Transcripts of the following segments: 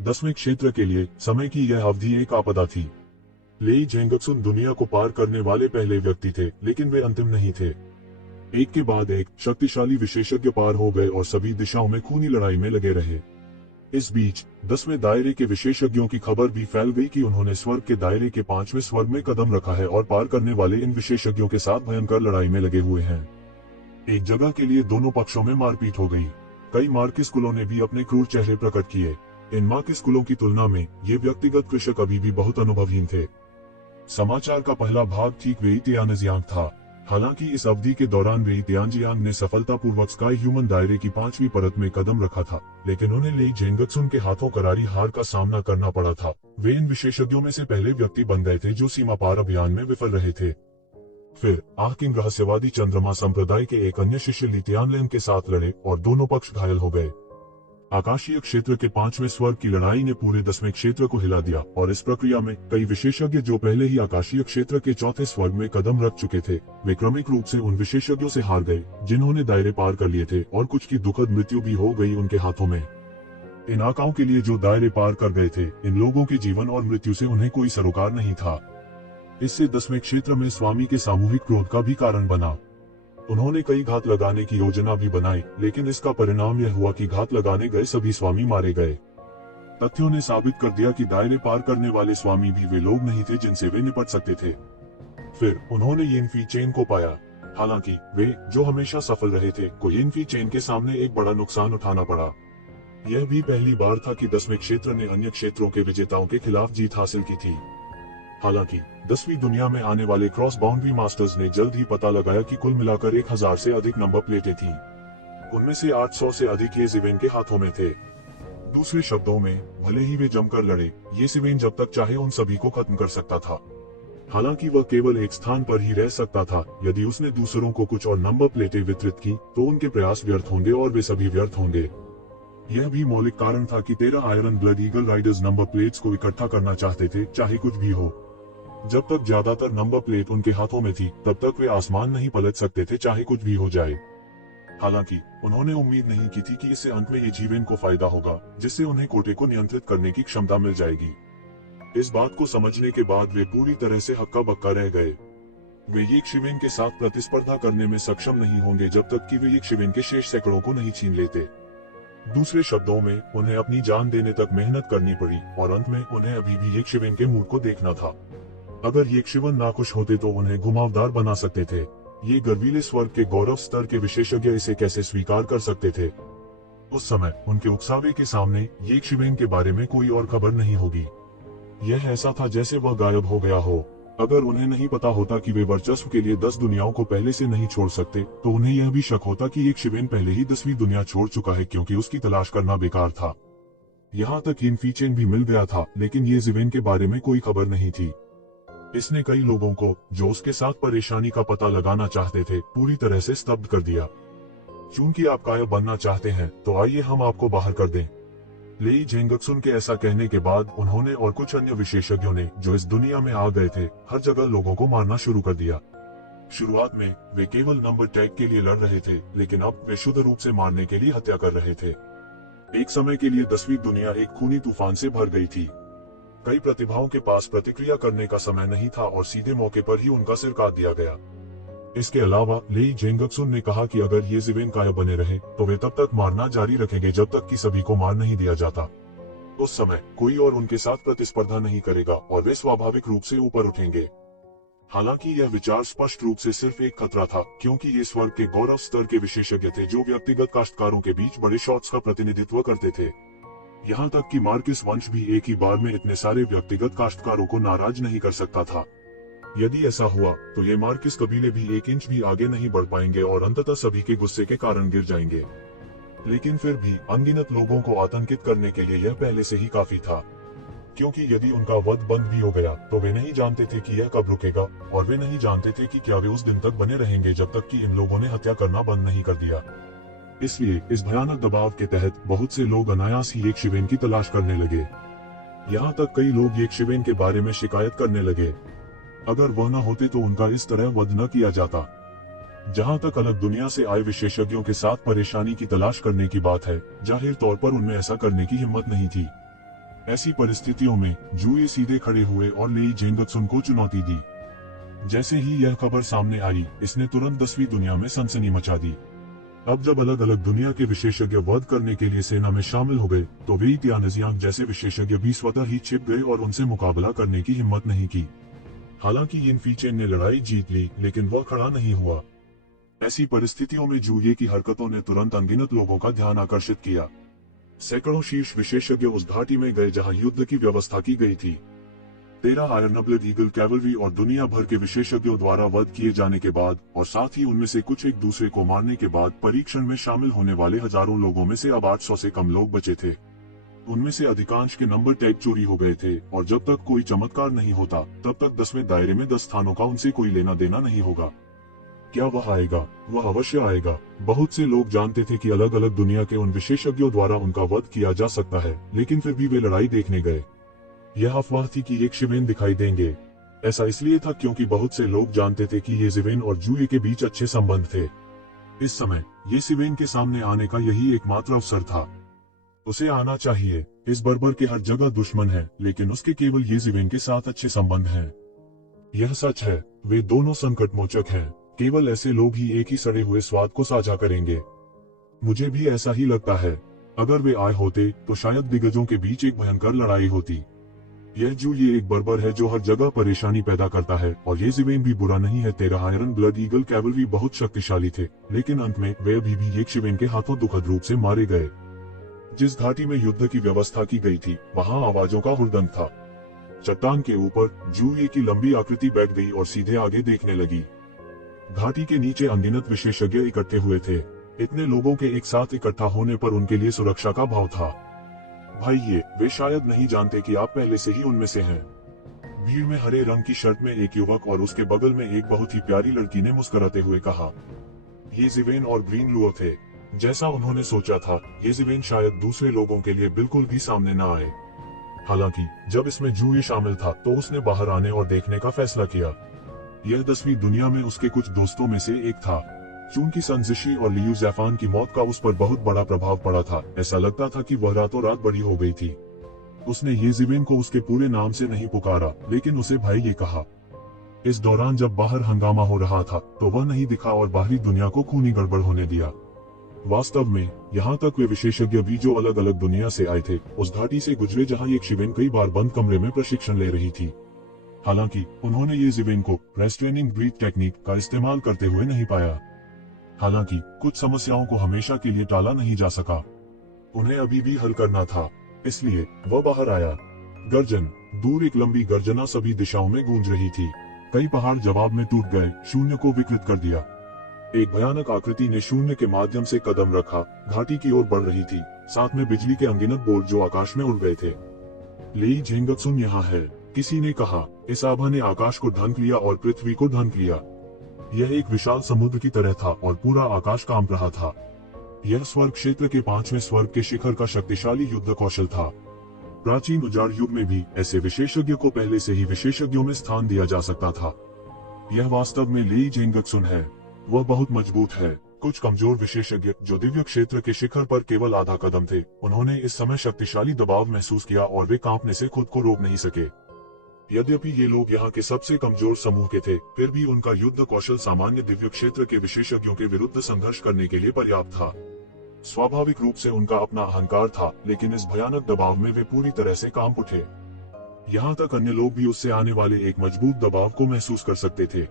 10वें क्षेत्र के लिए समय की यह अवधि एक आपदा थी। लेई जेंगक्सुन दुनिया को पार करने वाले पहले व्यक्ति थे, लेकिन वे अंतिम नहीं थे। एक के बाद एक शक्तिशाली विशेषज्ञ पार हो गए और सभी दिशाओं में खूनी लड़ाई में लगे रहे। इस बीच 10वें दायरे के विशेषज्ञों की खबर भी फैल गई कि उन्होंने स्वर्ग के दायरे के 5वें स्वर्ग में कदम रखा है और पार करने वाले इन विशेषज्ञों के साथ भयंकर लड़ाई में लगे हुए हैं। एक जगह के लिए दोनों पक्षों में मारपीट हो गई। कई मार्किस कुलों ने भी अपने क्रूर चेहरे प्रकट किए। इन मार्किस कुलों की तुलना में ये व्यक्तिगत कृषक अभी भी बहुत अनुभवहीन थे। समाचार का पहला भाग ठीक वेई तियानजियांग था। हालांकि इस अवधि के दौरान वेई तियानजियांग ने सफलतापूर्वक स्काई ह्यूमन दायरे की 5वीं परत में कदम रखा था, लेकिन उन्हें लेई जेंगक्सुन के हाथों करारी हार का सामना करना पड़ा था। वे इन विशेषज्ञों में से पहले व्यक्ति बन गए थे जो सीमा पार अभियान में विफल रहे थे। फिर आह किंग रहस्यवादी चंद्रमा संप्रदाय के एक अन्य शिष्य ली तियानलेन के साथ लड़े और दोनों पक्ष घायल हो गए। आकाशीय क्षेत्र के 5वें स्वर्ग की लड़ाई ने पूरे 10वें क्षेत्र को हिला दिया और इस प्रक्रिया में कई विशेषज्ञ जो पहले ही आकाशीय क्षेत्र के 4थे स्वर्ग में कदम रख चुके थे, वे क्रमिक रूप से उन विशेषज्ञों से हार गए जिन्होंने दायरे पार कर लिए थे, और कुछ की दुखद मृत्यु भी हो गई उनके हाथों में। इन आकाओं के लिए जो दायरे पार कर गए थे, इन लोगों के जीवन और मृत्यु से उन्हें कोई सरोकार नहीं था। इससे 10वें क्षेत्र में स्वामी के सामूहिक क्रोध का भी कारण बना। उन्होंने कई घात लगाने की योजना भी बनाई, लेकिन इसका परिणाम यह हुआ कि घात लगाने गए सभी स्वामी मारे गए। तथ्यों ने साबित कर दिया कि दायरे पार करने वाले स्वामी भी वे लोग नहीं थे जिनसे वे निपट सकते थे। फिर उन्होंने यिनफी चेन को पाया। हालांकि वे, जो हमेशा सफल रहे थे, को यिनफी चेन के सामने एक बड़ा नुकसान उठाना पड़ा। यह भी पहली बार था कि 10वें क्षेत्र ने अन्य क्षेत्रों के विजेताओं के खिलाफ जीत हासिल की थी। हालांकि 10वीं दुनिया में आने वाले क्रॉस बाउंड्री मास्टर्स ने जल्द ही पता लगाया कि कुल मिलाकर 1000 से अधिक नंबर प्लेटें थीं। उनमें से 800 से अधिक ये ज़िवेन के हाथों में थे। दूसरे शब्दों में, भले ही वे जमकर लड़े, ये ज़िवेन जब तक चाहे उन सभी को खत्म कर सकता था। हालांकि वह केवल एक स्थान पर ही रह सकता था। यदि उसने दूसरों को कुछ और नंबर प्लेटें वितरित की, तो उनके प्रयास व्यर्थ होंगे और वे सभी व्यर्थ होंगे। यह भी मौलिक कारण था कि 13 iron blood eagle Riders number plates को इकट्ठा करना चाहते थे, चाहे कुछ भी हो। जब तक ज्यादातर नंबर प्लेट उनके हाथों में थी, तब तक वे आसमान नहीं पलट सकते थे, चाहे कुछ भी हो जाए। हालांकि उन्होंने उम्मीद नहीं की थी कि इससे अंत में ये जीवन को फायदा होगा, जिससे उन्हें कोटे को नियंत्रित करने की क्षमता मिल जाएगी। इस बात को समझने के बाद वे पूरी तरह से हक्का बक्का रह गए। वे यिक्शिवेन के साथ प्रतिस्पर्धा करने में सक्षम नहीं होंगे जब तक कि वे यिक्शिवेन के शेष सैकड़ों को नहीं छीन लेते। दूसरे शब्दों में, उन्हें अपनी जान देने तक मेहनत करनी पड़ी, और अंत में उन्हें अभी भी यिक्शिवेन के मूड को देखना था। अगर यिक्शिवन नाखुश होते तो उन्हें घुमावदार बना सकते थे। ये गर्वीले स्वर्ग के गौरव स्तर के विशेषज्ञ इसे कैसे स्वीकार कर सकते थे? उस समय उनके उकसावे के सामने यिक्शिवेन के बारे में कोई और खबर नहीं होगी। यह ऐसा था जैसे वह गायब हो गया हो। अगर उन्हें नहीं पता होता कि वे वर्चस्व के लिए 10 दुनियाओं को पहले से नहीं छोड़ सकते, तो उन्हें यह भी शक होता कि यिक्शिवेन पहले ही 10वीं दुनिया छोड़ चुका है, क्योंकि उसकी तलाश करना बेकार था। यहाँ तक यिनफी चेन भी मिल गया था, लेकिन ये ज़िवेन के बारे में कोई खबर नहीं थी। इसने कई लोगों को, जो उसके साथ परेशानी का पता लगाना चाहते थे, पूरी तरह से स्तब्ध कर दिया। चूंकि आप कायर बनना चाहते हैं, तो आइए हम आपको बाहर कर दें। लेई जेंगक्सुन के ऐसा कहने के बाद उन्होंने और कुछ अन्य विशेषज्ञों ने, जो इस दुनिया में आ गए थे, हर जगह लोगों को मारना शुरू कर दिया। शुरुआत में वे केवल नंबर टैग के लिए लड़ रहे थे, लेकिन अब वे शुद्ध रूप से मारने के लिए हत्या कर रहे थे। एक समय के लिए 10वीं दुनिया एक खूनी तूफान से भर गई थी। कई प्रतिभाओं के पास प्रतिक्रिया करने का समय नहीं था और सीधे मौके पर ही उनका सिर काट दिया गया। इसके अलावा लेई जेंगक्सुन ने कहा कि अगर ये ज़िवेन कायम बने रहे, तो वे तब तक मारना जारी रखेंगे जब तक कि सभी को मार नहीं दिया जाता। उस समय कोई और उनके साथ प्रतिस्पर्धा नहीं करेगा और वे स्वाभाविक रूप से ऊपर उठेंगे। हालांकि यह विचार स्पष्ट रूप से सिर्फ एक खतरा था, क्योंकि ये स्वर्ग के गौरव स्तर के विशेषज्ञ थे जो व्यक्तिगत काश्तकारों के बीच बड़े शॉट्स का प्रतिनिधित्व करते थे। यहाँ तक कि मार्किस वंश भी एक ही बार में इतने सारे व्यक्तिगत काश्तकारों को नाराज नहीं कर सकता था। यदि ऐसा हुआ, तो ये मार्किस कबीले भी 1 इंच भी आगे नहीं बढ़ पाएंगे और अंततः सभी के गुस्से के कारण गिर जाएंगे। लेकिन फिर भी अनगिनत लोगों को आतंकित करने के लिए यह पहले से ही काफी था, क्योंकि यदि उनका वध बंद भी हो गया, तो वे नहीं जानते थे कि यह कब रुकेगा, और वे नहीं जानते थे कि क्या वे उस दिन तक बने रहेंगे जब तक कि इन लोगों ने हत्या करना बंद नहीं कर दिया। इसलिए इस भयानक दबाव के तहत बहुत से लोग अनायास ही यिक्शिवेन की तलाश करने लगे। यहाँ तक कई लोग यिक्शिवेन के बारे में शिकायत करने लगे। अगर वह न होते तो उनका इस तरह वध न किया जाता। जहाँ तक अलग दुनिया से आए विशेषज्ञों के साथ परेशानी की तलाश करने की बात है, जाहिर तौर पर उनमें ऐसा करने की हिम्मत नहीं थी। ऐसी परिस्थितियों में जूये सीधे खड़े हुए और लेई जेंगत्सुन को चुनौती दी। जैसे ही यह खबर सामने आई, इसने तुरंत 10वीं दुनिया में सनसनी मचा दी। अब जब अलग अलग दुनिया के विशेषज्ञ वध करने के लिए सेना में शामिल हो गए, तो वेई तियानजियांग जैसे विशेषज्ञ भी स्वतः ही छिप गए और उनसे मुकाबला करने की हिम्मत नहीं की। हालांकि यिन फीचेन ने लड़ाई जीत ली, लेकिन वह खड़ा नहीं हुआ। ऐसी परिस्थितियों में जूये की हरकतों ने तुरंत अनगिनत लोगों का ध्यान आकर्षित किया। सैकड़ों शीर्ष विशेषज्ञ उस घाटी में गए जहां युद्ध की व्यवस्था की गई थी। 13 आयरन ब्लड ईगल कैवलरी और दुनिया भर के विशेषज्ञों द्वारा वध किए जाने के बाद, और साथ ही उनमें से कुछ एक दूसरे को मारने के बाद, परीक्षण में शामिल होने वाले हजारों लोगों में से अब 800 से कम लोग बचे थे। उनमें से अधिकांश के नंबर टैग चोरी हो गए थे, और जब तक कोई चमत्कार नहीं होता, तब तक 10वें दायरे में 10 स्थानों का उनसे कोई लेना देना नहीं होगा। क्या वह आएगा? वह अवश्य आएगा। बहुत से लोग जानते थे कि अलग अलग दुनिया के उन विशेषज्ञों द्वारा उनका वध किया जा सकता है, लेकिन फिर भी वे लड़ाई देखने गए। यह अफवाह थी कि एक शिवेन दिखाई देंगे। ऐसा इसलिए था क्योंकि बहुत से लोग जानते थे कि ये शिवेन और जूये के बीच अच्छे संबंध थे। इस समय ये शिवेन के सामने आने का यही एकमात्र अवसर था। उसे आना चाहिए। इस बर्बर के हर जगह दुश्मन है, लेकिन उसके केवल ये शिवेन के साथ अच्छे संबंध हैं। यह सच है। वे दोनों संकट मोचक हैं। केवल ऐसे लोग ही एक ही सड़े हुए स्वाद को साझा करेंगे। मुझे भी ऐसा ही लगता है। अगर वे आए होते तो शायद दिग्गजों के बीच एक भयंकर लड़ाई होती। यह जूये एक बर्बर है जो हर जगह परेशानी पैदा करता है, और ये शिवेन भी बुरा नहीं है। 13 आयरन ब्लड ईगल कैवलरी बहुत शक्तिशाली थे, लेकिन अंत में वे अभी भी एक शिवेन के हाथों दुखद रूप से मारे गए। जिस घाटी में युद्ध की व्यवस्था की गई थी, वहां आवाजों का हुड़दंग था। चट्टान के ऊपर जूये की लंबी आकृति बैठ गई और सीधे आगे देखने लगी। घाटी के नीचे अनगिनत विशेषज्ञ इकट्ठे हुए थे। इतने लोगों के एक साथ इकट्ठा होने पर उनके लिए सुरक्षा का भाव था। भाई, वे शायद नहीं जानते कि आप पहले से ही उनमें से हैं। भीड़ में हरे रंग की शर्ट में एक युवक और उसके बगल में एक बहुत ही प्यारी लड़की ने मुस्कुराते हुए कहा। ये शिवेन और ग्रीन लुओ थे। जैसा उन्होंने सोचा था, ये शिवेन शायद दूसरे लोगों के लिए बिल्कुल भी सामने न आए। हालांकि जब इसमें जूये शामिल था, तो उसने बाहर आने और देखने का फैसला किया। यह 10वीं दुनिया में उसके कुछ दोस्तों में से एक था। चूंकि संजिशी और लियू ज़ैफान की मौत का उस पर बहुत बड़ा प्रभाव पड़ा था, ऐसा लगता था कि वह रातों रात बड़ी हो गई थी। उसने ये शिवेन को उसके पूरे नाम से नहीं पुकारा, लेकिन उसे भाई ये कहा। इस दौरान जब बाहर हंगामा हो रहा था, तो वह नहीं दिखा और बाहरी दुनिया को खूनी गड़बड़ होने दिया। वास्तव में यहाँ तक वे विशेषज्ञ भी जो अलग अलग दुनिया से आए थे, उस घाटी से गुजरे जहाँ एक शिवेन कई बार बंद कमरे में प्रशिक्षण ले रही थी। हालांकि उन्होंने ये शिवेन को रेस्ट्रेनिंग ब्रीथ टेक्निक का इस्तेमाल करते हुए नहीं पाया। हालांकि कुछ समस्याओं को हमेशा के लिए टाला नहीं जा सका। उन्हें अभी भी हल करना था, इसलिए वह बाहर आया। गर्जन। दूर एक लंबी गर्जना सभी दिशाओं में गूंज रही थी। कई पहाड़ जवाब में टूट गए, शून्य को विकृत कर दिया। एक भयानक आकृति ने शून्य के माध्यम से कदम रखा, घाटी की ओर बढ़ रही थी, साथ में बिजली के अनगिनत बोल्ट जो आकाश में उड़ गए थे। लेई जेंगत्सुन यहाँ है, किसी ने कहा। इस आभा ने आकाश को ढंक लिया और पृथ्वी को ढंक लिया। यह एक विशाल समुद्र की तरह था और पूरा आकाश कांप रहा था। यह स्वर्ग क्षेत्र के 5वें स्वर्ग के शिखर का शक्तिशाली युद्ध कौशल था। प्राचीन उजाड़ युग में भी ऐसे विशेषज्ञ को पहले से ही विशेषज्ञों में स्थान दिया जा सकता था। यह वास्तव में लेई जेंगत्सुन है। वह बहुत मजबूत है। कुछ कमजोर विशेषज्ञ जो दिव्य क्षेत्र के शिखर पर केवल आधा कदम थे, उन्होंने इस समय शक्तिशाली दबाव महसूस किया और वे कांपने से खुद को रोक नहीं सके। यद्यपि ये लोग यहाँ के सबसे कमजोर समूह के थे, फिर भी उनका युद्ध कौशल सामान्य दिव्य क्षेत्र के विशेषज्ञों के विरुद्ध संघर्ष करने के लिए पर्याप्त था। स्वाभाविक रूप से उनका अपना अहंकार था, लेकिन इस भयानक दबाव में वे पूरी तरह से कांप उठे। यहाँ तक अन्य लोग भी उससे आने वाले एक मजबूत दबाव को महसूस कर सकते थे।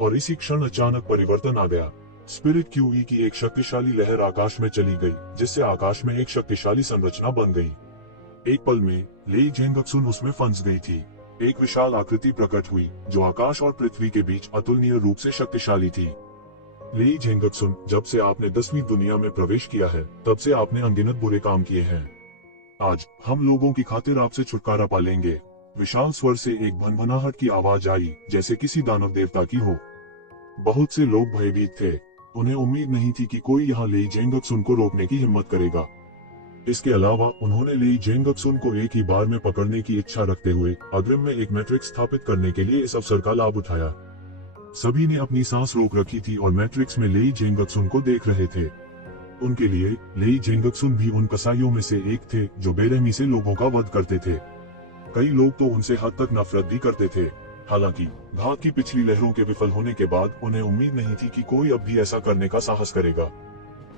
और इसी क्षण अचानक परिवर्तन आ गया। स्पिरिट क्यूई की एक शक्तिशाली लहर आकाश में चली गई, जिससे आकाश में एक शक्तिशाली संरचना बन गई। एक पल में लेई जेंगत्सुन उसमें फंस गई थी। एक विशाल आकृति प्रकट हुई, जो आकाश और पृथ्वी के बीच अतुलनीय रूप से शक्तिशाली थी। लेई जेंगत्सुन, जब से आपने 10वीं दुनिया में प्रवेश किया है, तब से आपने अनगिनत बुरे काम किए हैं। आज हम लोगों की खातिर आपसे छुटकारा पालेंगे। विशाल स्वर से एक भनभनाहट की आवाज आई, जैसे किसी दानव देवता की हो। बहुत से लोग भयभीत थे। उन्हें उम्मीद नहीं थी कि कोई यहाँ लेई जेंगत्सुन को रोकने की हिम्मत करेगा। इसके अलावा उन्होंने लेई जेंगत्सुन को एक ही बार में पकड़ने की इच्छा रखते हुए अग्रिम में एक मैट्रिक्स स्थापित करने के लिए इस अवसर का लाभ उठाया। सभी ने अपनी सांस रोक रखी थी और मैट्रिक्स में लेई जेंगत्सुन को देख रहे थे। उनके लिए लेई जेंगक्सुन भी उन कसाईयों में से एक थे जो बेरहमी से लोगों का वध करते थे। कई लोग तो उनसे हद तक नफरत भी करते थे। हालांकि घात की पिछली लहरों के विफल होने के बाद उन्हें उम्मीद नहीं थी कि कोई अब भी ऐसा करने का साहस करेगा।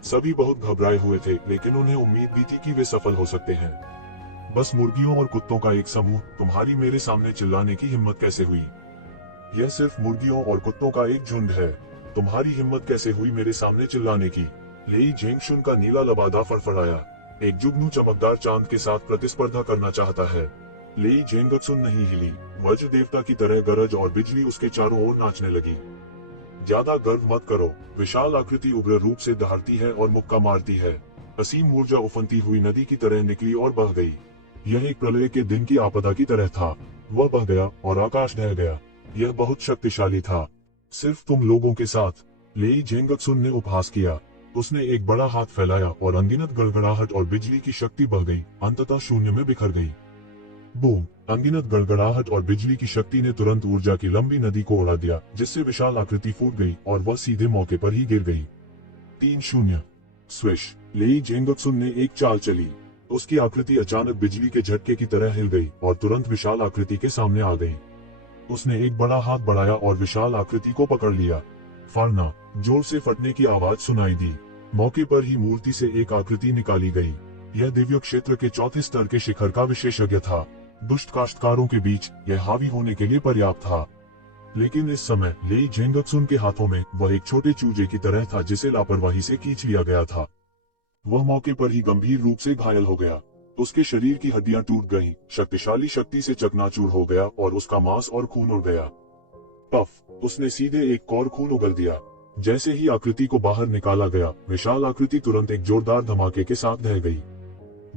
सभी बहुत घबराए हुए थे, लेकिन उन्हें उम्मीद भी थी कि वे सफल हो सकते हैं। बस मुर्गियों और कुत्तों का एक समूह तुम्हारी मेरे सामने चिल्लाने की हिम्मत कैसे हुई? यह सिर्फ मुर्गियों और कुत्तों का एक झुंड है। तुम्हारी हिम्मत कैसे हुई मेरे सामने चिल्लाने की? लेई जेंगशुन का नीला लबादा फड़फड़ाया। एक जुगनू चमकदार चांद के साथ प्रतिस्पर्धा करना चाहता है। लेई जेंगक्सुन नहीं हिली। वज्र देवता की तरह गरज और बिजली उसके चारों ओर नाचने लगी। ज्यादा गर्व मत करो। विशाल आकृति उग्र रूप से दहाड़ती है और मुक्का मारती है। असीम ऊर्जा उफनती हुई नदी की तरह निकली और बह गई। यह एक प्रलय के दिन की आपदा की तरह था। वह बह गया और आकाश ढह गया। यह बहुत शक्तिशाली था। सिर्फ तुम लोगों के साथ। लेई जेंगक्सुन ने उपहास किया। उसने एक बड़ा हाथ फैलाया और अनगिनत गड़गड़ाहट और बिजली की शक्ति बह गई, अंततः शून्य में बिखर गई। बूम! अनगिनत गड़गड़ाहट और बिजली की शक्ति ने तुरंत ऊर्जा की लंबी नदी को उड़ा दिया, जिससे विशाल आकृति फूट गई और वह सीधे मौके पर ही गिर गई। 3-0। स्विश! लेई जेंगक्सुन ने एक चाल चली। उसकी आकृति अचानक बिजली के झटके की तरह हिल गई और तुरंत विशाल आकृति के सामने आ गई। उसने एक बड़ा हाथ बढ़ाया और विशाल आकृति को पकड़ लिया। फाड़ना! जोर से फटने की आवाज सुनाई दी। मौके पर ही मूर्ति से एक आकृति निकाली गई। यह दिव्य क्षेत्र के चौथे स्तर के शिखर का विशेषज्ञ था। दुष्ट काश्तकारों के बीच यह हावी होने के लिए पर्याप्त था। लेकिन इस समय लेई जेंगक्सुन के हाथों में वह एक छोटे चूजे की तरह था जिसे लापरवाही से खींच लिया गया था। वह मौके पर ही गंभीर रूप से घायल हो गया। उसके शरीर की हड्डियां टूट गईं, शक्तिशाली शक्ति से चकनाचूर हो गया और उसका मांस और खून उड़ गया। पफ! उसने सीधे एक कौर खून उगल दिया। जैसे ही आकृति को बाहर निकाला गया, विशाल आकृति तुरंत एक जोरदार धमाके के साथ ढह गई।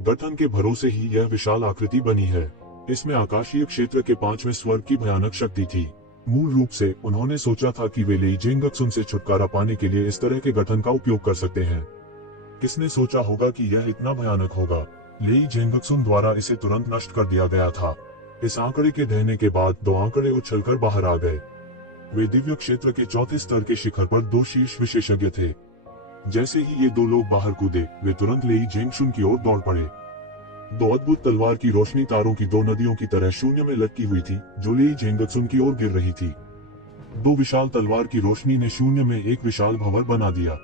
गठन के भरोसे ही यह विशाल आकृति बनी है। इसमें आकाशीय क्षेत्र के 5वें स्वर्ग की भयानक शक्ति थी। मूल रूप से उन्होंने सोचा था कि वे लेई जेंगक्सुन से छुटकारा पाने के लिए इस तरह के गठन का उपयोग कर सकते हैं। किसने सोचा होगा कि यह इतना भयानक होगा? लेई जेंगक्सुन द्वारा इसे तुरंत नष्ट कर दिया गया था। इस आंकड़े के ढहने के बाद 2 आंकड़े उछलकर बाहर आ गए। वे दिव्य क्षेत्र के चौथे स्तर के शिखर पर 2 शीर्ष विशेषज्ञ थे। जैसे ही ये 2 लोग बाहर कूदे, वे तुरंत लेई जेंगशुन की ओर दौड़ पड़े। 2 अद्भुत तलवार की रोशनी तारों की 2 नदियों की तरह शून्य में लटकी हुई थी, जो लेई जेंगक्सुन की ओर गिर रही थी। 2 विशाल तलवार की रोशनी ने शून्य में एक विशाल भंवर बना दिया।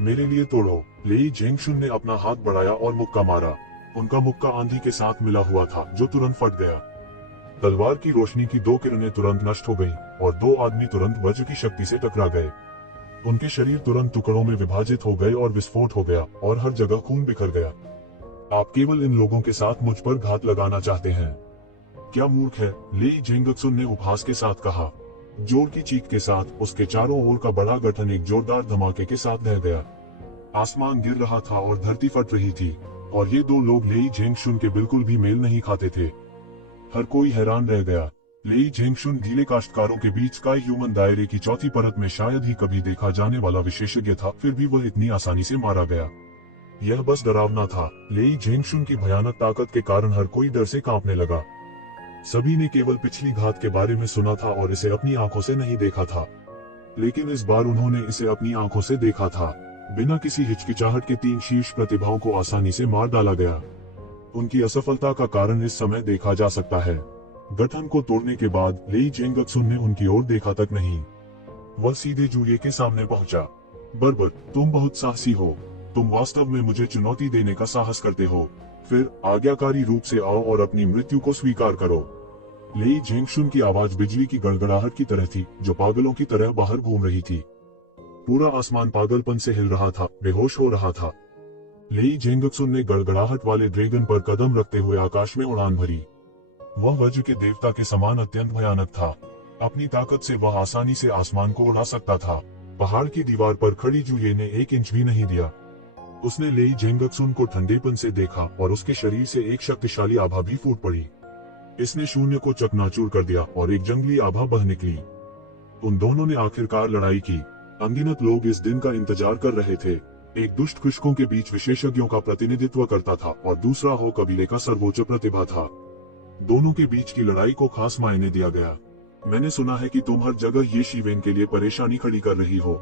मेरे लिए तोड़ो! लेई जेंगशुन ने अपना हाथ बढ़ाया और मुक्का मारा। उनका मुक्का आंधी के साथ मिला हुआ था, जो तुरंत फट गया। तलवार की रोशनी की 2 किरणें तुरंत नष्ट हो गईं और 2 आदमी तुरंत वज्र की शक्ति से टकरा गए। उनके शरीर तुरंत टुकड़ों में विभाजित हो गए और विस्फोट हो गया और हर जगह खून बिखर गया। आप केवल इन लोगों के साथ मुझ पर घात लगाना चाहते हैं? क्या मूर्ख है? लेई जेंगक्सुन ने उपहास के साथ कहा। जोर की चीख के साथ उसके चारों ओर का बड़ा गठन एक जोरदार धमाके के साथ ढह गया। आसमान गिर रहा था और धरती फट रही थी, और ये 2 लोग लेई जेंगशुन के बिल्कुल भी मेल नहीं खाते थे। हर कोई हैरान रह गया। लेई जेंगशुन गीले काश्तकारों के बीच स्काई ह्यूमन दायरे की चौथी परत में शायद ही कभी देखा जाने वाला विशेषज्ञ था, फिर भी वह इतनी आसानी से मारा गया। यह बस डरावना था। लेई जेंगशुन की भयानक ताकत के कारण हर कोई डर से कांपने लगा। सभी ने केवल पिछली घात के बारे में सुना था और इसे अपनी आंखों से नहीं देखा था, लेकिन इस बार उन्होंने इसे अपनी आंखों से देखा था। बिना किसी हिचकिचाहट के 3 शीर्ष प्रतिभाओं को आसानी से मार डाला गया। उनकी असफलता का कारण इस समय देखा जा सकता है। गठन को तोड़ने के बाद लेई जेंगक्सुन ने उनकी ओर देखा तक नहीं। वह सीधे जूये के सामने पहुंचा। बर्बर, तुम बहुत साहसी हो। तुम वास्तव में मुझे चुनौती देने का साहस करते हो। फिर आज्ञाकारी रूप से आओ और अपनी मृत्यु को स्वीकार करो। लेई जेंगशुन की आवाज बिजली की गड़गड़ाहट की तरह थी, जो पागलों की तरह बाहर घूम रही थी। पूरा आसमान पागलपन से हिल रहा था, बेहोश हो रहा था। लेई जेंगक्सुन ने गड़गड़ाहट वाले ड्रैगन पर कदम रखते हुए आकाश में उड़ान भरी। वह वज्र के देवता के समान अत्यंत भयानक था। अपनी ताकत से वह आसानी से आसमान को उड़ा सकता था। पहाड़ की दीवार पर खड़ी जूये ने 1 इंच भी नहीं दिया। उसने लेई जेंगक्सुन को ठंडेपन से देखा और उसके शरीर से एक शक्तिशाली आभा भी फूट पड़ी। इसने शून्य को चकनाचूर कर दिया और एक जंगली आभा बह निकली। उन दोनों ने आखिरकार लड़ाई की। अनगिनत लोग इस दिन का इंतजार कर रहे थे। एक दुष्ट कृषकों के बीच विशेषज्ञों का प्रतिनिधित्व करता था और दूसरा हो कबीले का सर्वोच्च प्रतिभा था। दोनों के बीच की लड़ाई को खास मायने दिया गया। मैंने सुना है कि तुम हर जगह ये शिवेन के लिए परेशानी खड़ी कर रही हो।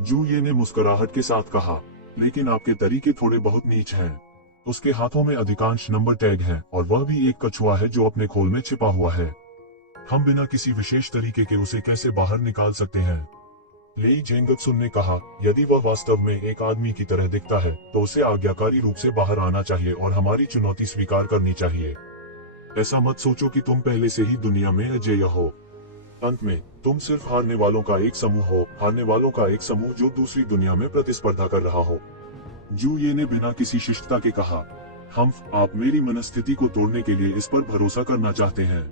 जू ये ने मुस्कुराहट के साथ कहा। लेकिन आपके तरीके थोड़े बहुत नीच हैं। उसके हाथों में अधिकांश नंबर टैग हैं और वह भी एक कछुआ है जो अपने खोल में छिपा हुआ है। हम बिना किसी विशेष तरीके के उसे कैसे बाहर निकाल सकते हैं? लेई जेंगक्सुन ने कहा, यदि वह वास्तव में एक आदमी की तरह दिखता है तो उसे आज्ञाकारी रूप से बाहर आना चाहिए और हमारी चुनौती स्वीकार करनी चाहिए। ऐसा मत सोचो कि तुम पहले से ही दुनिया में अजेय हो। अंत में तुम सिर्फ हारने वालों का एक समूह हो, हारने वालों का एक समूह जो दूसरी दुनिया में प्रतिस्पर्धा कर रहा हो। जू ये ने बिना किसी शिष्टता के कहा, आप मेरी मनस्थिति को तोड़ने के लिए इस पर भरोसा करना चाहते हैं।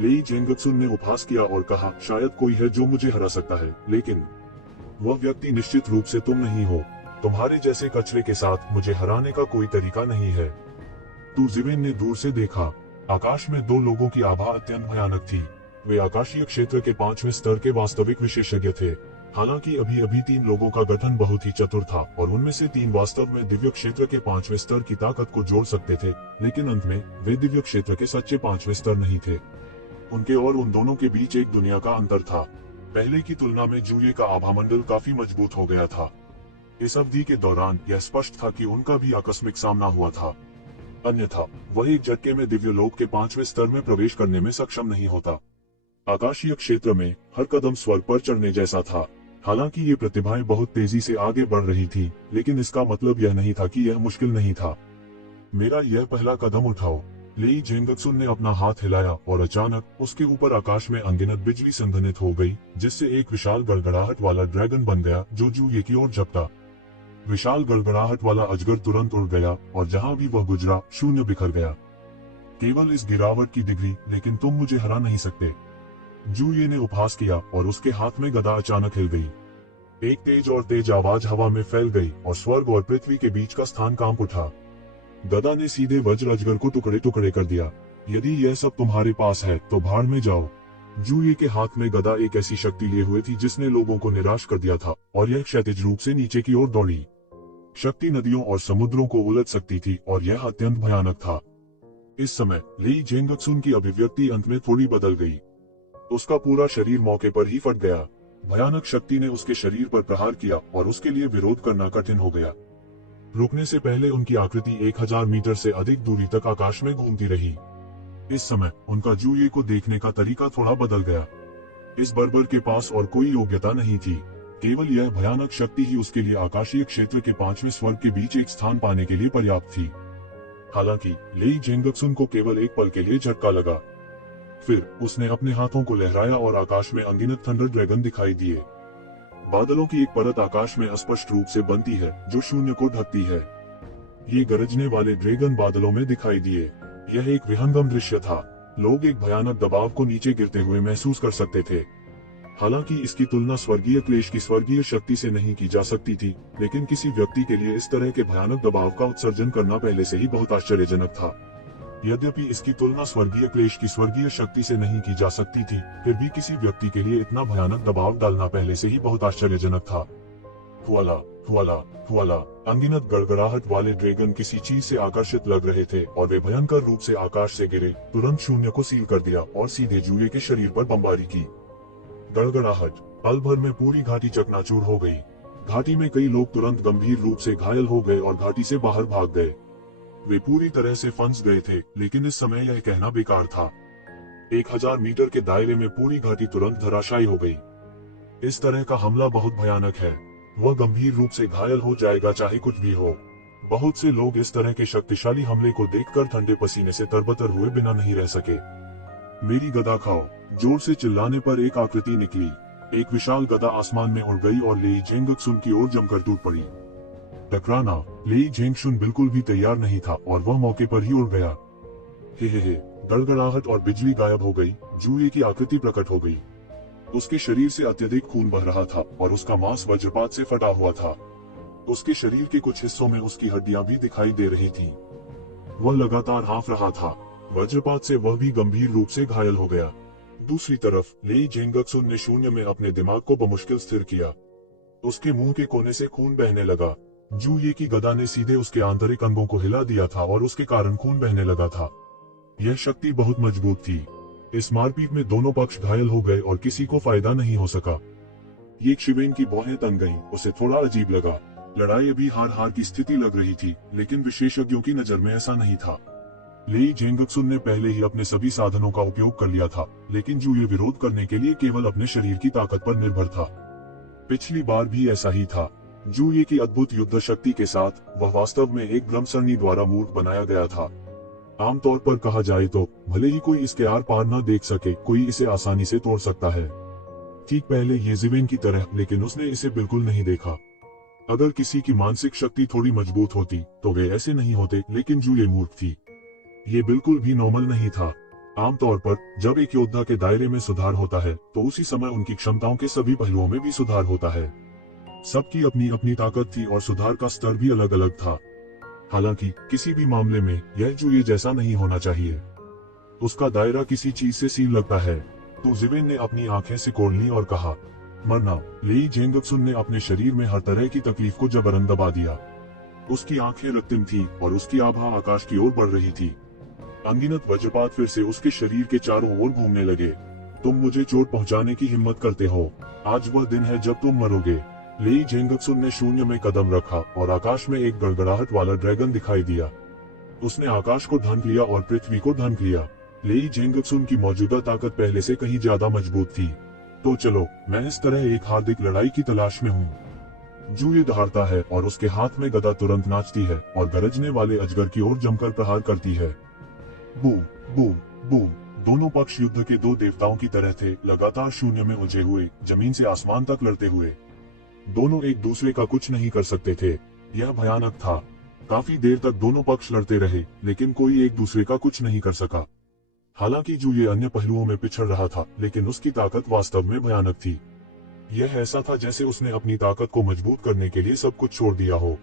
लेई जेंगक्सुन ने उपहास किया और कहा, शायद कोई है जो मुझे हरा सकता है, लेकिन वह व्यक्ति निश्चित रूप से तुम नहीं हो। तुम्हारे जैसे कचरे के साथ मुझे हराने का कोई तरीका नहीं है। तू जिवेन ने दूर से देखा। आकाश में दो लोगों की आभा अत्यंत भयानक थी। वे आकाशीय क्षेत्र के 5वें स्तर के वास्तविक विशेषज्ञ थे। हालांकि अभी अभी 3 लोगों का गठन बहुत ही चतुर था और उनमें से 3 वास्तव में दिव्य क्षेत्र के 5वें स्तर की ताकत को जोड़ सकते थे, लेकिन अंत में वे दिव्य क्षेत्र के सच्चे 5वें स्तर नहीं थे। उनके और उन दोनों के बीच एक दुनिया का अंतर था। पहले की तुलना में जूये का आभामंडल काफी मजबूत हो गया था। इस अवधि के दौरान यह स्पष्ट था कि उनका भी आकस्मिक सामना हुआ था, अन्यथा वह एक झटके में दिव्य लोक के 5वें स्तर में प्रवेश करने में सक्षम नहीं होता। आकाशीय क्षेत्र में हर कदम स्वर्ग पर चढ़ने जैसा था। हालांकि ये प्रतिभाएं बहुत तेजी से आगे बढ़ रही थी, लेकिन इसका मतलब यह नहीं था कि यह मुश्किल नहीं था। मेरा यह पहला कदम उठाओ। लेई जेंगक्सुन ने अपना हाथ हिलाया और अचानक उसके ऊपर आकाश में अनगिनत बिजली संघनित हो गई, जिससे एक विशाल गड़गड़ाहट वाला ड्रैगन बन गया जो जूये की ओर झपटा। विशाल गड़गड़ाहट वाला अजगर तुरंत उड़ गया और जहां भी वह गुजरा शून्य बिखर गया। केवल इस गिरावट की डिग्री, लेकिन तुम मुझे हरा नहीं सकते। जूये ने उपहास किया और उसके हाथ में गदा अचानक हिल गई। एक तेज आवाज हवा में फैल गई और स्वर्ग और पृथ्वी के बीच का स्थान कांप उठा। गदा ने सीधे वज्र अजगर को टुकड़े टुकड़े कर दिया। यदि यह सब तुम्हारे पास है तो भाड़ में जाओ। जूये के हाथ में गदा एक ऐसी शक्ति लिए हुए थी जिसने लोगों को निराश कर दिया था और यह क्षैतिज रूप से नीचे की ओर दौड़ी। शक्ति नदियों और समुद्रों को उलट सकती थी और यह अत्यंत भयानक था। इस समय लेई जेंगक्सुन की अभिव्यक्ति अंत में थोड़ी बदल गई। उसका पूरा शरीर मौके पर ही फट गया। भयानक शक्ति ने उसके शरीर पर प्रहार किया और उसके लिए विरोध करना कठिन हो गया। रुकने से पहले उनकी आकृति 1000 मीटर से अधिक दूरी तक आकाश में घूमती रही। इस समय उनका जूये को देखने का तरीका थोड़ा बदल गया। इस बर्बर के पास और कोई योग्यता नहीं थी, केवल यह भयानक शक्ति ही उसके लिए आकाशीय क्षेत्र के 5वें स्वर्ग के बीच एक स्थान पाने के लिए पर्याप्त थी। हालांकि लेई जेंगक्सुन को केवल एक पल के लिए झटका लगा। फिर उसने अपने हाथों को लहराया और आकाश में अनगिनत थंडर ड्रैगन दिखाई दिए। बादलों की एक परत आकाश में स्पष्ट रूप से बनती है जो शून्य को ढकती है। ये गरजने वाले ड्रैगन बादलों में दिखाई दिए। यह एक विहंगम दृश्य था। लोग एक भयानक दबाव को नीचे गिरते हुए महसूस कर सकते थे। हालांकि इसकी तुलना स्वर्गीय क्लेश की स्वर्गीय शक्ति से नहीं की जा सकती थी, लेकिन किसी व्यक्ति के लिए इस तरह के भयानक दबाव का उत्सर्जन करना पहले से ही बहुत आश्चर्यजनक था। यद्यपि इसकी तुलना स्वर्गीय क्लेश की स्वर्गीय शक्ति से नहीं की जा सकती थी, फिर भी किसी व्यक्ति के लिए इतना भयानक दबाव डालना पहले से ही बहुत आश्चर्यजनक था। हुआला, हुआला, हुआला। अनगिनत गड़गड़ाहट वाले ड्रैगन किसी चीज से आकर्षित लग रहे थे और वे भयंकर रूप से आकाश से गिरे, तुरंत शून्य को सील कर दिया और सीधे जूये के शरीर पर बमबारी की। गड़गड़ाहट, पल भर में पूरी घाटी चकनाचूर हो गई। घाटी में कई लोग तुरंत गंभीर रूप से घायल हो गए और घाटी से बाहर भाग गए। वे पूरी तरह से फंस गए थे, लेकिन इस समय यह कहना बेकार था। 1000 मीटर के दायरे में पूरी घाटी तुरंत धराशायी हो गई। इस तरह का हमला बहुत भयानक है। वह गंभीर रूप से घायल हो जाएगा चाहे कुछ भी हो। बहुत से लोग इस तरह के शक्तिशाली हमले को देखकर ठंडे पसीने से तरबतर हुए बिना नहीं रह सके। मेरी गदा खाओ। जोर से चिल्लाने पर एक आकृति निकली। एक विशाल गदा आसमान में उड़ गई और लेई जेंगक्सुन की ओर जमकर टूट पड़ी। टकराना। लेई जेंगक्सुन बिल्कुल भी तैयार नहीं था और वह मौके पर ही उड़ गया। हे। गड़गड़ाहट और बिजली गायब हो गई। जूये की आकृति प्रकट हो गई। उसके शरीर से अत्यधिक खून बह रहा था और उसका मांस वज्रपात से फटा हुआ था। उसके शरीर के कुछ हिस्सों में उसकी हड्डियां भी दिखाई दे रही थीं। वह लगातार हाँफ रहा था। वज्रपात से वह भी गंभीर रूप से घायल हो गया। दूसरी तरफ लेई जेंगक्सुन ने शून्य में अपने दिमाग को बमुश्किल स्थिर किया। उसके मुंह के कोने से खून बहने लगा। जूये की गदा ने सीधे उसके आंतरिक अंगों को हिला दिया था और उसके कारण खून बहने लगा था। यह शक्ति बहुत मजबूत थी। इस मारपीट में दोनों पक्ष घायल हो गए और किसी को फायदा नहीं हो सका। ये शिवेन की भौहें तन गईं। उसे थोड़ा अजीब लगा। लड़ाई अभी हार हार की स्थिति लग रही थी, लेकिन विशेषज्ञों की नजर में ऐसा नहीं था। ली जेंगक्सुन ने पहले ही अपने सभी साधनों का उपयोग कर लिया था, लेकिन जूये विरोध करने के लिए केवल अपने शरीर की ताकत पर निर्भर था। पिछली बार भी ऐसा ही था। जूये की अद्भुत युद्ध शक्ति के साथ वह वास्तव में एक ब्रह्मसरणी द्वारा मूर्ख बनाया गया था। आमतौर पर कहा जाए तो भले ही कोई इसके आर पार न देख सके, कोई इसे आसानी से तोड़ सकता है। ठीक पहले ये जिवेन की तरह, लेकिन उसने इसे बिल्कुल नहीं देखा। अगर किसी की मानसिक शक्ति थोड़ी मजबूत होती तो वे ऐसे नहीं होते, लेकिन जूये मूर्ख थी। ये बिल्कुल भी नॉर्मल नहीं था। आमतौर पर जब एक योद्धा के दायरे में सुधार होता है तो उसी समय उनकी क्षमताओं के सभी पहलुओं में भी सुधार होता है। सबकी अपनी अपनी ताकत थी और सुधार का स्तर भी अलग अलग था। हालांकि किसी भी मामले में यह जूये जैसा नहीं होना चाहिए। उसका दायरा किसी चीज से सील लगता है। तो जिवेन ने अपनी आंखें सिकोड़ ली और कहा, मरना। ली जेंगक्सुन ने अपने शरीर में हर तरह की तकलीफ को जबरन दबा दिया। उसकी आंखें रक्तिम थी और उसकी आभा आकाश की ओर बढ़ रही थी। अनगिनत वज्रपात फिर से उसके शरीर के चारों ओर घूमने लगे। तुम मुझे चोट पहुंचाने की हिम्मत करते हो। आज वह दिन है जब तुम मरोगे। ली जेंगक्सुन ने शून्य में कदम रखा और आकाश में एक गड़गड़ाहट वाला ड्रैगन दिखाई दिया। उसने आकाश को ढंक लिया और पृथ्वी को ढंक लिया। ली जेंगक्सुन की मौजूदा ताकत पहले से कहीं ज्यादा मजबूत थी। तो चलो, मैं इस तरह एक हार्दिक लड़ाई की तलाश में हूँ। जूये दहाड़ता है और उसके हाथ में गदा तुरंत नाचती है और गरजने वाले अजगर की ओर जमकर प्रहार करती है। Boom boom boom. दोनों पक्ष युद्ध के दो देवताओं की तरह थे, लगातार शून्य में उलझे हुए, जमीन से आसमान तक लड़ते हुए। दोनों एक दूसरे का कुछ नहीं कर सकते थे। यह भयानक था। काफी देर तक दोनों पक्ष लड़ते रहे, लेकिन कोई एक दूसरे का कुछ नहीं कर सका। हालांकि जूये अन्य पहलुओं में पिछड़ रहा था, लेकिन उसकी ताकत वास्तव में भयानक थी। यह ऐसा था जैसे उसने अपनी ताकत को मजबूत करने के लिए सब कुछ छोड़ दिया हो।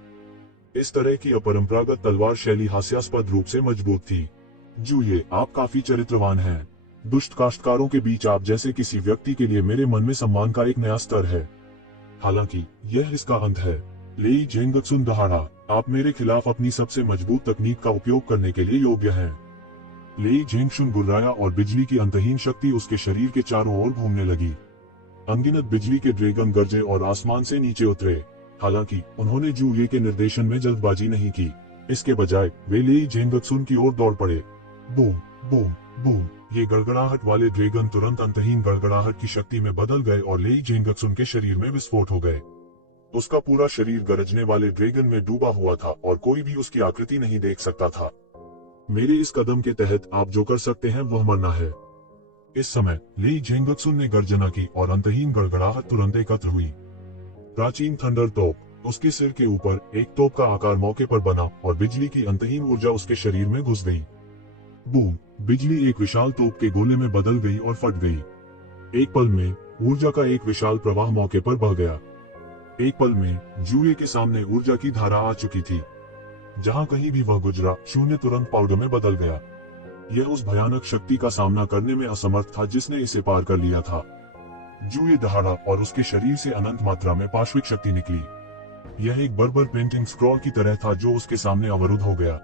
इस तरह की अपरंपरागत तलवार शैली हास्यास्पद रूप से मजबूत थी। जूये, आप काफी चरित्रवान हैं। दुष्ट काश्तकारों के बीच आप जैसे किसी व्यक्ति के लिए मेरे मन में सम्मान का एक नया स्तर है। हालांकि यह इसका अंत है। ली जेंगक्सुन दहाड़ा, आप मेरे खिलाफ अपनी सबसे मजबूत तकनीक का उपयोग करने के लिए योग्य हैं। ली जेंगशुन गुर्राया और बिजली की अंतहीन शक्ति उसके शरीर के चारों ओर घूमने लगी। अनगिनत बिजली के ड्रैगन गरजे और आसमान से नीचे उतरे। हालांकि उन्होंने जूये के निर्देशन में जल्दबाजी नहीं की। इसके बजाय वे ली जेंगक्सुन की ओर दौड़ पड़े। Boom boom boom. ये गड़गड़ाहट वाले ड्रैगन तुरंत अंतहीन गड़गड़ाहट की शक्ति में बदल गए और ली जेंगक्सुन के शरीर में विस्फोट हो गए। उसका पूरा शरीर गरजने वाले ड्रैगन में डूबा हुआ था और कोई भी उसकी आकृति नहीं देख सकता था। मेरे इस कदम के तहत आप जो कर सकते हैं वह मरना है। इस समय ली जेंगक्सुन ने गर्जना की और अंतहीन गड़गड़ाहट तुरंत एकत्र हुई। प्राचीन थंडर तोप। उसके सिर के ऊपर एक तोप का आकार मौके पर बना और बिजली की अंतहीन ऊर्जा उसके शरीर में घुस गई। बूम। बिजली एक विशाल तोप के गोले में बदल गई और फट गई। एक पल में ऊर्जा का एक विशाल प्रवाह मौके पर बह गया। एक पल में जूये के सामने ऊर्जा की धारा आ चुकी थी। जहां कहीं भी वह गुजरा, शून्य तुरंत पाउडर में बदल गया। यह उस भयानक शक्ति का सामना करने में असमर्थ था जिसने इसे पार कर लिया था। जूये दहाड़ा और उसके शरीर से अनंत मात्रा में पाश्विक शक्ति निकली। यह एक बर्बर पेंटिंग स्क्रॉल की तरह था जो उसके सामने अवरुद्ध हो गया।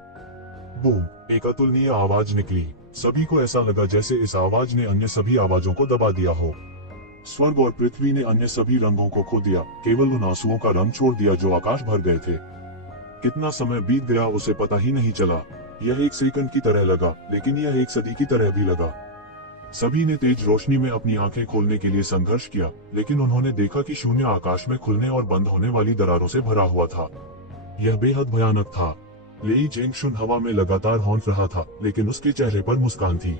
बूम। एक अतुलनीय आवाज निकली। सभी को ऐसा लगा जैसे इस आवाज ने अन्य सभी आवाजों को दबा दिया हो। स्वर्ग और पृथ्वी ने अन्य सभी रंगों को खो दिया, केवल उन आंसुओं का रंग छोड़ दिया जो आकाश भर गए थे। कितना समय बीत गया उसे पता ही नहीं चला। यह एक सेकंड की तरह लगा, लेकिन यह एक सदी की तरह भी लगा। सभी ने तेज रोशनी में अपनी आंखें खोलने के लिए संघर्ष किया, लेकिन उन्होंने देखा कि शून्य आकाश में खुलने और बंद होने वाली दरारों से भरा हुआ था। यह बेहद भयानक था। ली जेंगशुन हवा में लगातार हौंक रहा था, लेकिन उसके चेहरे पर मुस्कान थी।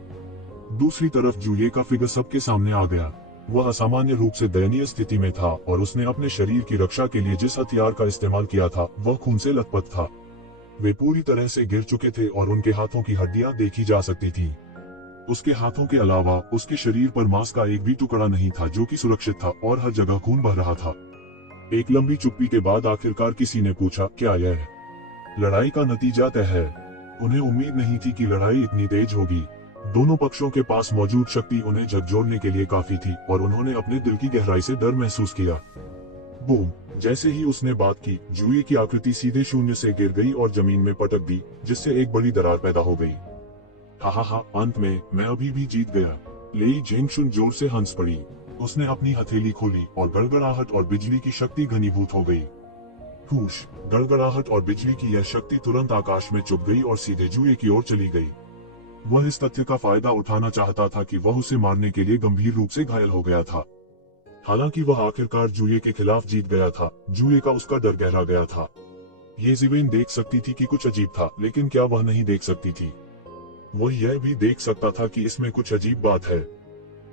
दूसरी तरफ जूये का फिगर सबके सामने आ गया। वह असामान्य रूप से दयनीय स्थिति में था और उसने अपने शरीर की रक्षा के लिए जिस हथियार का इस्तेमाल किया था वह खून से लथपथ था। वे पूरी तरह से गिर चुके थे और उनके हाथों की हड्डियां देखी जा सकती थी। उसके हाथों के अलावा उसके शरीर पर मांस का एक भी टुकड़ा नहीं था जो कि सुरक्षित था और हर जगह खून बह रहा था। एक लंबी चुप्पी के बाद आखिरकार किसी ने पूछा, क्या यह लड़ाई का नतीजा तय है? उन्हें उम्मीद नहीं थी कि लड़ाई इतनी तेज होगी। दोनों पक्षों के पास मौजूद शक्ति उन्हें झकझोरने के लिए काफी थी और उन्होंने अपने दिल की गहराई से डर महसूस किया। बूम। जैसे ही उसने बात की, जूये की आकृति सीधे शून्य से गिर गई और जमीन में पटक दी, जिससे एक बड़ी दरार पैदा हो गई। हा, अंत में मैं अभी भी जीत गया। ली जेंगशुन जोर से हंस पड़ी। उसने अपनी हथेली खोली और गड़गड़ाहट और बिजली की शक्ति घनीभूत हो गई। फूश, गड़गड़ाहट और बिजली की यह शक्ति तुरंत आकाश में चुप गई और सीधे जुए की ओर चली गई। वह इस तथ्य का फायदा उठाना चाहता था कि वह उसे मारने के लिए गंभीर रूप से घायल हो गया था। हालांकि वह आखिरकार जुए के खिलाफ जीत गया था, जुए का उसका डर गहरा गया था। येज़ेबेल देख सकती थी कि कुछ अजीब था, लेकिन क्या वह नहीं देख सकती थी? वह यह भी देख सकता था कि इसमें कुछ अजीब बात है।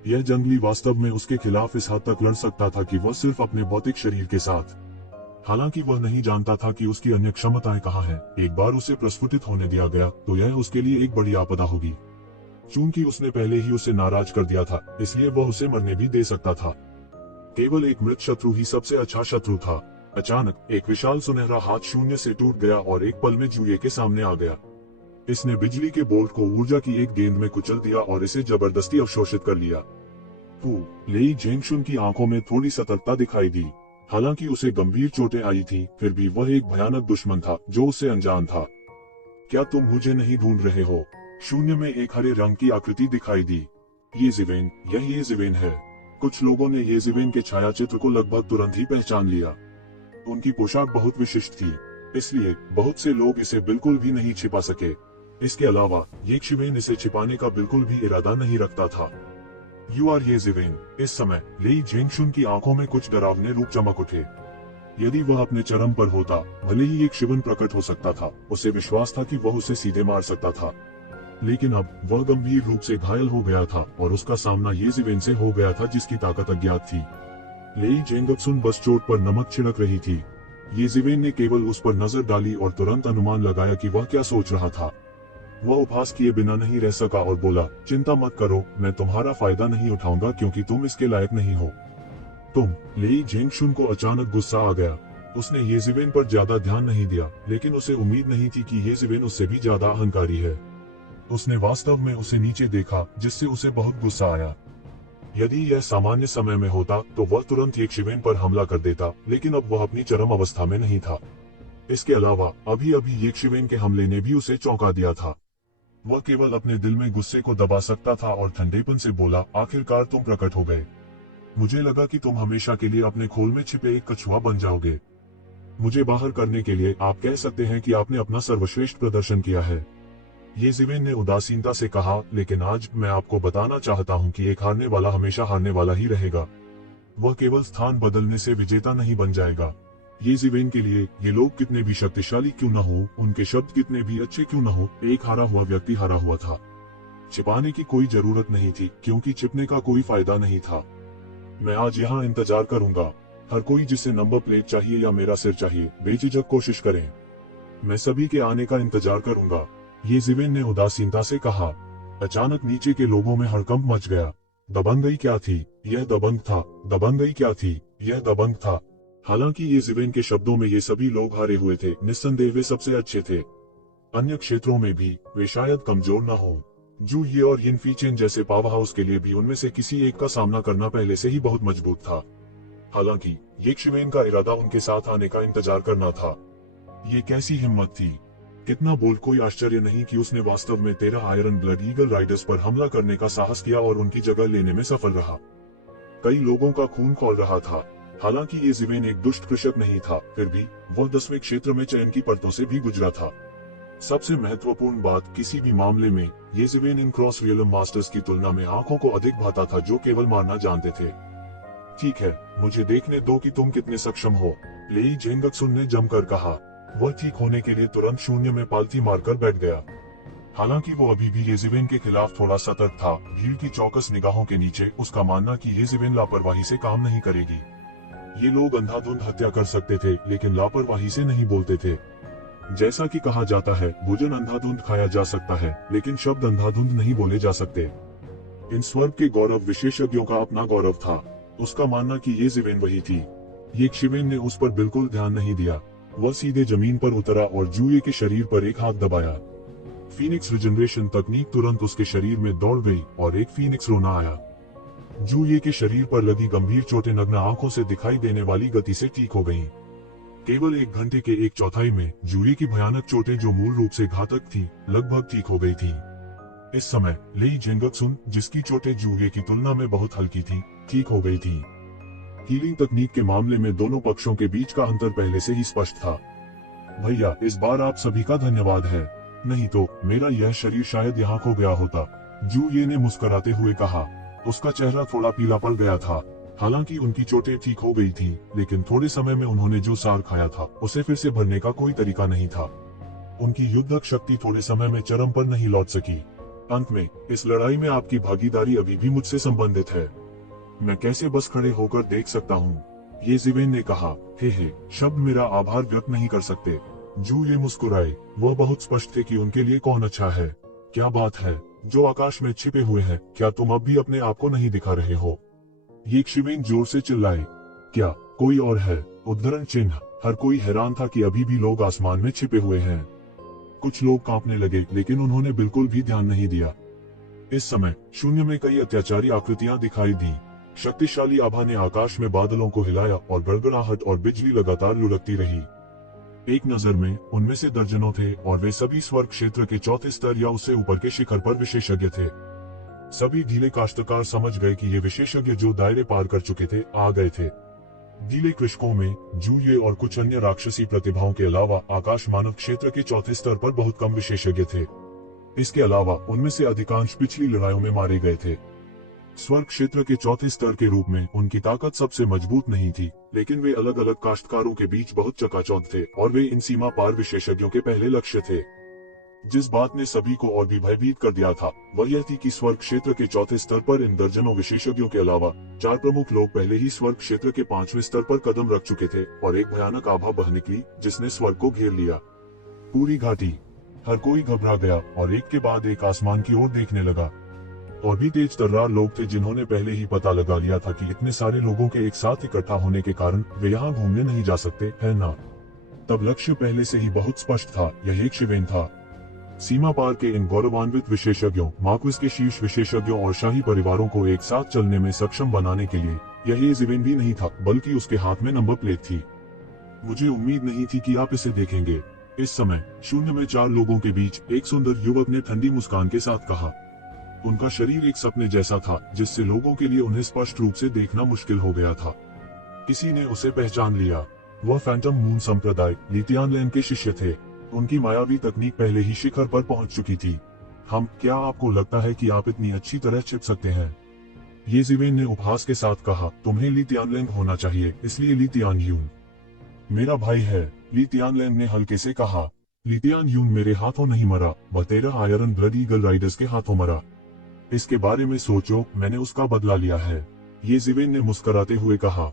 यह जंगली वास्तव में उसके खिलाफ इस हद तक लड़ सकता था कि वह सिर्फ अपने भौतिक शरीर के साथ। हालांकि वह नहीं जानता था कि उसकी अन्य क्षमताएं कहाँ हैं। एक बार उसे प्रस्फुटित होने दिया गया तो यह उसके लिए एक बड़ी आपदा होगी। चूंकि उसने पहले ही उसे नाराज कर दिया था, इसलिए वह उसे मरने भी दे सकता था। केवल एक मृत शत्रु ही सबसे अच्छा शत्रु था। अचानक एक विशाल सुनहरा हाथ शून्य से टूट गया और एक पल में जुए के सामने आ गया। इसने बिजली के बोल्ट को ऊर्जा की एक गेंद में कुचल दिया और इसे जबरदस्ती अवशोषित कर लिया। लेई जेंगशुन की आंखों में थोड़ी सतर्कता दिखाई दी। हालांकि उसे गंभीर चोटें आई थी, फिर भी वह एक भयानक दुश्मन था जो उससे अनजान था। क्या तुम मुझे नहीं ढूंढ रहे हो? शून्य में एक हरे रंग की आकृति दिखाई दी। येज़ेबेल, यह येज़ेबेल है। कुछ लोगों ने येज़ेबेल के छायाचित्र को लगभग तुरंत ही पहचान लिया। उनकी पोशाक बहुत विशिष्ट थी, इसलिए बहुत से लोग इसे बिल्कुल भी नहीं छिपा सके। इसके अलावा येज़ेबेल इसे छिपाने का बिल्कुल भी इरादा नहीं रखता था। You are Jezebel. इस समय लेई जेंगशुन की आंखों में कुछ डरावने रूप चमक उठे। यदि वह अपने चरम पर होता, भले ही एक शिवन प्रकट हो सकता था, उसे विश्वास था कि वह उसे सीधे मार सकता था। लेकिन अब वह गंभीर रूप से घायल हो गया था और उसका सामना येज़ेबेल से हो गया था जिसकी ताकत अज्ञात थी। लेई जेंगशुन बस चोट पर नमक छिड़क रही थी। येज़ेबेल ने केवल उस पर नजर डाली और तुरंत अनुमान लगाया कि वह क्या सोच रहा था। वह उपहास किए बिना नहीं रह सका और बोला, चिंता मत करो, मैं तुम्हारा फायदा नहीं उठाऊंगा क्योंकि तुम इसके लायक नहीं हो। तुम। लेई जेंगशुन को अचानक गुस्सा आ गया। उसने येज़ेबेल पर ज्यादा ध्यान नहीं दिया, लेकिन उसे उम्मीद नहीं थी कि येज़ेबेल उससे भी ज्यादा अहंकारी है। उसने वास्तव में उसे नीचे देखा, जिससे उसे बहुत गुस्सा आया। यदि यह सामान्य समय में होता तो वह तुरंत येज़ेबेल पर हमला कर देता, लेकिन अब वह अपनी चरम अवस्था में नहीं था। इसके अलावा अभी अभी येज़ेबेल के हमले ने भी उसे चौंका दिया था। वह केवल अपने दिल में गुस्से को दबा सकता था और ठंडेपन से बोला, आखिरकार तुम प्रकट हो गए। मुझे लगा कि तुम हमेशा के लिए अपने खोल में छिपे एक कछुआ बन जाओगे। मुझे बाहर करने के लिए आप कह सकते हैं कि आपने अपना सर्वश्रेष्ठ प्रदर्शन किया है। येज़ेबेल ने उदासीनता से कहा, लेकिन आज मैं आपको बताना चाहता हूं कि एक हारने वाला हमेशा हारने वाला ही रहेगा। वह केवल स्थान बदलने से विजेता नहीं बन जाएगा। येज़ेबेल के लिए ये लोग कितने भी शक्तिशाली क्यों न हो, उनके शब्द कितने भी अच्छे क्यों न हो, एक हारा हुआ व्यक्ति हारा हुआ था। छिपाने की कोई जरूरत नहीं थी, क्योंकि छिपने का कोई फायदा नहीं था। मैं आज यहाँ इंतजार करूंगा। हर कोई जिसे नंबर प्लेट चाहिए या मेरा सिर चाहिए, बेझिझक कोशिश करें। मैं सभी के आने का इंतजार करूंगा। येज़ेबेल ने उदासीनता से कहा। अचानक नीचे के लोगों में हड़कंप मच गया। दबंगई क्या थी? यह दबंग था। दबंगई क्या थी? यह दबंग था। हालांकि येज़ेबेल के शब्दों में ये सभी लोग हारे हुए थे, निस्संदेह वे सबसे अच्छे थे। अन्य क्षेत्रों में भी वे शायद कमजोर न हो। जू ये और यिनफीचेन जैसे पावर हाउस के लिए भी उनमें से किसी एक का सामना करना पहले से ही बहुत मजबूत था। हालांकि येज़ेबेल का इरादा उनके साथ आने का इंतजार करना था। ये कैसी हिम्मत थी! कितना बोल्ड! कोई आश्चर्य नहीं कि उसने वास्तव में 13 आयरन ब्लड ईगल राइडर्स पर हमला करने का साहस किया और उनकी जगह लेने में सफल रहा। कई लोगों का खून खौल रहा था। हालांकि येज़ेबेल एक दुष्ट कृषक नहीं था, फिर भी वह 10वें क्षेत्र में चयन की परतों से भी गुजरा था। सबसे महत्वपूर्ण बात, किसी भी मामले में येज़ेबेल इन क्रॉस रियलम मास्टर्स की तुलना में आंखों को अधिक भाता था, जो केवल मारना जानते थे। ठीक है, मुझे देखने दो कि तुम कितने सक्षम हो, लेई जेंगशुन ने जमकर कहा। वह ठीक होने के लिए तुरंत शून्य में पालथी मारकर बैठ गया। हालांकि वो अभी भी येज़ेबेल के खिलाफ थोड़ा सतर्क था। भीड़ की चौकस निगाहों के नीचे उसका मानना कि येज़ेबेल लापरवाही से काम नहीं करेगी। ये लोग अंधाधुंध हत्या कर सकते थे, लेकिन लापरवाही से नहीं बोलते थे। जैसा कि कहा जाता है, भोजन अंधाधुंध खाया जा सकता है, लेकिन शब्द अंधाधुंध नहीं बोले जा सकते। इन स्वर्ग के गौरव विशेषज्ञों का अपना गौरव था। उसका मानना कि येज़ेबेल वही थी। येज़ेबेल ने उस पर बिल्कुल ध्यान नहीं दिया। वह सीधे जमीन पर उतरा और जुए के शरीर पर एक हाथ दबाया। फीनिक्स रिजनरेशन तकनीक तुरंत उसके शरीर में दौड़ गई और एक फीनिक्स रोना आया। जुए के शरीर पर लगी गंभीर चोटें नग्न आंखों से दिखाई देने वाली गति से ठीक हो गईं। केवल 1 घंटे के 1/4 में जुए की भयानक चोटें, जो मूल रूप से घातक थी, लगभग ठीक हो गई थी। इस समय लेई जेंगशुन, जिसकी चोटें जुए की तुलना में बहुत हल्की थी, ठीक हो गई थी। हीलिंग तकनीक के मामले में दोनों पक्षों के बीच का अंतर पहले से ही स्पष्ट था। भैया, इस बार आप सभी का धन्यवाद है, नहीं तो मेरा यह शरीर शायद यहाँ खो गया होता, जू ये ने मुस्कुराते हुए कहा। उसका चेहरा थोड़ा पीला पड़ गया था। हालांकि उनकी चोटें ठीक हो गई थी, लेकिन थोड़े समय में उन्होंने जो सार खाया था उसे फिर से भरने का कोई तरीका नहीं था। उनकी युद्धक शक्ति थोड़े समय में चरम पर नहीं लौट सकी। अंत में इस लड़ाई में आपकी भागीदारी अभी भी मुझसे संबंधित है। मैं कैसे बस खड़े होकर देख सकता हूँ, ये जिवेन ने कहा। हे, शब्द मेरा आभार व्यक्त नहीं कर सकते। जू ये मुस्कुराए। वह बहुत स्पष्ट थे कि उनके लिए कौन अच्छा है। क्या बात है, जो आकाश में छिपे हुए हैं, क्या तुम अब भी अपने आप को नहीं दिखा रहे हो? ये शिवेन जोर से चिल्लाए। क्या कोई और है? उद्धरण चिन्ह। हर कोई हैरान था कि अभी भी लोग आसमान में छिपे हुए हैं। कुछ लोग कांपने लगे, लेकिन उन्होंने बिल्कुल भी ध्यान नहीं दिया। इस समय शून्य में कई अत्याचारी आकृतियां दिखाई दी। शक्तिशाली आभा ने आकाश में बादलों को हिलाया और गड़गड़ाहट और बिजली लगातार लुढ़कती रही। एक नजर में उनमें से दर्जनों थे और वे सभी स्वर्ग क्षेत्र के चौथे स्तर या उससे ऊपर के शिखर पर विशेषज्ञ थे। सभी ढीले काश्तकार समझ गए कि ये विशेषज्ञ जो दायरे पार कर चुके थे आ गए थे। ढीले कृषकों में जूये और कुछ अन्य राक्षसी प्रतिभाओं के अलावा आकाश मानव क्षेत्र के चौथे स्तर पर बहुत कम विशेषज्ञ थे। इसके अलावा उनमें से अधिकांश पिछली लड़ाइयों में मारे गए थे। स्वर्ग क्षेत्र के चौथे स्तर के रूप में उनकी ताकत सबसे मजबूत नहीं थी, लेकिन वे अलग अलग काश्तकारों के बीच बहुत चकाचौंध थे और वे इन सीमा पार विशेषज्ञों के पहले लक्ष्य थे। जिस बात ने सभी को और भी भयभीत कर दिया था वह यह थी कि स्वर्ग क्षेत्र के चौथे स्तर पर इन दर्जनों विशेषज्ञों के अलावा 4 प्रमुख लोग पहले ही स्वर्ग क्षेत्र के 5वें स्तर पर कदम रख चुके थे और एक भयानक आभा बह निकली जिसने स्वर्ग को घेर लिया। पूरी घाटी, हर कोई घबरा गया और एक के बाद एक आसमान की ओर देखने लगा। और भी तेज तर्रार लोग थे जिन्होंने पहले ही पता लगा लिया था कि इतने सारे लोगों के एक साथ इकट्ठा होने के कारण वे यहाँ घूमने नहीं जा सकते, है ना? तब लक्ष्य पहले से ही बहुत स्पष्ट था, यह एक शिवेन था। सीमा पार के इन गौरवान्वित विशेषज्ञों, मार्क्विस के शीर्ष विशेषज्ञों और शाही परिवारों को एक साथ चलने में सक्षम बनाने के लिए यह ये जिवेन भी नहीं था, बल्कि उसके हाथ में नंबर प्लेट थी। मुझे उम्मीद नहीं थी कि आप इसे देखेंगे। इस समय शून्य में 4 लोगों के बीच एक सुंदर युवक ने ठंडी मुस्कान के साथ कहा। उनका शरीर एक सपने जैसा था जिससे लोगों के लिए उन्हें स्पष्ट रूप से देखना मुश्किल हो गया था। किसी ने उसे पहचान लिया। वह फैंटम मून संप्रदाय लितियानलैंड के शिष्य थे। उनकी मायावी तकनीक पहले ही शिखर पर पहुंच चुकी थी। क्या आपको लगता है कि आप इतनी अच्छी तरह छिप सकते हैं? ये जिवेन ने उपहास के साथ कहा। तुम्हें लितियानलैंड होना चाहिए, इसलिए लितियान यून मेरा भाई है, लितियानलैंड ने हल्के से कहा। लितियान यून मेरे हाथों नहीं मरा, वह 13 आयरन ब्लड ईगल राइडर्स के हाथों मरा। इसके बारे में सोचो, मैंने उसका बदला लिया है, ये जिवेन ने मुस्कुराते हुए कहा।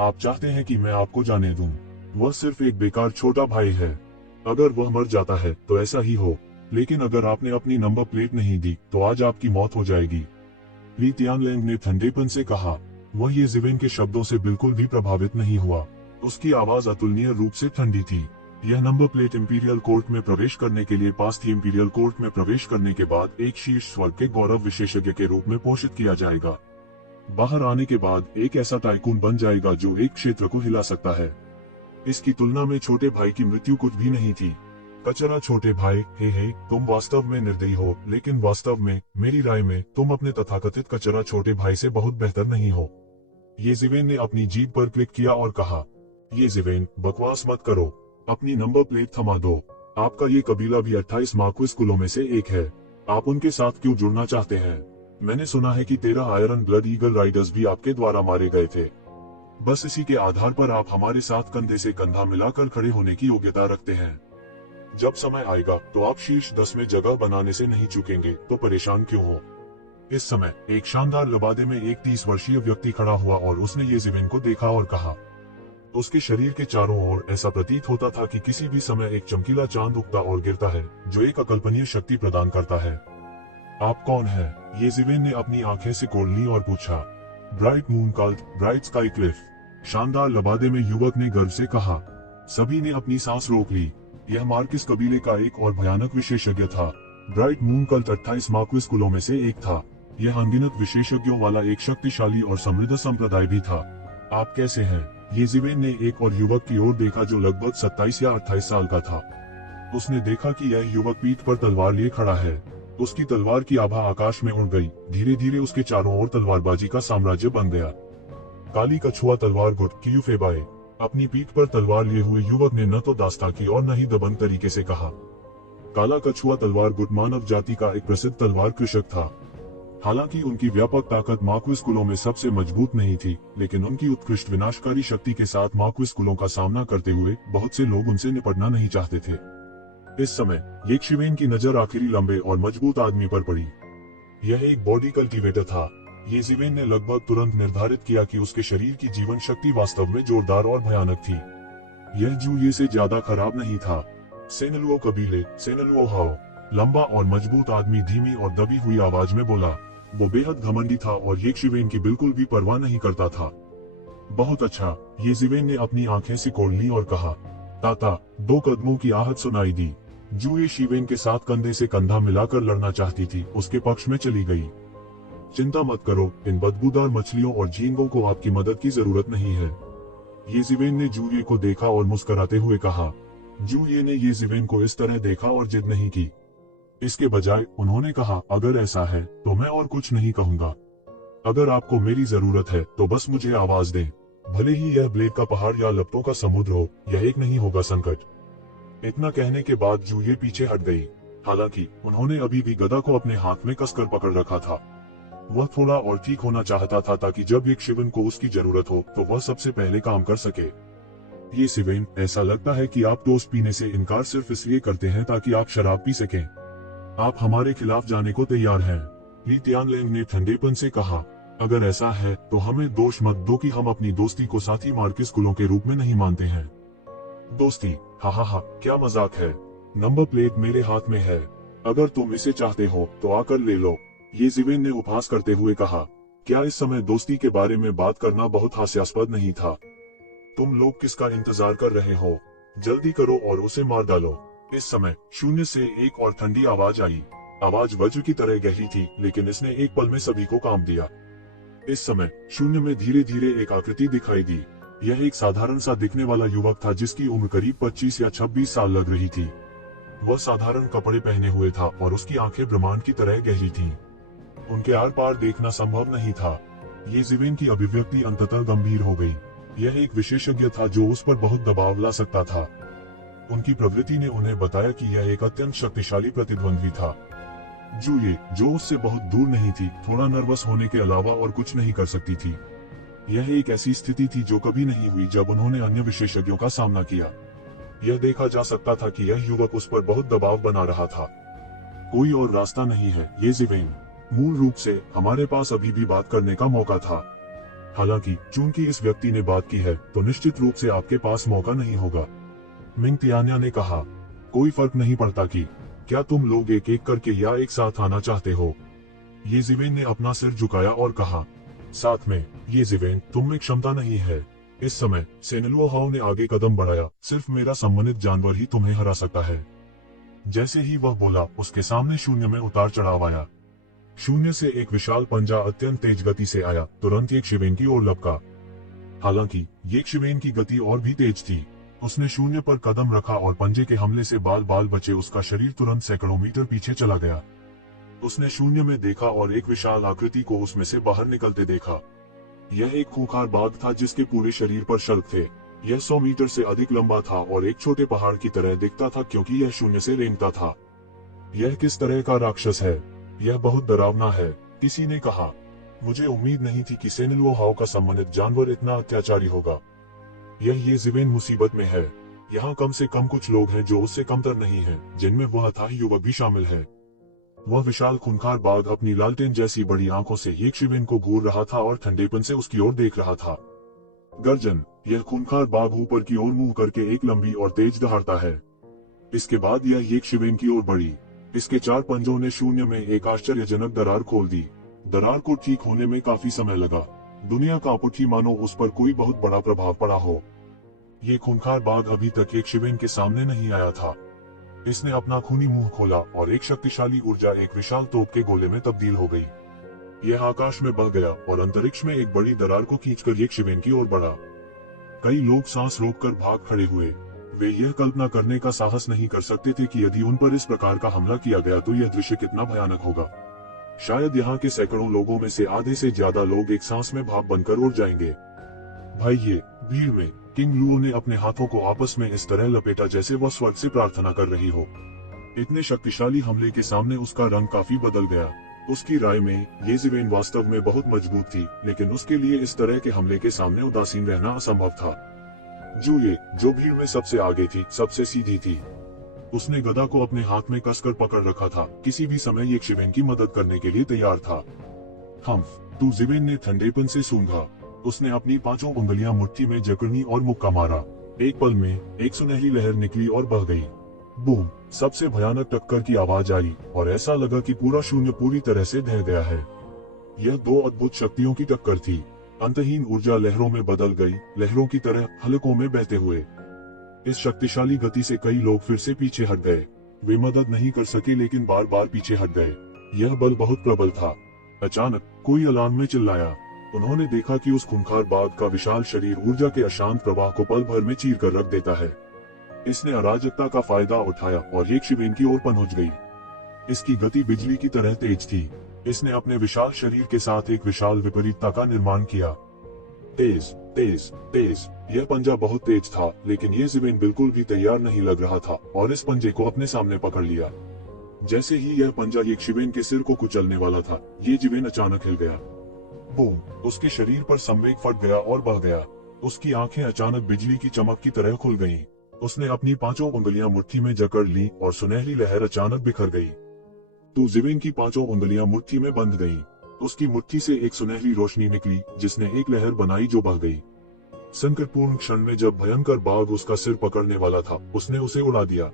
आप चाहते हैं कि मैं आपको जाने दूं? वह सिर्फ एक बेकार छोटा भाई है। अगर वह मर जाता है तो ऐसा ही हो, लेकिन अगर आपने अपनी नंबर प्लेट नहीं दी तो आज आपकी मौत हो जाएगी, लितियानलैंड ने ठंडेपन से कहा। वह ये जिवेन के शब्दों से बिल्कुल भी प्रभावित नहीं हुआ। उसकी आवाज अतुलनीय रूप से ठंडी थी। यह नंबर प्लेट इंपीरियल कोर्ट में प्रवेश करने के लिए पास थी। इंपीरियल कोर्ट में प्रवेश करने के बाद एक शीर्ष स्वर्ग के गौरव विशेषज्ञ के रूप में पोषित किया जाएगा। बाहर आने के बाद एक ऐसा टाइकून बन जाएगा जो एक क्षेत्र को हिला सकता है। इसकी तुलना में छोटे भाई की मृत्यु कुछ भी नहीं थी। कचरा छोटे भाई, हे, तुम वास्तव में निर्दयी हो, लेकिन वास्तव में मेरी राय में तुम अपने तथाकथित कचरा छोटे भाई से बहुत बेहतर नहीं हो। ये जिवेन ने अपनी जीभ पर क्लिक किया और कहा। ये जिवेन, बकवास मत करो, अपनी नंबर प्लेट थमा दो। आपका ये कबीला भी 28 मार्क्विस कुलों में से एक है। आप उनके साथ क्यों जुड़ना चाहते हैं? मैंने सुना है कि 13 आयरन ब्लड ईगल राइडर्स भी आपके द्वारा मारे गए थे। बस इसी के आधार पर आप हमारे साथ कंधे से कंधा मिलाकर खड़े होने की योग्यता रखते हैं। जब समय आएगा तो आप शीर्ष 10 में जगह बनाने से नहीं चूकेंगे, तो परेशान क्यों हो? इस समय एक शानदार लबादे में एक 30 वर्षीय व्यक्ति खड़ा हुआ और उसने ये जिवेन को देखा और कहा। उसके शरीर के चारों ओर ऐसा प्रतीत होता था कि किसी भी समय एक चमकीला चांद उगता और गिरता है, जो एक अकल्पनीय शक्ति प्रदान करता है। आप कौन हैं? ये जिवेन ने अपनी आंखें सिकोड़ ली और पूछा। Bright moon cult, bright sky Cliff, शानदार लबादे में युवक ने गर्व से कहा। सभी ने अपनी सांस रोक ली। यह मार्किस कबीले का एक और भयानक विशेषज्ञ था। ब्राइट मून कल्ट 28 मार्क्विस कुलों में से एक था। यह अनगिनत विशेषज्ञों वाला एक शक्तिशाली और समृद्ध संप्रदाय भी था। आप कैसे हैं? ये जिवेन ने एक और युवक की ओर देखा जो लगभग 27 या 28 साल का था। उसने देखा कि यह युवक पीठ पर तलवार लिए खड़ा है। उसकी तलवार की आभा आकाश में उड़ गई। धीरे धीरे उसके चारों ओर तलवारबाजी का साम्राज्य बन गया। काली कछुआ तलवार गुट क्यूफेबाए। अपनी पीठ पर तलवार लिए हुए युवक ने न तो दास्तां की और न ही दबंग तरीके से कहा। काला कछुआ तलवार गुट मानव जाति का एक प्रसिद्ध तलवार कृषक था। हालांकि उनकी व्यापक ताकत मार्क्विस कुलों में सबसे मजबूत नहीं थी, लेकिन उनकी उत्कृष्ट विनाशकारी शक्ति के साथ मार्क्विस कुलों का सामना करते हुए बहुत से लोग उनसे निपटना नहीं चाहते थे। इस समय येशिवेन की नजर आखिरी लंबे और मजबूत आदमी पर पड़ी। यह एक बॉडी कल्टीवेटर था। येशिवेन ने लगभग तुरंत निर्धारित किया कि उसके शरीर की जीवन शक्ति वास्तव में जोरदार और भयानक थी। यह जूये से ज्यादा खराब नहीं था। सेनलुओ कबीले, सेनलुओ हाओ। लंबा और मजबूत आदमी धीमी और दबी हुई आवाज में बोला। वो बेहद घमंडी था और येशिवेन की बिल्कुल भी परवाह नहीं करता था। बहुत अच्छा, येशिवेन ने अपनी आंखें सिकोड़ ली और कहा। ताता, 2 कदमों की आहट सुनाई दी। जू येशिवेन के साथ कंधे से कंधा मिलाकर लड़ना चाहती थी, उसके पक्ष में चली गई। चिंता मत करो, इन बदबूदार मछलियों और झींगों को आपकी मदद की जरूरत नहीं है। येशिवेन ने जूये को देखा और मुस्कुराते हुए कहा। जूये ने येशिवेन को इस तरह देखा और जिद नहीं की। इसके बजाय उन्होंने कहा, अगर ऐसा है तो मैं और कुछ नहीं कहूंगा। अगर आपको मेरी जरूरत है तो बस मुझे आवाज दें। भले ही यह ब्लेड का पहाड़ या लपटों का समुद्र हो, यह एक नहीं होगा संकट। इतना कहने के बाद जूये पीछे हट गई। हालांकि उन्होंने अभी भी गदा को अपने हाथ में कसकर पकड़ रखा था। वह थोड़ा और ठीक होना चाहता था ताकि जब येशिवेन को उसकी जरूरत हो तो वह सबसे पहले काम कर सके। येशिवेन, ऐसा लगता है कि आप टोस्ट पीने से इनकार सिर्फ इसलिए करते हैं ताकि आप शराब पी सकें। आप हमारे खिलाफ जाने को तैयार हैं। ली तियानलेंग ने ठंडेपन से कहा। अगर ऐसा है तो हमें दोष मत दो कि हम अपनी दोस्ती को साथी मार्क्विस कुलों के रूप में नहीं मानते हैं। दोस्ती, हा हा हा, क्या मजाक है। नंबर प्लेट मेरे हाथ में है। अगर तुम इसे चाहते हो तो आकर ले लो, येशिवेन ने उपहास करते हुए कहा। क्या इस समय दोस्ती के बारे में बात करना बहुत हास्यास्पद नहीं था? तुम लोग किसका इंतजार कर रहे हो? जल्दी करो और उसे मार डालो। इस समय शून्य से एक और ठंडी आवाज आई। आवाज वज्र की तरह गहरी थी, लेकिन इसने एक पल में सभी को काम दिया। इस समय शून्य में धीरे धीरे एक आकृति दिखाई दी। यह एक साधारण सा दिखने वाला युवक था जिसकी उम्र करीब 25 या 26 साल लग रही थी। वह साधारण कपड़े पहने हुए था और उसकी आंखें ब्रह्मांड की तरह गहरी थीं। उनके आर पार देखना संभव नहीं था। येशिवेन की अभिव्यक्ति अंततः गंभीर हो गई। यह एक विशेषज्ञ था जो उस पर बहुत दबाव ला सकता था। उनकी प्रवृत्ति ने उन्हें बताया कि यह एक अत्यंत शक्तिशाली प्रतिद्वंद्वी था। जूये, जो उससे बहुत दूर नहीं थी, थोड़ा नर्वस होने के अलावा और कुछ नहीं कर सकती थी। यह एक ऐसी स्थिति थी जो कभी नहीं हुई जब उन्होंने अन्य विशेषज्ञों का सामना किया। यह देखा जा सकता था कि यह युवक उस पर बहुत दबाव बना रहा था। कोई और रास्ता नहीं है, येशिवेन। मूल रूप से हमारे पास अभी भी बात करने का मौका था। हालांकि चूंकि इस व्यक्ति ने बात की है तो निश्चित रूप से आपके पास मौका नहीं होगा। मिंग तियान्या ने कहा। कोई फर्क नहीं पड़ता कि क्या तुम लोग एक एक करके या एक साथ आना चाहते हो? येशिवेन ने अपना सिर झुकाया और कहा। साथ में, येशिवेन, तुम में क्षमता नहीं है। इस समय सेनलुओ हाओ ने आगे कदम बढ़ाया। सिर्फ मेरा सम्मानित जानवर ही तुम्हें हरा सकता है। जैसे ही वह बोला, उसके सामने शून्य में उतार चढ़ाव आया। शून्य से एक विशाल पंजा अत्यंत तेज गति से आया, तुरंत येशिवेन की ओर लपका। हालांकि येशिवेन की गति और भी तेज थी। उसने शून्य पर कदम रखा और पंजे के हमले से बाल बाल बचे उसका शरीर तुरंत सैकड़ों मीटर पीछे चला गया। उसने शून्य में देखा और एक विशाल आकृति को उसमें से बाहर निकलते देखा। यह एक खूंखार बाघ था जिसके पूरे शरीर पर शल्क थे। यह 100 मीटर से अधिक लंबा था और एक छोटे पहाड़ की तरह दिखता था क्योंकि यह शून्य से रेंगता था। यह किस तरह का राक्षस है? यह बहुत डरावना है, किसी ने कहा। मुझे उम्मीद नहीं थी कि सेनलुओ हाओ का सम्मानित जानवर इतना अत्याचारी होगा। यह येशिवेन मुसीबत में है। यहाँ कम से कम कुछ लोग हैं जो उससे कमतर नहीं हैं, जिनमें वह अथाह युवक भी शामिल है। वह विशाल खूंखार बाघ अपनी लालटेन जैसी बड़ी आंखों से येशिवेन को घूर रहा था और ठंडेपन से उसकी ओर देख रहा था। गर्जन, यह खूंखार बाघ ऊपर की ओर मुंह करके एक लंबी और तेज दहाड़ता है। इसके बाद यह येशिवेन की ओर बढ़ी। इसके 4 पंजों ने शून्य में एक आश्चर्यजनक दरार खोल दी। दरार को ठीक होने में काफी समय लगा। दुनिया कांप उठी मानो उस पर कोई बहुत बड़ा प्रभाव पड़ा हो। ये खूंखार बाघ अभी तक येशिवेन के सामने नहीं आया था। इसने अपना खूनी मुंह खोला और एक शक्तिशाली ऊर्जा एक विशाल तोप के गोले में तब्दील हो गई। यह आकाश में बह गया और अंतरिक्ष में एक बड़ी दरार को खींचकर येशिवेन की ओर बढ़ा। कई लोग सांस रोककर भाग खड़े हुए। वे यह कल्पना करने का साहस नहीं कर सकते थे कि यदि उन पर इस प्रकार का हमला किया गया तो यह दृश्य कितना भयानक होगा। शायद यहाँ के सैकड़ों लोगों में से आधे से ज्यादा लोग एक सांस में भाप बनकर उड़ जाएंगे। भाई ये भीड़ में किंग लुओ ने अपने हाथों को आपस में इस तरह लपेटा जैसे वह स्वर्ग से प्रार्थना कर रही हो। इतने शक्तिशाली हमले के सामने उसका रंग काफी बदल गया। उसकी राय में ये ज़िवेन वास्तव में बहुत मजबूत थी, लेकिन उसके लिए इस तरह के हमले के सामने उदासीन रहना असंभव था। जो भीड़ में सबसे आगे थी, सबसे सीधी थी। उसने गदा को अपने हाथ में कसकर पकड़ रखा था, किसी भी समय ये ज़िवेन की मदद करने के लिए तैयार था। तू ज़िवेन ने ठंडेपन से सूंघा। उसने अपनी 5 उंगलियां मुट्ठी में जकड़नी और मुक्का मारा। एक पल में एक सुनहरी लहर निकली और बह गई। बूम! सबसे भयानक टक्कर की आवाज आई और ऐसा लगा कि पूरा शून्य पूरी तरह से ढह गया है। यह 2 अद्भुत शक्तियों की टक्कर थी। अंतहीन ऊर्जा लहरों में बदल गई, लहरों की तरह हलकों में बहते हुए। इस शक्तिशाली गति से कई लोग फिर से पीछे हट गए। वे मदद नहीं कर सके, लेकिन बार बार पीछे हट गए। यह बल बहुत प्रबल था। अचानक कोई अलार्म में चिल्लाया। उन्होंने देखा कि उस खूंखार बाघ का विशाल शरीर ऊर्जा के अशांत प्रवाह को पल भर में चीर कर रख देता है। इसने अराजकता का फायदा उठाया और एक ज़िवेन की ओर पहुंच गई। इसकी गति बिजली की तरह तेज थी। इसने अपने विशाल शरीर के साथ एक विशाल विपरीतता का निर्माण किया। तेज, तेज, तेज। यह पंजा बहुत तेज था, लेकिन ये ज़िवेन बिल्कुल भी तैयार नहीं लग रहा था और इस पंजे को अपने सामने पकड़ लिया। जैसे ही यह पंजा एक ज़िवेन के सिर को कुचलने वाला था, ये ज़िवेन अचानक हिल गया। बूम! उसके शरीर पर संवेग फट गया और बह गया। उसकी आंखें अचानक बिजली की चमक की तरह खुल गईं। उसने अपनी 5 उंगलियां मुट्ठी में जकड़ ली और सुनहरी लहर अचानक बिखर गई। तो ज़िवेन की 5 उंगलियां मुट्ठी में बंध गईं। उसकी मुट्ठी से एक सुनहरी रोशनी निकली, जिसने एक लहर बनाई जो बह गई। संकटपूर्ण क्षण में जब भयंकर बाघ उसका सिर पकड़ने वाला था, उसने उसे उड़ा दिया।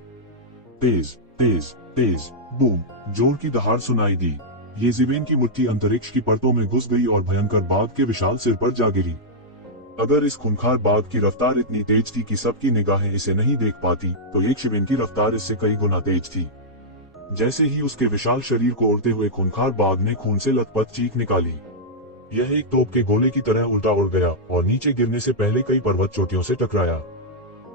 तेज, तेज, तेज। बूम! जोर की दहाड़ सुनाई दी। ये ज़िवेन की मुट्ठी अंतरिक्ष की परतों में घुस गई और भयंकर बाघ के विशाल सिर पर जा गिरी। अगर इस खूंखार बाघ की रफ्तार इतनी तेज थी कि सबकी निगाहें इसे नहीं देख पाती, तो एक ज़िवेन की रफ्तार इससे कई गुना तेज थी। जैसे ही उसके विशाल शरीर को उड़ते हुए खूंखार बाघ ने खून से लथपथ चीख निकाली। यह एक तोप के गोले की तरह उल्टा उड़ गया और नीचे गिरने से पहले कई पर्वत चोटियों से टकराया।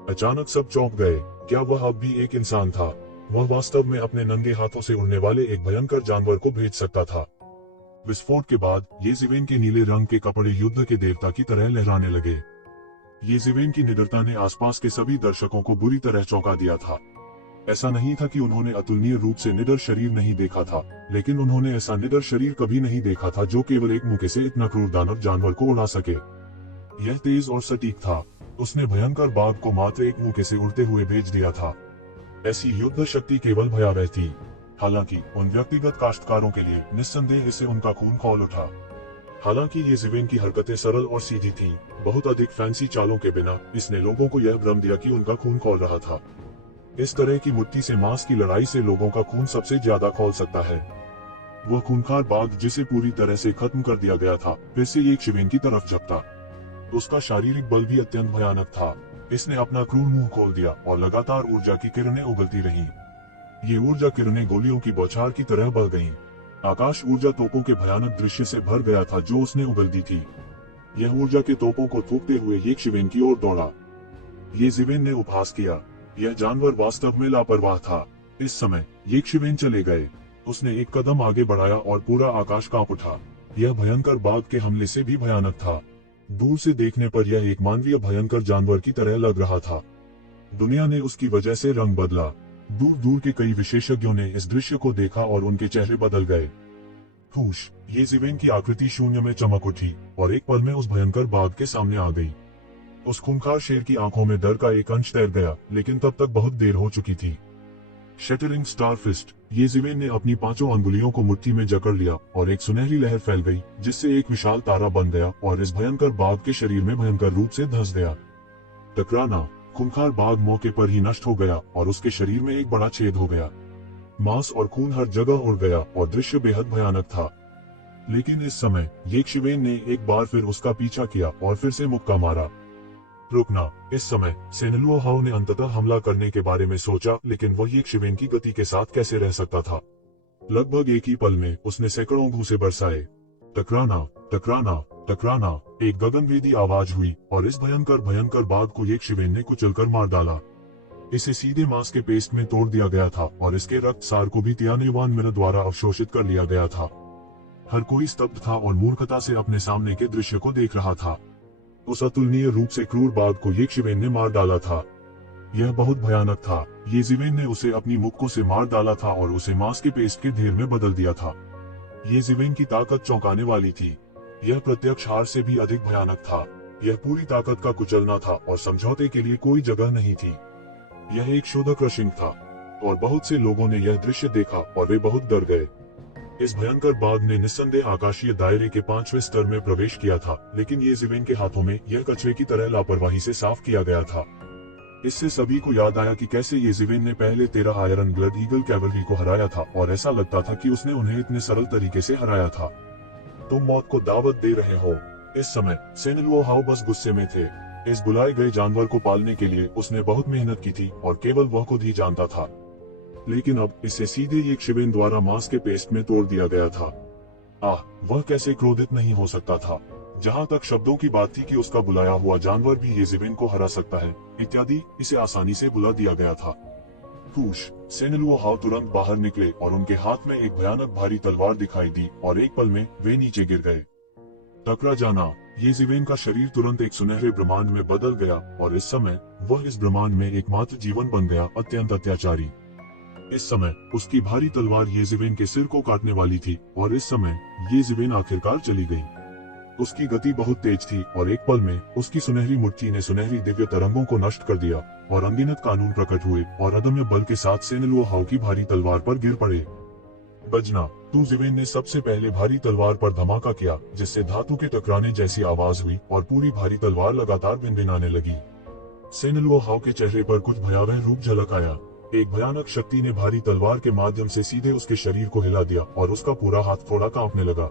अचानक सब चौंक गए। क्या वह अब भी एक इंसान था? वह वास्तव में अपने नंगे हाथों से उड़ने वाले एक भयंकर जानवर को भेज सकता था। विस्फोट के बाद ये ज़िवेन के नीले रंग के कपड़े युद्ध के देवता की तरह लहराने लगे। ये ज़िवेन की निडरता ने आसपास के सभी दर्शकों को बुरी तरह चौंका दिया था। ऐसा नहीं था कि उन्होंने अतुलनीय रूप से निडर शरीर नहीं देखा था, लेकिन उन्होंने ऐसा निडर शरीर कभी नहीं देखा था जो केवल एक मुक्के से इतना क्रूर दानव जानवर को उड़ा सके। यह तेज और सटीक था। उसने भयंकर बाघ को मात्र एक मुक्के से उड़ते हुए भेज दिया था। ऐसी युद्ध शक्ति केवल भयावह थी। हालांकि उन व्यक्तिगत काश्तकारों के लिए निस्संदेह इससे उनका खून खौल उठा। हालांकि ये ज़िवेन की हरकतें सरल और सीधी थीं, बहुत अधिक फैंसी चालों के बिना इसने लोगों को यह भ्रम दिया कि उनका खून खौल रहा था। इस तरह की मुट्ठी से मांस की लड़ाई से लोगों का खून सबसे ज्यादा खौल सकता है। वह खूंखार बाघ जिसे पूरी तरह से खत्म कर दिया गया था, फिर से एक ज़िवेन की तरफ झपटा। उसका शारीरिक बल भी अत्यंत भयानक था। इसने अपना क्रूर मुंह खोल दिया और लगातार ऊर्जा की किरणें उगलती रहीं। ये ऊर्जा किरणें गोलियों की बौछार की तरह बह गईं। आकाश ऊर्जा तोपों के भयानक दृश्य से भर गया था जो उसने उगलती थी। यह ऊर्जा के तोपों को थूकते हुए एक ज़िवेन की ओर दौड़ा। ये ज़िवेन ने उपहास किया। यह जानवर वास्तव में लापरवाह था। इस समय ये ज़िवेन चले गए। उसने एक कदम आगे बढ़ाया और पूरा आकाश कांप उठा। यह भयंकर बाघ के हमले से भी भयानक था। दूर से देखने पर यह एक मानवीय भयंकर जानवर की तरह लग रहा था। दुनिया ने उसकी वजह से रंग बदला। दूर दूर के कई विशेषज्ञों ने इस दृश्य को देखा और उनके चेहरे बदल गए। हुश! ये ज़िवेन की आकृति शून्य में चमक उठी और एक पल में उस भयंकर बाघ के सामने आ गई। उस खूंखार शेर की आंखों में डर का एक अंश तैर गया, लेकिन तब तक बहुत देर हो चुकी थी। Shattering star fist! ये ज़िवेन ने अपनी 5 अंगुलियों को मुट्ठी में जकड़ लिया और एक सुनहरी लहर फैल गई, जिससे एक विशाल तारा बन गया और इस भयंकर बाघ के शरीर में भयंकर रूप से धंस गया। टकराना! खूंखार बाघ मौके पर ही नष्ट हो गया और उसके शरीर में एक बड़ा छेद हो गया। मांस और खून हर जगह उड़ गया और दृश्य बेहद भयानक था। लेकिन इस समय ये ज़िवेन ने एक बार फिर उसका पीछा किया और फिर से मुक्का मारा। रुकना! इस समय सेनलुओ हाओ ने अंततः हमला करने के बारे में सोचा, लेकिन वह एक ज़िवेन की गति के साथ कैसे रह सकता था। लगभग एक ही पल में उसने सैकड़ों घूंसे बरसाए। टकराना, टकराना, टकराना! एक गगनभेदी आवाज हुई और इस भयंकर बाघ को एक ज़िवेन ने कुचलकर मार डाला। इसे सीधे मांस के पेस्ट में तोड़ दिया गया था और इसके रक्त सार को भी तियानेवान मिर द्वारा अवशोषित कर लिया गया था। हर कोई स्तब्ध था और मूर्खता से अपने सामने के दृश्य को देख रहा था। उस अतुलनीय रूप से क्रूर बाघ को येशिवेन ने मार डाला था। यह बहुत भयानक था। येशिवेन ने उसे अपनी मुक्कों से मार डाला था और उसे मांस के पेस्ट के ढेर में बदल दिया था। येशिवेन की ताकत चौंकाने वाली थी। यह प्रत्यक्ष हार से भी अधिक भयानक था। यह पूरी ताकत का कुचलना था और समझौते के लिए कोई जगह नहीं थी। यह एक शुद्ध क्रशिंग था और बहुत से लोगों ने यह दृश्य देखा और वे बहुत डर गए। इस भयंकर बाघ ने निस्संदेह आकाशीय दायरे के 5वें स्तर में प्रवेश किया था, लेकिन येशिवेन के हाथों में यह कचरे की तरह लापरवाही से साफ किया गया था। इससे सभी को याद आया कि कैसे येशिवेन ने पहले 13 आयरन ब्लड ईगल कैवलरी को हराया था और ऐसा लगता था कि उसने उन्हें इतने सरल तरीके से हराया था। तुम मौत को दावत दे रहे हो। इस समय सेनलुओ हाउ बस गुस्से में थे। इस बुलाए गए जानवर को पालने के लिए उसने बहुत मेहनत की थी और केवल वह खुद ही जानता था, लेकिन अब इसे सीधे येशिवेन द्वारा मांस के पेस्ट में तोड़ दिया गया था। वह कैसे क्रोधित नहीं हो सकता था। जहां तक शब्दों की बात थी कि उसका बुलाया हुआ जानवर भी येशिवेन को हरा सकता है इत्यादि, इसे आसानी से बुला दिया गया था। हुश, सेनलुओ हाउ तुरंत बाहर निकले और उनके हाथ में एक भयानक भारी तलवार दिखाई दी और एक पल में वे नीचे गिर गए। टकरा जाना। येशिवेन का शरीर तुरंत एक सुनहरे ब्रह्मांड में बदल गया और इस समय वह इस ब्रह्मांड में एकमात्र जीवन बन गया, अत्यंत अत्याचारी। इस समय उसकी भारी तलवार येशिवेन के सिर को काटने वाली थी और इस समय येशिवेन आखिरकार चली गई। उसकी गति बहुत तेज थी और एक पल में उसकी सुनहरी मुट्ठी ने सुनहरी दिव्य तरंगों को नष्ट कर दिया और अनगिनत कानून प्रकट हुए और अदम्य बल के साथ सेनलुओ हाउ की भारी तलवार पर गिर पड़े। बजना। येशिवेन ने सबसे पहले भारी तलवार पर धमाका किया, जिससे धातु के टकराने जैसी आवाज हुई और पूरी भारी तलवार लगातार भिनभिनाने लगी। सेनलुओ हाउ के चेहरे पर कुछ भयावह रूप झलक आया। एक भयानक शक्ति ने भारी तलवार के माध्यम से सीधे उसके शरीर को हिला दिया और उसका पूरा हाथ थोड़ा कांपने लगा।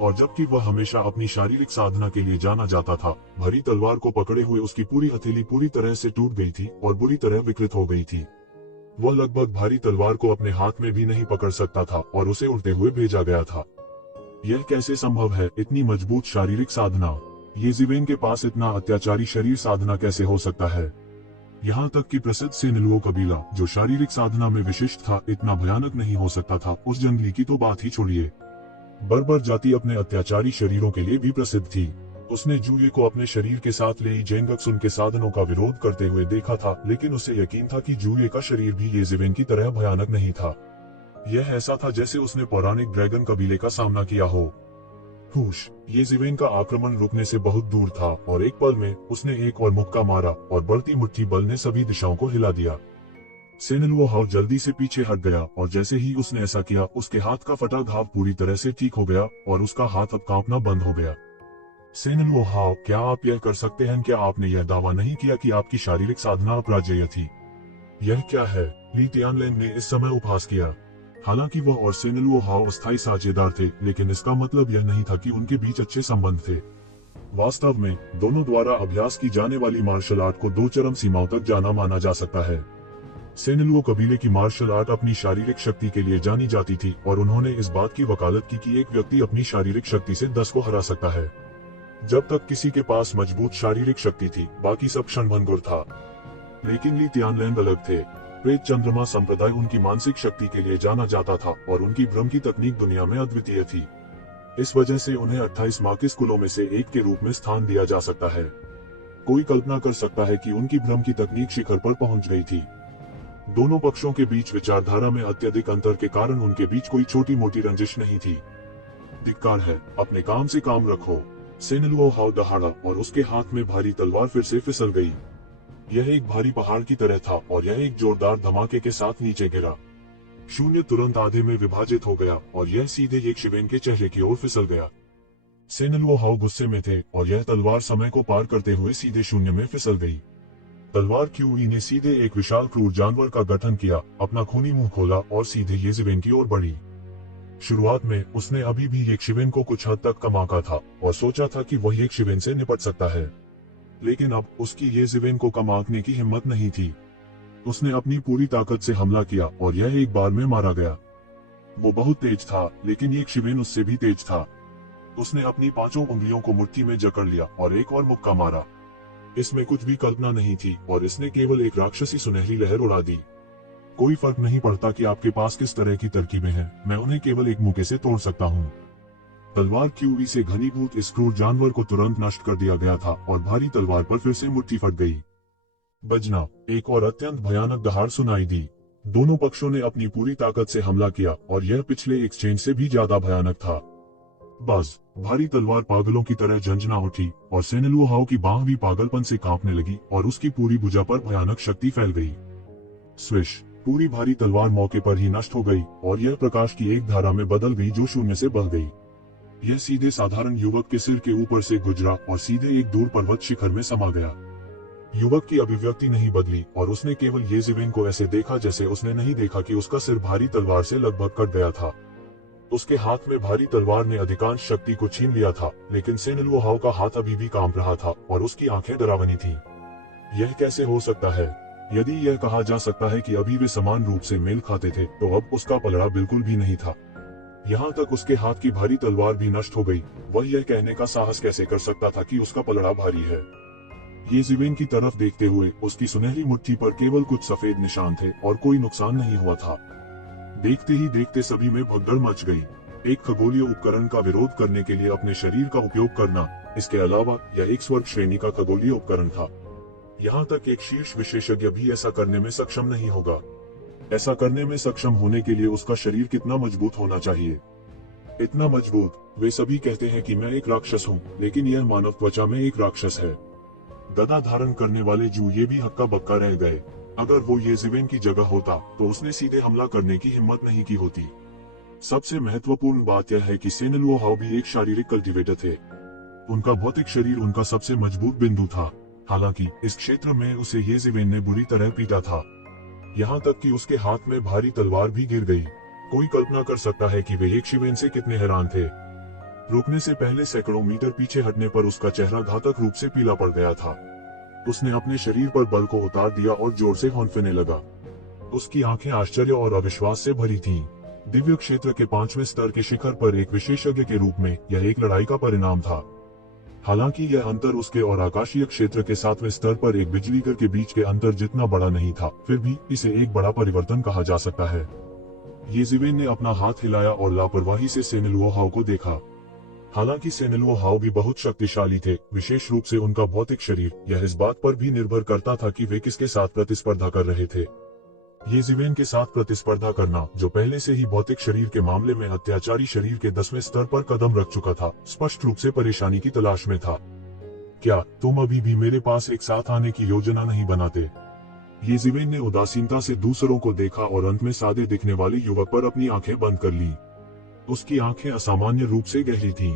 और जबकि वह हमेशा अपनी शारीरिक साधना के लिए जाना जाता था, भारी तलवार को पकड़े हुए उसकी पूरी हथेली पूरी तरह से टूट गई थी और बुरी तरह विकृत हो गई थी। वह लगभग भारी तलवार को अपने हाथ में भी नहीं पकड़ सकता था और उसे उड़ते हुए भेजा गया था। यह कैसे संभव है? इतनी मजबूत शारीरिक साधना। येशिवेन के पास इतना अत्याचारी शरीर साधना कैसे हो सकता है? यहाँ तक कि प्रसिद्ध सेनलुओ कबीला, जो शारीरिक साधना में विशिष्ट था, इतना भयानक नहीं हो सकता था। उस जंगली की तो बात ही छोड़िए। बर्बर जाति अपने अत्याचारी शरीरों के लिए भी प्रसिद्ध थी। उसने जूये को अपने शरीर के साथ लेई जेंगक्सुन के साधनों का विरोध करते हुए देखा था, लेकिन उसे यकीन था कि जूये का शरीर भी येशिवेन की तरह भयानक नहीं था। यह ऐसा था जैसे उसने पौराणिक ड्रैगन कबीले का सामना किया हो। हुश, येशिवेन का आक्रमण रुकने से बहुत दूर था और एक पल में उसने एक और मुक्का मारा और बढ़ती मुट्ठी बल ने सभी दिशाओं को हिला दिया। सेनलुओ हाउ जल्दी से पीछे हट गया और जैसे ही उसने ऐसा किया, उसके हाथ का फटा घाव पूरी तरह से ठीक हो गया और उसका हाथ अब कांपना बंद हो गया। सेनलुओ हाउ, क्या आप यह कर सकते हैं? क्या आपने यह दावा नहीं किया कि आपकी शारीरिक साधना अपराजेय थी? यह क्या है? ली तियानलैंग ने इस समय उपहास किया। हालांकि वह और सेनलुओ हाउ अस्थायी साझेदार थे, लेकिन इसका मतलब यह नहीं था कि उनके बीच अच्छे संबंध थे। वास्तव में दोनों द्वारा अभ्यास की जाने वाली मार्शल आर्ट को दो चरम सीमाओं तक जाना माना जा सकता है। सेनलुओ कबीले की मार्शल आर्ट अपनी शारीरिक शक्ति के लिए जानी जाती थी और उन्होंने इस बात की वकालत की कि एक व्यक्ति अपनी शारीरिक शक्ति से 10 को हरा सकता है। जब तक किसी के पास मजबूत शारीरिक शक्ति थी, बाकी सब क्षणभंगुर था। लेकिन ली तियानलैंग अलग थे। प्रेत चंद्रमा संप्रदाय उनकी मानसिक शक्ति के लिए जाना जाता था और उनकी भ्रम की तकनीक दुनिया में अद्वितीय थी। इस वजह से उन्हें 28 माकिस कुलों में से एक के रूप में स्थान दिया जा सकता है। कोई कल्पना कर सकता है कि उनकी भ्रम की तकनीक शिखर पर पहुंच गई थी। दोनों पक्षों के बीच विचारधारा में अत्यधिक अंतर के कारण उनके बीच कोई छोटी मोटी रंजिश नहीं थी। धिक्कार है, अपने काम से काम रखो। सेनलुओ हाउ दहाड़ा और उसके हाथ में भारी तलवार फिर से फिसल गई। यह एक भारी पहाड़ की तरह था और यह एक जोरदार धमाके के साथ नीचे गिरा। शून्य तुरंत आधे में विभाजित हो गया और यह सीधे येशिवेन के चेहरे की ओर फिसल गया। सेनलुओ हाउ गुस्से में थे और यह तलवार समय को पार करते हुए सीधे शून्य में फिसल गई। तलवार क्यूई ने सीधे एक विशाल क्रूर जानवर का गठन किया, अपना खूनी मुंह खोला और सीधे येशिवेन की ओर बढ़ी। शुरुआत में उसने अभी भी येशिवेन को कुछ हद तक कम आंका था और सोचा था कि वह येशिवेन से निपट सकता है, लेकिन अब उसकी येशिवेन को कम आंकने की हिम्मत नहीं थी। उसने अपनी पूरी ताकत से हमला किया और यह एक बार में मारा गया। वो बहुत तेज था, लेकिन येशिवेन उससे भी तेज था। उसने अपनी 5 उंगलियों को मुट्ठी में जकड़ लिया और एक और मुक्का मारा। इसमें कुछ भी कल्पना नहीं थी और इसने केवल एक राक्षसी सुनहरी लहर उड़ा दी। कोई फर्क नहीं पड़ता कि आपके पास किस तरह की तरकीबें हैं, मैं उन्हें केवल एक मुक्के से तोड़ सकता हूँ। तलवार क्यूरी से घनीभूत इस क्रूर जानवर को तुरंत नष्ट कर दिया गया था और भारी तलवार पर फिर से मुट्ठी फट गई। बजना, एक और अत्यंत भयानक दहाड़ सुनाई दी। दोनों पक्षों ने अपनी पूरी ताकत से हमला किया और यह पिछले एक्सचेंज से भी ज्यादा भयानक था। बस भारी तलवार पागलों की तरह झंझना उठी और सेनेलुओहाओ की बांह भी पागलपन से कांपने लगी और उसकी पूरी भुजा पर भयानक शक्ति फैल गई। स्विश, पूरी भारी तलवार मौके पर ही नष्ट हो गई और यह प्रकाश की एक धारा में बदल गई जो शून्य से बह गई। यह सीधे साधारण युवक के सिर के ऊपर से गुजरा और सीधे एक दूर पर्वत शिखर में समा गया। युवक की अभिव्यक्ति नहीं बदली और उसने केवल येज़िवेन को ऐसे देखा जैसे उसने नहीं देखा कि उसका सिर भारी तलवार से लगभग कट गया था। उसके हाथ में भारी तलवार ने अधिकांश शक्ति को छीन लिया था, लेकिन सेनेलुओहाओ का हाथ अभी भी कांप रहा था और उसकी आंखें डरावनी थीं। यह कैसे हो सकता है? यदि यह कहा जा सकता है कि अभी वे समान रूप से मेल खाते थे, तो अब उसका पलड़ा बिल्कुल भी नहीं था। यहाँ तक उसके हाथ की भारी तलवार भी नष्ट हो गई। वह यह कहने का साहस कैसे कर सकता था कि उसका पलड़ा भारी है? येज़िवेन की तरफ देखते हुए उसकी सुनहरी मुट्ठी पर केवल कुछ सफेद निशान थे और कोई नुकसान नहीं हुआ था। देखते ही देखते सभी में भगदड़ मच गई। एक खगोलीय उपकरण का विरोध करने के लिए अपने शरीर का उपयोग करना, इसके अलावा यह एक स्वर्ग श्रेणी का खगोलीय उपकरण था। यहाँ तक एक शीर्ष विशेषज्ञ भी ऐसा करने में सक्षम नहीं होगा। ऐसा करने में सक्षम होने के लिए उसका शरीर कितना मजबूत होना चाहिए? इतना मजबूत। वे सभी कहते हैं कि मैं एक राक्षस हूँ, लेकिन यह मानव त्वचा में एक राक्षस है। गदा धारण करने वाले जू ये भी हक्का बक्का रह गए। अगर वो येज़िवेन की जगह होता तो उसने सीधे हमला करने की हिम्मत नहीं की होती। सबसे महत्वपूर्ण बात यह है कि सेनेलुओहाओ भी एक शारीरिक कल्टिवेटर थे। उनका भौतिक शरीर उनका सबसे मजबूत बिंदु था। हालांकि इस क्षेत्र में उसे येज़िवेन ने बुरी तरह पीटा था, यहाँ तक कि उसके हाथ में भारी तलवार भी गिर गई। कोई कल्पना कर सकता है कि वे येज़िवेन से कितने हैरान थे। रुकने से पहले सैकड़ों मीटर पीछे हटने पर उसका चेहरा घातक रूप से पीला पड़ गया था। उसने अपने शरीर पर बल को उतार दिया और जोर से हौंफने लगा। उसकी आंखें आश्चर्य और अविश्वास से भरी थीं। दिव्य क्षेत्र के 5वें स्तर के शिखर पर एक विशेषज्ञ के रूप में यह एक लड़ाई का परिणाम था। हालांकि यह अंतर उसके और आकाशीय क्षेत्र के 7वें स्तर पर एक बिजलीघर के बीच के अंतर जितना बड़ा नहीं था, फिर भी इसे एक बड़ा परिवर्तन कहा जा सकता है। येज़िवेन ने अपना हाथ हिलाया और लापरवाही से सेनेलुओहाओ को देखा। हालांकि सेनेलुओहाओ भी बहुत शक्तिशाली थे, विशेष रूप से उनका भौतिक शरीर। यह इस बात पर भी निर्भर करता था कि वे किसके साथ प्रतिस्पर्धा कर रहे थे। येज़िवेन के साथ प्रतिस्पर्धा करना, जो पहले से ही भौतिक शरीर के मामले में अत्याचारी शरीर के 10वें स्तर पर कदम रख चुका था, स्पष्ट रूप से परेशानी की तलाश में था। क्या तुम अभी भी मेरे पास एक साथ आने की योजना नहीं बनाते? येज़िवेन ने उदासीनता से दूसरों को देखा और अंत में सादे दिखने वाले युवक पर अपनी आंखें बंद कर ली। उसकी आंखें असामान्य रूप से गहरी थीं।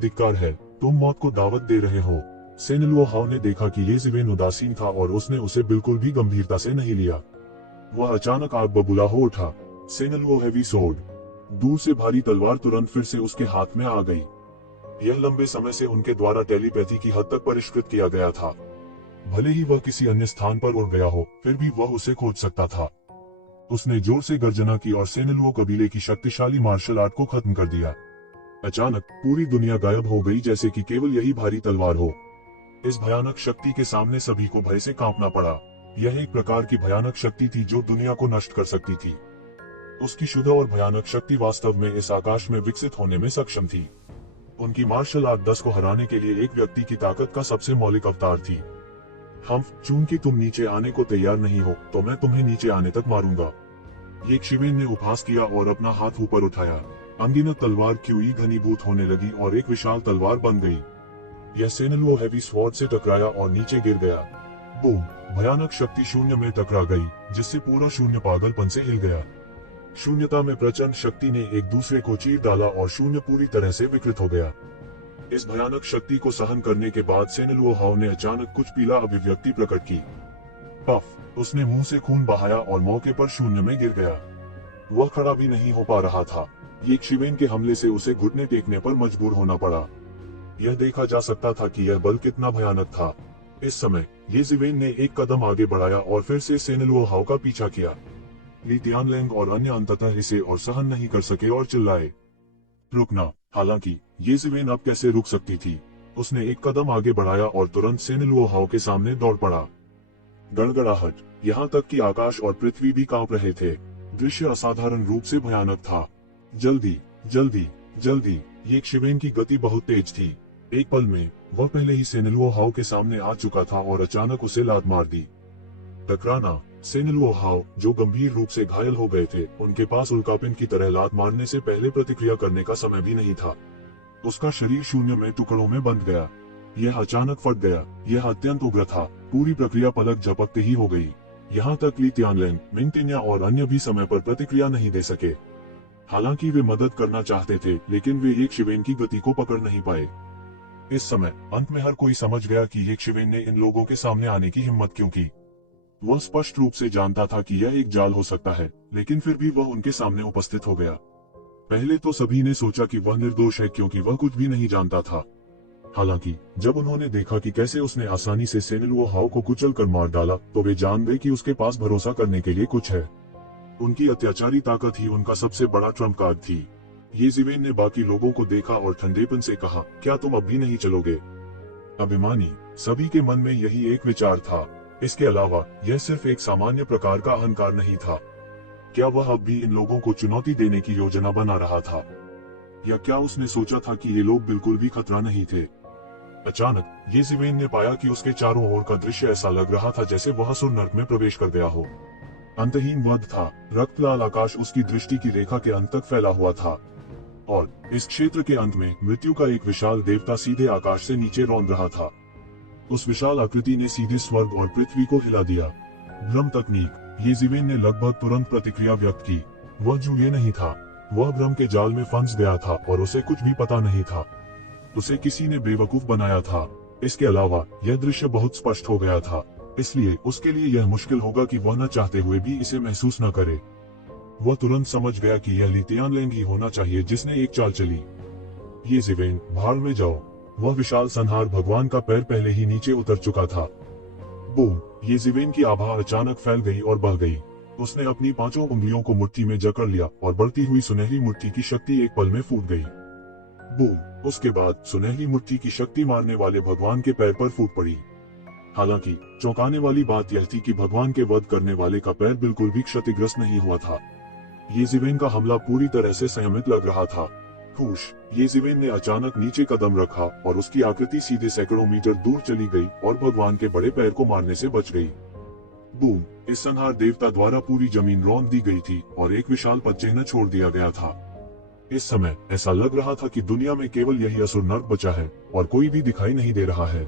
धिक्कार है, तुम मौत को दावत दे रहे हो। सेनेलुओहाओ ने देखा कि येज़िवेन उदासीन था और उसने उसे बिल्कुल भी गंभीरता से नहीं लिया। वह अचानक आग बबूला हो उठा। सेनेलुओ हैवी सोर्ड, दूर से भारी तलवार तुरंत फिर से उसके हाथ में आ गई। यह लंबे समय से उनके द्वारा टेलीपैथी की हद तक परिष्कृत किया गया था। भले ही वह किसी अन्य स्थान पर उड़ गया हो, फिर भी वह उसे खोज सकता था। उसने जोर से गर्जना की और सेनेलुओ कबीले की शक्तिशाली मार्शल आर्ट को खत्म कर दिया। अचानक पूरी दुनिया गायब हो गई, जैसे कि केवल यही भारी तलवार हो। इस भयानक शक्ति के सामने सभी को भय से कांपना पड़ा। यह एक प्रकार की भयानक शक्ति थी जो दुनिया को नष्ट कर सकती थी। उसकी शुद्ध और भयानक शक्ति वास्तव में इस आकाश में विकसित होने में सक्षम थी। उनकी मार्शल आर्ट 10 को हराने के लिए एक व्यक्ति की ताकत का सबसे मौलिक अवतार थी। चूंकि तुम नीचे आने को तैयार नहीं हो, तो मैं तुम्हें नीचे आने तक मारूंगा। येज़िवेन ने उपहास किया और अपना हाथ ऊपर उठाया। अनगिनत तलवार क्यूई घनीभूत होने लगी और एक विशाल तलवार बन गई। यह सेनेलुओ हैवी स्वॉर्ड से टकराया और नीचे गिर गया। बूम! भयानक शक्ति शून्य में टकरा गई, जिससे पूरा शून्य पागलपन से हिल गया। शून्यता में प्रचंड शक्ति ने एक दूसरे को चीर डाला और शून्य पूरी तरह से विकृत हो गया। इस भयानक शक्ति को सहन करने के बाद सेनेलुओहाओ ने अचानक कुछ पीला अभिव्यक्ति प्रकट की। पफ! उसने मुंह से खून बहाया और मौके पर शून्य में गिर गया। वह खड़ा भी नहीं हो पा रहा था। येज़िवेन के हमले से उसे घुटने टेकने पर मजबूर होना पड़ा। यह देखा जा सकता था कि यह बल कितना भयानक था। इस समय येज़िवेन ने एक कदम आगे बढ़ाया और फिर से सेनेलुओहाओ का पीछा किया। ली तियानलेंग और अन्य अंततः इसे और सहन नहीं कर सके और चिल्लाए, रुकना! हालांकि येज़िवेन अब कैसे रुक सकती थी? उसने एक कदम आगे बढ़ाया और तुरंत सेनेलुओहाओ के सामने दौड़ पड़ा। गड़गड़ाहट, यहाँ तक कि आकाश और पृथ्वी भी कांप रहे थे। दृश्य असाधारण रूप से भयानक था। जल्दी, जल्दी, जल्दी! ये शिवेन की गति बहुत तेज थी। एक पल में वह पहले ही सेनेलुओ हाउ के सामने आ चुका था और अचानक उसे लात मार दी। टकराना। सेनेलुओ हाउ, जो गंभीर रूप से घायल हो गए थे, उनके पास उल्कापिंड की तरह लात मारने से पहले प्रतिक्रिया करने का समय भी नहीं था। उसका शरीर शून्य में टुकड़ों में बंध गया। यह अचानक फट गया। यह अत्यंत उग्र था। पूरी प्रक्रिया पलक झपकते ही हो गई। यहाँ तक ली तियानलेन, मिंगटिन्या और अन्य भी समय पर प्रतिक्रिया नहीं दे सके। हालांकि वे मदद करना चाहते थे, लेकिन वे एक शिवेन की गति को पकड़ नहीं पाए। इस समय अंत में हर कोई समझ गया कि एक शिवेन ने इन लोगों के सामने आने की हिम्मत क्यों की। वह स्पष्ट रूप से जानता था कि यह एक जाल हो सकता है, लेकिन फिर भी वह उनके सामने उपस्थित हो गया। पहले तो सभी ने सोचा कि वह निर्दोष है क्योंकि वह कुछ भी नहीं जानता था। हालांकि जब उन्होंने देखा कि कैसे उसने आसानी से सेनेलुओ हाउ को कुचल कर मार डाला, तो वे जान गए कि उसके पास भरोसा करने के लिए कुछ है। उनकी अत्याचारी ताकत ही उनका सबसे बड़ा ट्रम्प कार्ड थी। ये जिवेन ने बाकी लोगों को देखा और ठंडेपन से कहा, क्या तुम अब भी नहीं चलोगे? अभिमानी। सभी के मन में यही एक विचार था। इसके अलावा यह सिर्फ एक सामान्य प्रकार का अहंकार नहीं था। क्या वह अब भी इन लोगों को चुनौती देने की योजना बना रहा था, या क्या उसने सोचा था कि ये लोग बिल्कुल भी खतरा नहीं थे? अचानक ये जिवेन ने पाया कि उसके चारों ओर का दृश्य ऐसा लग रहा था जैसे वह असुर नर्क में प्रवेश कर गया हो। अंतहीन वध था। रक्तलाल आकाश उसकी दृष्टि की रेखा के अंत तक फैला हुआ था, और इस क्षेत्र के अंत में मृत्यु का एक विशाल देवता सीधे आकाश से नीचे रौंद रहा था। उस विशाल आकृति ने सीधे स्वर्ग और पृथ्वी को हिला दिया। भ्रम तकनीक। ये जिवेन ने लगभग तुरंत प्रतिक्रिया व्यक्त की। वह जूये नहीं था। वह भ्रम के जाल में फंस गया था और उसे कुछ भी पता नहीं था। उसे किसी ने बेवकूफ बनाया था। इसके अलावा यह दृश्य बहुत स्पष्ट हो गया था, इसलिए उसके लिए यह मुश्किल होगा कि वह न चाहते हुए भी इसे महसूस न करे। वह तुरंत समझ गया कि यह ली तियानलेन ही होना चाहिए जिसने एक चाल चली। ये जिवेन, भाड़ में जाओ। वह विशाल संहार भगवान का पैर पहले ही नीचे उतर चुका था। बूम। ये जिवेन की आभा अचानक फैल गई और बह गई। उसने अपनी पांचों उंगलियों को मुट्ठी में जकड़ लिया और बढ़ती हुई सुनहरी मुट्ठी की शक्ति एक पल में फूट गई। बूम। उसके बाद सुनहरी मुट्ठी की शक्ति मारने वाले भगवान के पैर पर फूट पड़ी। हालांकि चौंकाने वाली बात यह थी कि भगवान के वध करने वाले का पैर बिल्कुल भी क्षतिग्रस्त नहीं हुआ था। ये जिवेन का हमला पूरी तरह से संयमित लग रहा था। हुश। ये जिवेन ने अचानक नीचे कदम रखा और उसकी आकृति सीधे सैकड़ों मीटर दूर चली गई और भगवान के बड़े पैर को मारने से बच गई। बूम। इस संहार देवता द्वारा पूरी जमीन रौंद दी गई थी और एक विशाल पदचिह्न छोड़ दिया गया था। इस समय ऐसा लग रहा था कि दुनिया में केवल यही असुर नर्क बचा है और कोई भी दिखाई नहीं दे रहा है।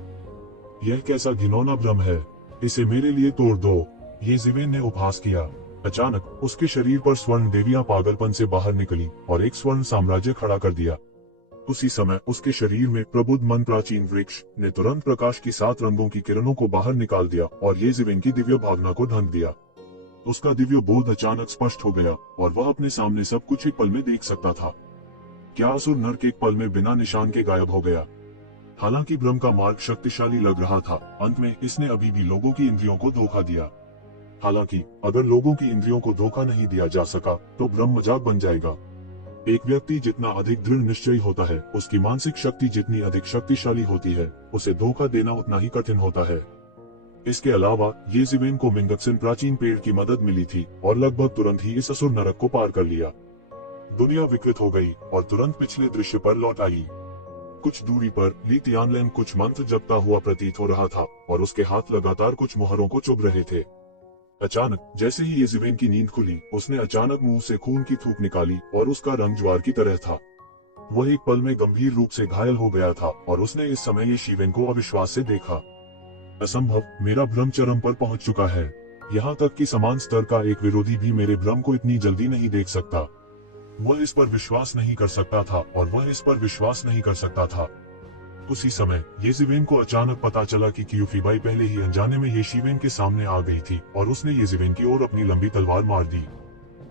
यह कैसा घिनौना भ्रम है। इसे मेरे लिए तोड़ दो। ये जिवेन ने उपहास किया। अचानक उसके शरीर पर स्वर्ण देवियां पागलपन से बाहर निकली और एक स्वर्ण साम्राज्य खड़ा कर दिया। उसी समय उसके शरीर में प्रबुद्ध मन प्राचीन वृक्ष ने तुरंत प्रकाश की 7 रंगों की किरणों को बाहर निकाल दिया और ये जिवेन की दिव्य भावना को ढंक दिया। उसका दिव्य बोध अचानक स्पष्ट हो गया और वह अपने सामने सब कुछ एक पल में देख सकता था। क्या असुर नर्क एक पल में बिना निशान के गायब हो गया? हालांकि ब्रह्म का मार्ग शक्तिशाली लग रहा था, अंत में इसने अभी भी लोगों की इंद्रियों को धोखा दिया। हालांकि अगर लोगों की इंद्रियों को धोखा नहीं दिया जा सका तो ब्रह्म मजाक बन जाएगा। एक व्यक्ति जितना अधिक दृढ़ निश्चयी होता है, उसकी मानसिक शक्ति जितनी अधिक शक्तिशाली होती है, उसे धोखा देना उतना ही कठिन होता है। इसके अलावा ये जिवेन को मिंगक्सन प्राचीन पेड़ की मदद मिली थी और लगभग तुरंत ही इस असुर नरक को पार कर लिया। दुनिया विकृत हो गई और तुरंत पिछले दृश्य पर लौट आई। कुछ दूरी पर ली तियानलेन कुछ मंत्र जपता हुआ प्रतीत हो रहा था और उसके हाथ लगातार कुछ मुहरों को चुभ रहे थे। अचानक जैसे ही ये जिवेन की नींद खुली, उसने अचानक मुंह से खून की थूक निकाली और उसका रंग ज्वार की तरह था। वह एक पल में गंभीर रूप से घायल हो गया था और उसने इस समय ये शिवेन को अविश्वास से देखा। असंभव, मेरा भ्रम चरम पर पहुंच चुका है। यहाँ तक कि समान स्तर का एक विरोधी भी मेरे भ्रम को इतनी जल्दी नहीं देख सकता। वह इस पर विश्वास नहीं कर सकता था और वह इस पर विश्वास नहीं कर सकता था। उसी समय ये जिवेन को अचानक पता चला कि क्यूफीबाई पहले ही अनजाने में ये शिवेन के सामने आ गई थी और उसने ये जिवेन की ओर अपनी लंबी तलवार मार दी।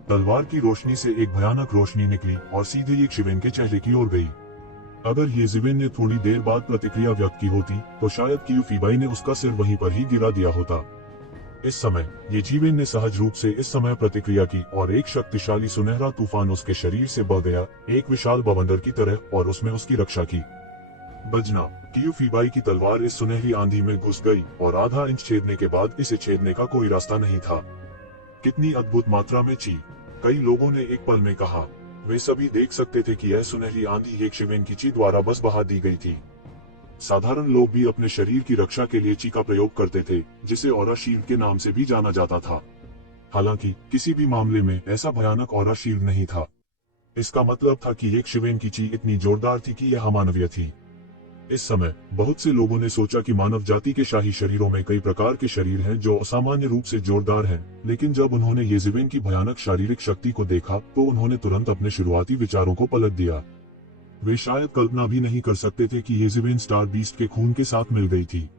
तलवार की रोशनी से एक भयानक रोशनी निकली और सीधे ये शिवेन के चेहरे की ओर गई। अगर ये जिवेन ने थोड़ी देर बाद प्रतिक्रिया व्यक्त की होती तो शायद क्यूफीबाई ने उसका सिर वहीं पर ही गिरा दिया होता। इस समय ये जिवेन ने सहज रूप से इस समय प्रतिक्रिया की और एक शक्तिशाली सुनहरा तूफान उसके शरीर से बह गया, एक विशाल बवंडर की तरह, और उसमें उसकी रक्षा की। बजना। क्यूफीबाई की तलवार इस सुनहरी आंधी में घुस गई और आधा इंच छेदने के बाद इसे छेदने का कोई रास्ता नहीं था। कितनी अद्भुत मात्रा में ची, कई लोगों ने एक पल में कहा। वे सभी देख सकते थे कि यह सुनहरी आंधी एक शिवेंकिची द्वारा बस बहा दी गई थी। साधारण लोग भी अपने शरीर की रक्षा के लिए ची का प्रयोग करते थे, जिसे ऑरा शील्ड के नाम से भी जाना जाता था। हालांकि किसी भी मामले में ऐसा भयानक ऑरा शील्ड नहीं था। इसका मतलब था कि एक शिवेंकिची इतनी जोरदार थी कि यह अमानवीय थी। इस समय बहुत से लोगों ने सोचा कि मानव जाति के शाही शरीरों में कई प्रकार के शरीर हैं जो असामान्य रूप से जोरदार हैं, लेकिन जब उन्होंने येज़ेबेल की भयानक शारीरिक शक्ति को देखा तो उन्होंने तुरंत अपने शुरुआती विचारों को पलट दिया। वे शायद कल्पना भी नहीं कर सकते थे कि येज़ेबेल स्टार बीस्ट के खून के साथ मिल गई थी।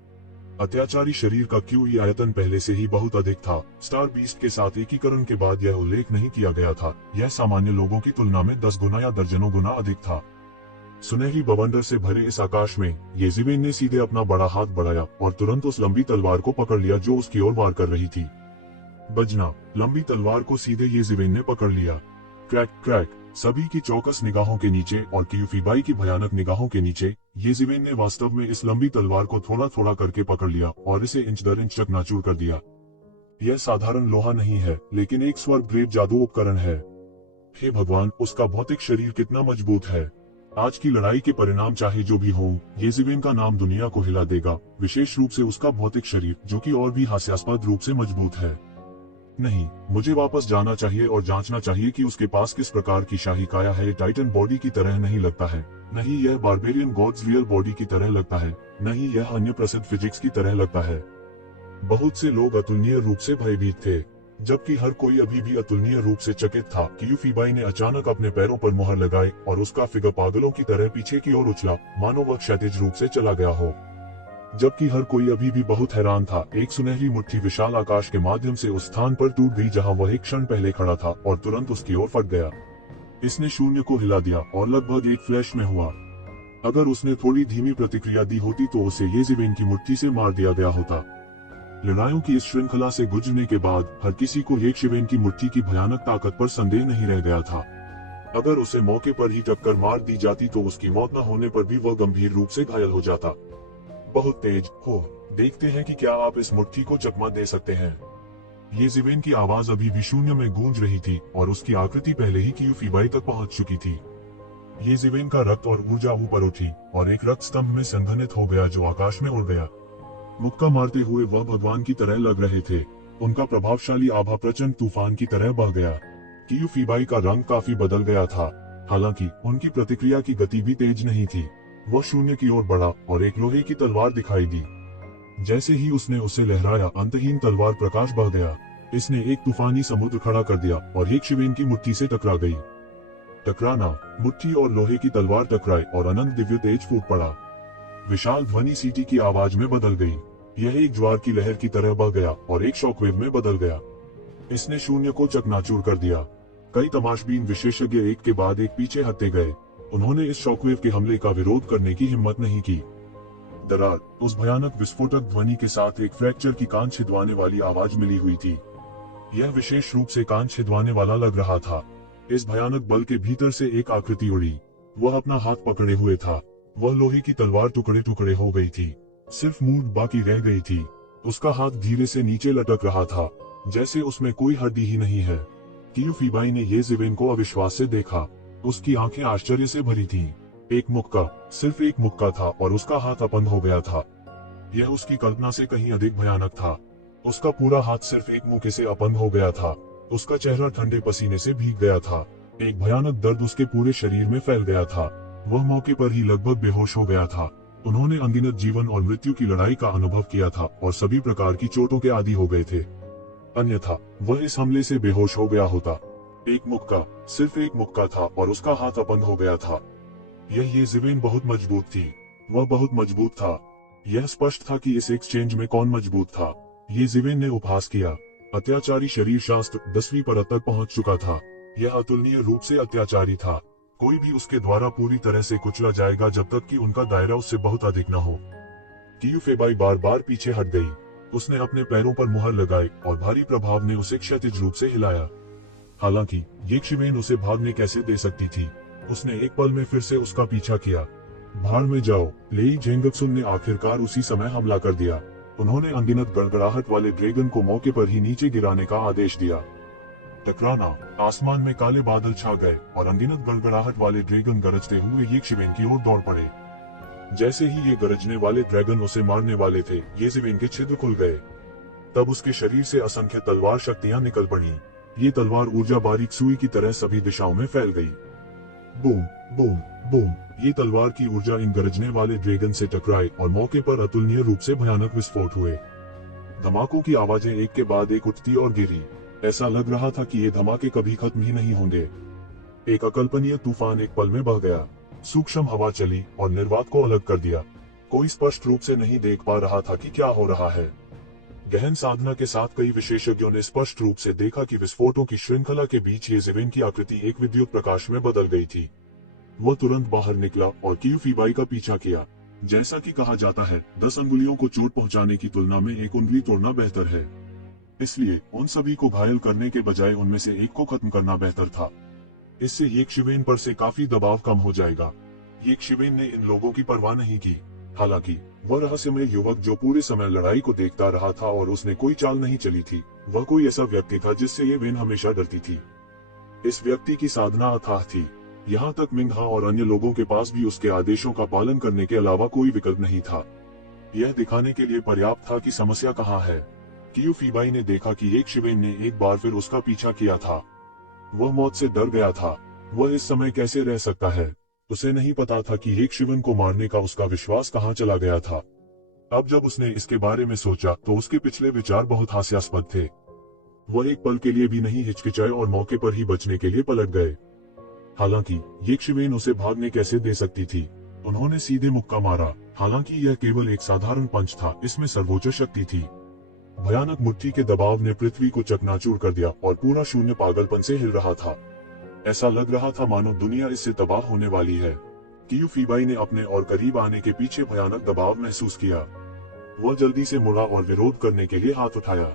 अत्याचारी शरीर का क्यूई आयतन पहले से ही बहुत अधिक था। स्टार बीस्ट के साथ एकीकरण के बाद यह उल्लेख नहीं किया गया था। यह सामान्य लोगों की तुलना में 10 गुना या दर्जनों गुना अधिक था। सुनहरी बवंडर से भरे इस आकाश में येज़ेबेल ने सीधे अपना बड़ा हाथ बढ़ाया और तुरंत उस लंबी तलवार को पकड़ लिया जो उसकी ओर वार कर रही थी। बजना, लंबी तलवार को सीधे येज़ेबेल ने पकड़ लिया। क्रैक क्रैक, सभी की चौकस निगाहों के नीचे और क्यूफीबाई की भयानक निगाहों के नीचे येज़ेबेल ने वास्तव में इस लंबी तलवार को थोड़ा थोड़ा करके पकड़ लिया और इसे इंच दर इंच चकनाचूर कर दिया। यह साधारण लोहा नहीं है, लेकिन एक स्वर्गग्रेव जादू उपकरण है। हे भगवान, उसका भौतिक शरीर कितना मजबूत है। आज की लड़ाई के परिणाम चाहे जो भी हो, येज़ेबेल का नाम दुनिया को हिला देगा, विशेष रूप से उसका भौतिक शरीर, जो कि और भी हास्यास्पद रूप से मजबूत है। नहीं, मुझे वापस जाना चाहिए और जांचना चाहिए कि उसके पास किस प्रकार की शाही काया है। टाइटन बॉडी की तरह नहीं लगता है, नहीं यह बारबेरियन गॉड्स रियल बॉडी की तरह लगता है, नहीं यह अन्य प्रसिद्ध फिजिक्स की तरह लगता है। बहुत से लोग अतुलनीय रूप से भयभीत थे, जबकि हर कोई अभी भी अतुलनीय रूप से चकित था। क्यूफीबाई ने अचानक अपने पैरों पर मुहर लगाई और उसका फिगर पागलों की तरह पीछे की ओर उछला, मानो वह क्षैतिज रूप से चला गया हो। जबकि हर कोई अभी भी बहुत हैरान था। एक सुनहरी मुट्ठी विशाल आकाश के माध्यम से उस स्थान पर टूट गई जहां वह एक क्षण पहले खड़ा था और तुरंत उसकी ओर फट गया। इसने शून्य को हिला दिया और लगभग एक फ्लैश में हुआ। अगर उसने थोड़ी धीमी प्रतिक्रिया दी होती तो उसे येज़ेबेल की मुट्ठी से मार दिया गया होता। लड़ाइयों की इस श्रृंखला से गुजरने के बाद हर किसी को येज़ेबेल की मुट्ठी की भयानक ताकत पर संदेह नहीं रह गया था। अगर उसे मौके पर ही टक्कर मार दी जाती तो उसकी मौत न होने पर भी वह गंभीर रूप से घायल हो जाता। बहुत तेज हो, देखते हैं कि क्या आप इस मुट्ठी को चकमा दे सकते हैं। येज़ेबेल की आवाज अभी भी शून्य में गूंज रही थी और उसकी आकृति पहले ही क्यूफीबाई तक पहुंच चुकी थी। येज़ेबेल का रक्त और ऊर्जा ऊपर उठी और एक रक्त स्तंभ में संघनित हो गया जो आकाश में उड़ गया। मुक्का मारते हुए वह भगवान की तरह लग रहे थे। उनका प्रभावशाली आभा प्रचंड तूफान की तरह बह गया। क्यूफीबाई का रंग काफी बदल गया था, हालांकि उनकी प्रतिक्रिया की गति भी तेज नहीं थी। वह शून्य की ओर बढ़ा और एक लोहे की तलवार दिखाई दी। जैसे ही उसने उसे लहराया, अंतहीन तलवार प्रकाश बह गया। इसने एक तूफानी समुद्र खड़ा कर दिया और एक शिवेन की मुट्ठी से टकरा गई। टकराना, मुट्ठी और लोहे की तलवार टकराए और अनंत दिव्य तेज फूट पड़ा। विशाल ध्वनि सीटी की आवाज में बदल गई। यह एक ज्वार की लहर की तरह बह गया और एक शॉकवेव में बदल गया। इसने शून्य को चकनाचूर कर दिया। कई तमाशबीन विशेषज्ञ एक के बाद एक पीछे हटते गए। उन्होंने इस शॉकवेव के हमले का विरोध करने की हिम्मत नहीं की। दरार, उस भयानक विस्फोटक ध्वनि के साथ एक फ्रैक्चर की कान छिदवाने वाली आवाज मिली हुई थी। यह विशेष रूप से कान छिदवाने वाला लग रहा था। इस भयानक बल के भीतर से एक आकृति उड़ी। वह अपना हाथ पकड़े हुए था। वह लोहे की तलवार टुकड़े टुकड़े हो गई थी। सिर्फ मूंछ बाकी रह गई थी। उसका हाथ धीरे से नीचे लटक रहा था, जैसे उसमें कोई हड्डी ही नहीं है। क्यूफीबाई ने येज़ेबेल को अविश्वास से देखा। उसकी आंखें आश्चर्य से भरी थीं। एक मुक्का, सिर्फ एक मुक्का था और उसका हाथ अपंग हो गया था। यह उसकी कल्पना से कहीं अधिक भयानक था। उसका पूरा हाथ सिर्फ एक मुक्के से अपंग हो गया था। उसका चेहरा ठंडे पसीने से भीग गया था। एक भयानक दर्द उसके पूरे शरीर में फैल गया था। वह मौके पर ही लगभग बेहोश हो गया था। उन्होंने अनगिनत जीवन और मृत्यु की लड़ाई का अनुभव किया था और सभी प्रकार की चोटों के आदी हो गए थे। अन्यथा वह इस हमले से बेहोश हो गया होता। एक मुक्का, सिर्फ एक मुक्का था और उसका हाथ अपंग हो गया था। यह येज़ेबेल बहुत मजबूत थी। वह बहुत मजबूत था। यह स्पष्ट था कि इस एक्सचेंज में कौन मजबूत था। येज़ेबेल ने उपहास किया। अत्याचारी शरीर शास्त्र 10वीं परत तक पहुंच चुका था। यह अतुलनीय रूप से अत्याचारी था। कोई भी उसके द्वारा पूरी तरह से कुचला जाएगा जब तक कि उनका दायरा उससे बहुत अधिक न हो। क्यूफीबाई बार बार पीछे हट गई। उसने अपने पैरों पर मुहर लगाई और भारी प्रभाव ने उसे क्षैतिज रूप से हिलाया। हालांकि येज़ेबेल उसे भागने कैसे दे सकती थी। उसने एक पल में फिर से उसका पीछा किया। भाड़ में जाओ, लेई जेंगत्सुन ने आखिरकार उसी समय हमला कर दिया। उन्होंने अनगिनत गड़गड़ाहट वाले ड्रैगन को मौके पर ही नीचे गिराने का आदेश दिया। टकराना, आसमान में काले बादल छा गए और अनगिनत गड़गड़ाहट वाले ड्रैगन गरजते हुए येशिवेन की ओर दौड़ पड़े। जैसे ही ये गरजने वाले ड्रैगन उसे मारने वाले थे, येशिवेन के छिद्र खुल गए। तब उसके शरीर से असंख्य तलवार शक्तियां निकल पड़ी। ये तलवार ऊर्जा बारीक सुई की तरह सभी दिशाओं में फैल गई। बूम बूम बूम, ये तलवार की ऊर्जा इन गरजने वाले ड्रैगन से टकराई और मौके पर अतुलनीय रूप से भयानक विस्फोट हुए। धमाकों की आवाजें एक के बाद एक उठती और गिरी। ऐसा लग रहा था कि ये धमाके कभी खत्म ही नहीं होंगे। एक अकल्पनीय तूफान एक पल में बह गया। सूक्ष्म हवा चली और निर्वात को अलग कर दिया। कोई स्पष्ट रूप से नहीं देख पा रहा था कि क्या हो रहा है। गहन साधना के साथ कई विशेषज्ञों ने स्पष्ट रूप से देखा कि विस्फोटों की श्रृंखला के बीच येशिवेन की आकृति एक विद्युत प्रकाश में बदल गई थी। वह तुरंत बाहर निकला और क्यूफीबाई का पीछा किया। जैसा कि कहा जाता है, 10 अंगुलियों को चोट पहुंचाने की तुलना में एक उंगली तोड़ना बेहतर है। इसलिए उन सभी को घायल करने के बजाय उनमें से एक को खत्म करना बेहतर था। इससे येशिवेन पर से काफी दबाव कम हो जाएगा। येशिवेन ने इन लोगों की परवाह नहीं की। हालांकि वह रहस्यमय युवक जो पूरे समय लड़ाई को देखता रहा था और उसने कोई चाल नहीं चली थी, वह कोई ऐसा व्यक्ति था जिससे येवेन हमेशा डरती थी। इस व्यक्ति की साधना अथाह थी। यहाँ तक मिंगहा और अन्य लोगों के पास भी उसके आदेशों का पालन करने के अलावा कोई विकल्प नहीं था। यह दिखाने के लिए पर्याप्त था कि समस्या कहाँ है। क्यूफीबाई ने देखा कि येशिवेन ने एक बार फिर उसका पीछा किया था। वह मौत से डर गया था। वह इस समय कैसे रह सकता है? उसे नहीं पता था कि येशिवेन को मारने का उसका विश्वास कहाँ चला गया था। अब जब उसने इसके बारे में सोचा तो उसके पिछले विचार बहुत हास्यास्पद थे। वह एक पल के लिए भी नहीं हिचकिचाए और मौके पर ही बचने के लिए पलट गए। हालांकि येशिवेन उसे भागने कैसे दे सकती थी। उन्होंने सीधे मुक्का मारा। हालांकि यह केवल एक साधारण पंच था, इसमें सर्वोच्च शक्ति थी। भयानक मुट्ठी के दबाव ने पृथ्वी को चकनाचूर कर दिया और पूरा शून्य पागलपन से हिल रहा था। ऐसा लग रहा था मानो दुनिया इससे तबाह होने वाली है। क्यूफीबाई ने अपने और करीब आने के पीछे भयानक दबाव महसूस किया। वह जल्दी से मुड़ा और विरोध करने के लिए हाथ उठाया।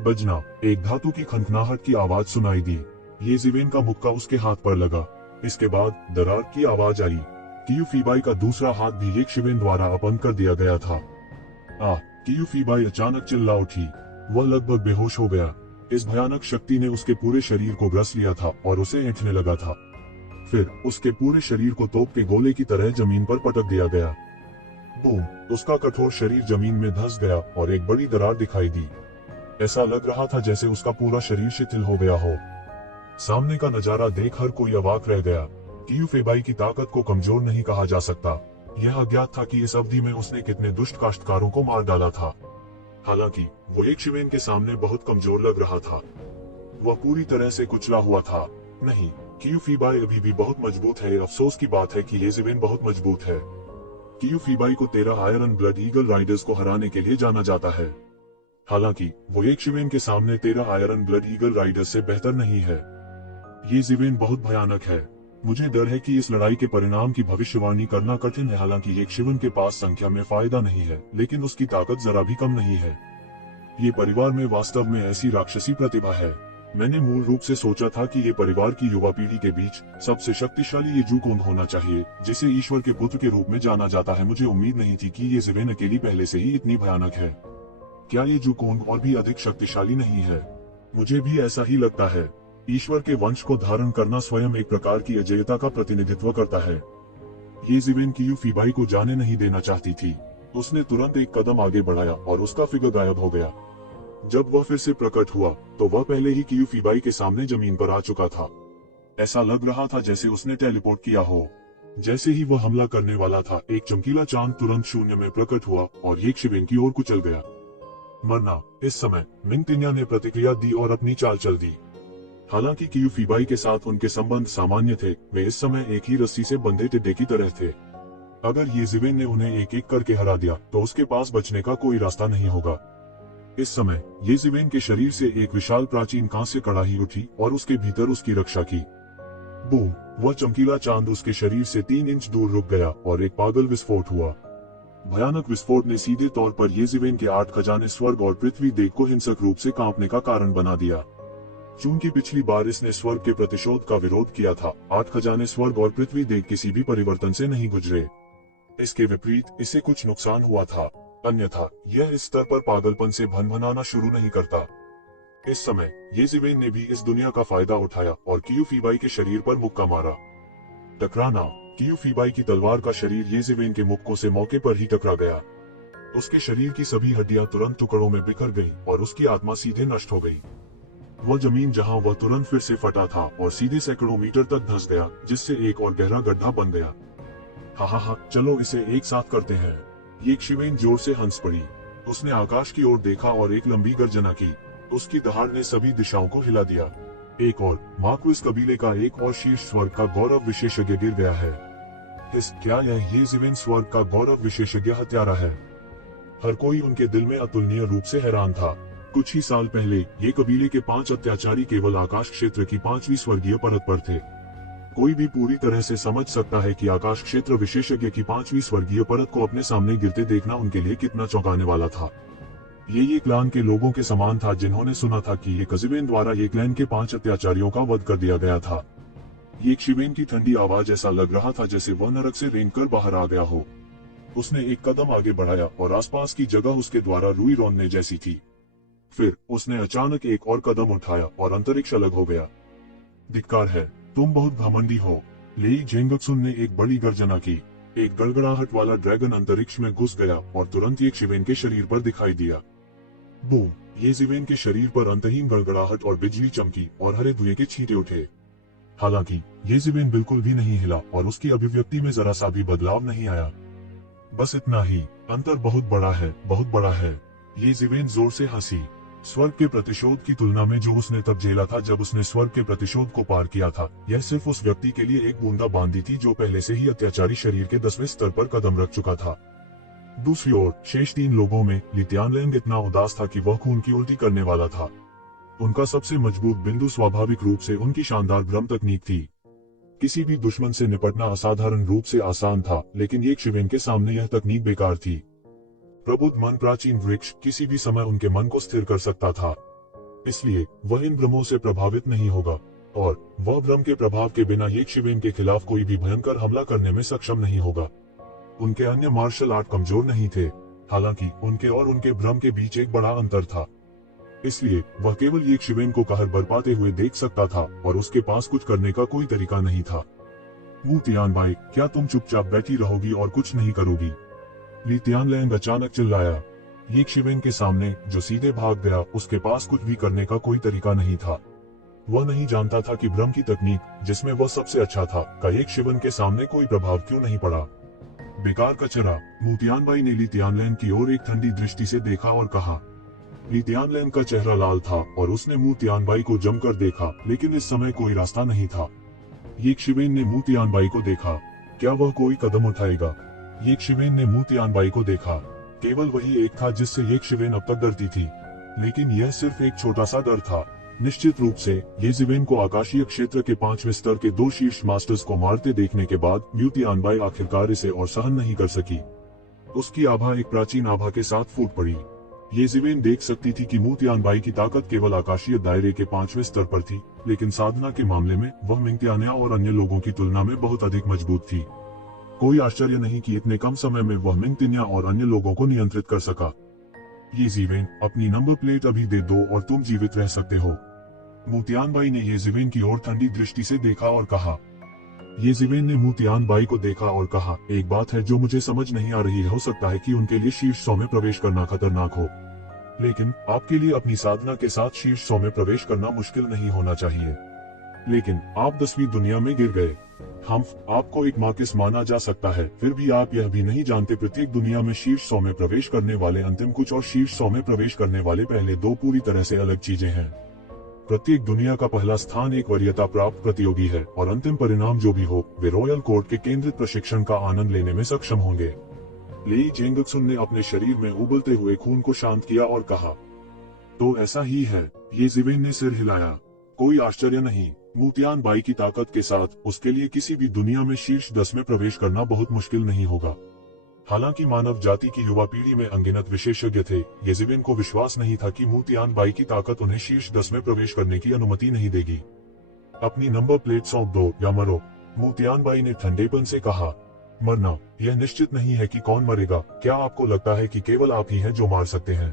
बजना, एक धातु की खनखनाहट की आवाज सुनाई दी। येशिवेन का मुक्का उसके हाथ पर लगा। इसके बाद दरार की आवाज आई। क्यूफीबाई का दूसरा हाथ भी येशिवेन द्वारा अपंग कर दिया गया था। क्यूफीबाई अचानक चिल्ला उठी। वह लगभग बेहोश हो गया। इस भयानक शक्ति ने उसके पूरे शरीर को ग्रस लिया था और उसे ऐंठने लगा था। फिर उसके पूरे शरीर को तोप के गोले की तरह जमीन पर पटक दिया गया। बूम! उसका कठोर शरीर जमीन में धंस गया और एक बड़ी दरार दिखाई दी। ऐसा लग रहा था जैसे उसका पूरा शरीर शिथिल हो गया हो। सामने का नजारा देख हर कोई अवाक रह गया। क्यूफीबाई की ताकत को कमजोर नहीं कहा जा सकता। यह अज्ञात था कि इस अवधि में उसने कितने दुष्ट काश्तकारों को मार डाला था। हालांकि वो येशिवेन के सामने बहुत कमजोर लग रहा था। वह पूरी तरह से कुचला हुआ था। नहीं, क्यूफीबाई अभी भी बहुत मजबूत है। अफसोस की बात है कि येशिवेन बहुत मजबूत है। क्यूफीबाई को 13 आयरन ब्लड ईगल राइडर्स को हराने के लिए जाना जाता है। हालांकि वो येशिवेन के सामने 13 आयरन ब्लड ईगल राइडर्स से बेहतर नहीं है। येशिवेन बहुत भयानक है। मुझे डर है कि इस लड़ाई के परिणाम की भविष्यवाणी करना कठिन है। हालांकि येशिवेन के पास संख्या में फायदा नहीं है, लेकिन उसकी ताकत जरा भी कम नहीं है। ये परिवार में वास्तव में ऐसी राक्षसी प्रतिभा है। मैंने मूल रूप से सोचा था कि ये परिवार की युवा पीढ़ी के बीच सबसे शक्तिशाली ये जुकोंग होना चाहिए, जिसे ईश्वर के पुत्र के रूप में जाना जाता है। मुझे उम्मीद नहीं थी कि येशिवेन अकेली पहले से ही इतनी भयानक है। क्या ये जुकोंग और भी अधिक शक्तिशाली नहीं है? मुझे भी ऐसा ही लगता है। ईश्वर के वंश को धारण करना स्वयं एक प्रकार की अजेयता का प्रतिनिधित्व करता है। येशिवेन क्यूफीबाई को जाने नहीं देना चाहती थी। उसने तुरंत एक कदम आगे बढ़ाया और उसका फिगर गायब हो गया। जब वह फिर से प्रकट हुआ तो वह पहले ही क्यूफीबाई के सामने जमीन पर आ चुका था। ऐसा लग रहा था जैसे उसने टेलीपोर्ट किया हो। जैसे ही वह हमला करने वाला था, एक चमकीला चांद तुरंत शून्य में प्रकट हुआ और येशिवेन की ओर कुचल गया। मरना। इस समय मिंगतिन्या ने प्रतिक्रिया दी और अपनी चाल चल दी। हालांकि क्यूफीबाई के साथ उनके संबंध सामान्य थे, वे इस समय एक ही रस्सी से बंधे टिड्डे की तरह थे। अगर येशिवेन ने उन्हें एक एक करके हरा दिया तो उसके पास बचने का कोई रास्ता नहीं होगा। इस समय येशिवेन के शरीर से एक विशाल प्राचीन कांस्य कड़ाही उठी और उसके भीतर उसकी रक्षा की। बूम! वह चमकीला चांद उसके शरीर से 3 इंच दूर रुक गया और एक पागल विस्फोट हुआ। भयानक विस्फोट ने सीधे तौर पर येशिवेन के 8 खजाने स्वर्ग और पृथ्वी देव को हिंसक रूप से कांपने का कारण बना दिया। चूंकि पिछली बार इसने स्वर्ग के प्रतिशोध का विरोध किया था, 8 खजाने स्वर्ग और पृथ्वी देव किसी भी परिवर्तन से नहीं गुजरे। इसके विपरीत इसे कुछ नुकसान हुआ था, अन्यथा यह इस स्तर पर पागलपन से भनभनाना शुरू नहीं करता। इस समय येज़िवेन ने भी इस दुनिया का फायदा उठाया और कियूफीबाई के शरीर पर मुक्का मारा। टकराना। कियूफीबाई की तलवार का शरीर येज़िवेन के मुक्कों से मौके पर ही टकरा गया। उसके शरीर की सभी हड्डियां तुरंत टुकड़ों में बिखर गईं और उसकी आत्मा सीधे नष्ट हो गई। वह जमीन जहां वह तुरंत फिर से फटा था और सीधे सैकड़ों मीटर तक धंस गया, जिससे एक और गहरा गड्ढा बन गया। हा, चलो इसे एक साथ करते हैं। येज़िवेन जोर से हंस पड़ी। उसने आकाश की ओर देखा और एक लंबी गर्जना की। उसकी दहाड़ ने सभी दिशाओं को हिला दिया। एक और मार्क्विस कबीले का एक और शीर्ष स्वर्ग का गौरव विशेषज्ञ गिर गया है। क्या यह येज़िवेन स्वर्ग का गौरव विशेषज्ञ हत्यारा है? हर कोई उनके दिल में अतुलनीय रूप से हैरान था। कुछ ही साल पहले ये कबीले के 5 अत्याचारी केवल आकाश क्षेत्र की 5वीं स्वर्गीय परत पर थे। कोई भी पूरी तरह से समझ सकता है कि आकाश क्षेत्र विशेषज्ञ की 5वीं स्वर्गीय परत को अपने सामने गिरते देखना उनके लिए कितना चौंकाने वाला था। ये क्लान के लोगों के समान था जिन्होंने सुना था कि येज़िवेन द्वारा ये क्लैन के 5 अत्याचारियों का वध कर दिया गया था। येज़िवेन की ठंडी आवाज ऐसा लग रहा था जैसे वह नरक से रेंगकर बाहर आ गया हो। उसने एक कदम आगे बढ़ाया और आसपास की जगह उसके द्वारा रुई रोनने जैसी थी। फिर उसने अचानक एक और कदम उठाया और अंतरिक्ष अलग हो गया। धिक्कार है, तुम बहुत घमंडी हो। लेई जेंगक्सुन ने एक बड़ी गर्जना की। एक गड़गड़ाहट वाला ड्रैगन अंतरिक्ष में घुस गया और तुरंत येज़िवेन के शरीर पर दिखाई दिया। बूम! येज़िवेन के शरीर पर अंतहीन गड़गड़ाहट और बिजली चमकी और हरे धुएं के छींटे उठे। हालांकि येज़िवेन बिल्कुल भी नहीं हिला और उसकी अभिव्यक्ति में जरा सा भी बदलाव नहीं आया। बस इतना ही, अंतर बहुत बड़ा है, बहुत बड़ा है। येज़िवेन जोर से हंसी। स्वर्ग के प्रतिशोध की तुलना में जो उसने तब झेला था जब उसने स्वर्ग के प्रतिशोध को पार किया था, यह सिर्फ उस व्यक्ति के लिए एक बूंदा बांदी थी जो पहले से ही अत्याचारी शरीर के 10वें स्तर पर कदम रख चुका था। दूसरी ओर शेष 3 लोगों में ली तियानलैंग इतना उदास था कि वह खून की उल्टी करने वाला था। उनका सबसे मजबूत बिंदु स्वाभाविक रूप से उनकी शानदार ब्रह्म तकनीक थी। किसी भी दुश्मन से निपटना असाधारण रूप से आसान था, लेकिन येज़िवेन के सामने यह तकनीक बेकार थी। प्रबुद्ध मन प्राचीन वृक्ष किसी भी समय उनके मन को स्थिर कर सकता था। इसलिए वह इन भ्रमों से प्रभावित नहीं होगा और वह भ्रम के प्रभाव के बिना येज़िवेन के खिलाफ कोई भी भयंकर हमला करने में सक्षम नहीं होगा। उनके अन्य मार्शल आर्ट कमजोर नहीं थे, हालांकि उनके और उनके भ्रम के बीच एक बड़ा अंतर था। इसलिए वह केवल येज़िवेन को कहर बरपाते हुए देख सकता था और उसके पास कुछ करने का कोई तरीका नहीं था। वू तियानबाई, क्या तुम चुपचाप बैठी रहोगी और कुछ नहीं करोगी? ली तियानलैंग अचानक चिल्लाया। येज़िवेन के सामने जो सीधे भाग गया, उसके पास कुछ भी करने का कोई तरीका नहीं था। वह नहीं जानता था कि भ्रम की तकनीक, जिसमें वह सबसे अच्छा था, का येज़िवेन के सामने कोई प्रभाव क्यों नहीं पड़ा। बेकार कचरा। वू तियानबाई ने ली तियानलैंग की ओर एक ठंडी दृष्टि से देखा और कहा। ली तियानलैंग का चेहरा लाल था और उसने वू तियानबाई को जमकर देखा, लेकिन इस समय कोई रास्ता नहीं था। येज़िवेन ने वू तियानबाई को देखा। क्या वह कोई कदम उठाएगा? येज़िवेन ने वू तियानबाई को देखा। केवल वही एक था जिससे येज़िवेन अब तक डरती थी, लेकिन यह सिर्फ एक छोटा सा डर था। निश्चित रूप से येज़िवेन को आकाशीय क्षेत्र के 5वें स्तर के 2 शीर्ष मास्टर्स को मारते देखने के बाद वू तियानबाई आखिरकार इसे और सहन नहीं कर सकी। उसकी आभा एक प्राचीन आभा के साथ फूट पड़ी। येज़िवेन देख सकती थी कि वू तियानबाई की ताकत केवल आकाशीय दायरे के 5वें स्तर पर थी, लेकिन साधना के मामले में वह मिंगतियान्या और अन्य लोगों की तुलना में बहुत अधिक मजबूत थी। कोई आश्चर्य नहीं कि इतने कम समय में वह मिंगतियान्या और अन्य लोगों को नियंत्रित कर सका। येज़िवेन, अपनी नंबर प्लेट अभी दे दो और तुम जीवित रह सकते हो। वू तियानबाई ने येज़िवेन की ओर ठंडी दृष्टि से देखा और कहा। येज़िवेन ने वू तियानबाई को देखा और कहा, एक बात है जो मुझे समझ नहीं आ रही है। हो सकता है कि उनके लिए शीर्ष 100 में प्रवेश करना खतरनाक हो, लेकिन आपके लिए अपनी साधना के साथ शीर्ष 100 में प्रवेश करना मुश्किल नहीं होना चाहिए। लेकिन आप 10वीं दुनिया में गिर गए। हम आपको एक मार्किस माना जा सकता है, फिर भी आप यह भी नहीं जानते प्रत्येक दुनिया में शीर्ष 100 में प्रवेश करने वाले अंतिम कुछ और शीर्ष 100 में प्रवेश करने वाले पहले 2 पूरी तरह से अलग चीजें हैं। प्रत्येक दुनिया का पहला स्थान एक वरीयता प्राप्त प्रतियोगी है और अंतिम परिणाम जो भी हो, वे रॉयल कोर्ट के केंद्रित प्रशिक्षण का आनंद लेने में सक्षम होंगे। लेई जेंगक्सुन ने अपने शरीर में उबलते हुए खून को शांत किया और कहा, तो ऐसा ही है। येज़िवेन ने सिर हिलाया। कोई आश्चर्य नहीं। वू तियानबाई की ताकत के साथ उसके लिए किसी भी दुनिया में शीर्ष 10 में प्रवेश करना बहुत मुश्किल नहीं होगा। हालांकि मानव जाति की युवा पीढ़ी में अनगिनत विशेषज्ञ थे, येज़िवेन को विश्वास नहीं था कि वू तियानबाई की ताकत उन्हें शीर्ष 10 में प्रवेश करने की अनुमति नहीं देगी। अपनी नंबर प्लेट सौंप दो या मरो, वू तियानबाई ने ठंडेपन से कहा। मरना, यह निश्चित नहीं है कि कौन मरेगा। क्या आपको लगता है कि केवल आप ही हैं जो मार सकते हैं?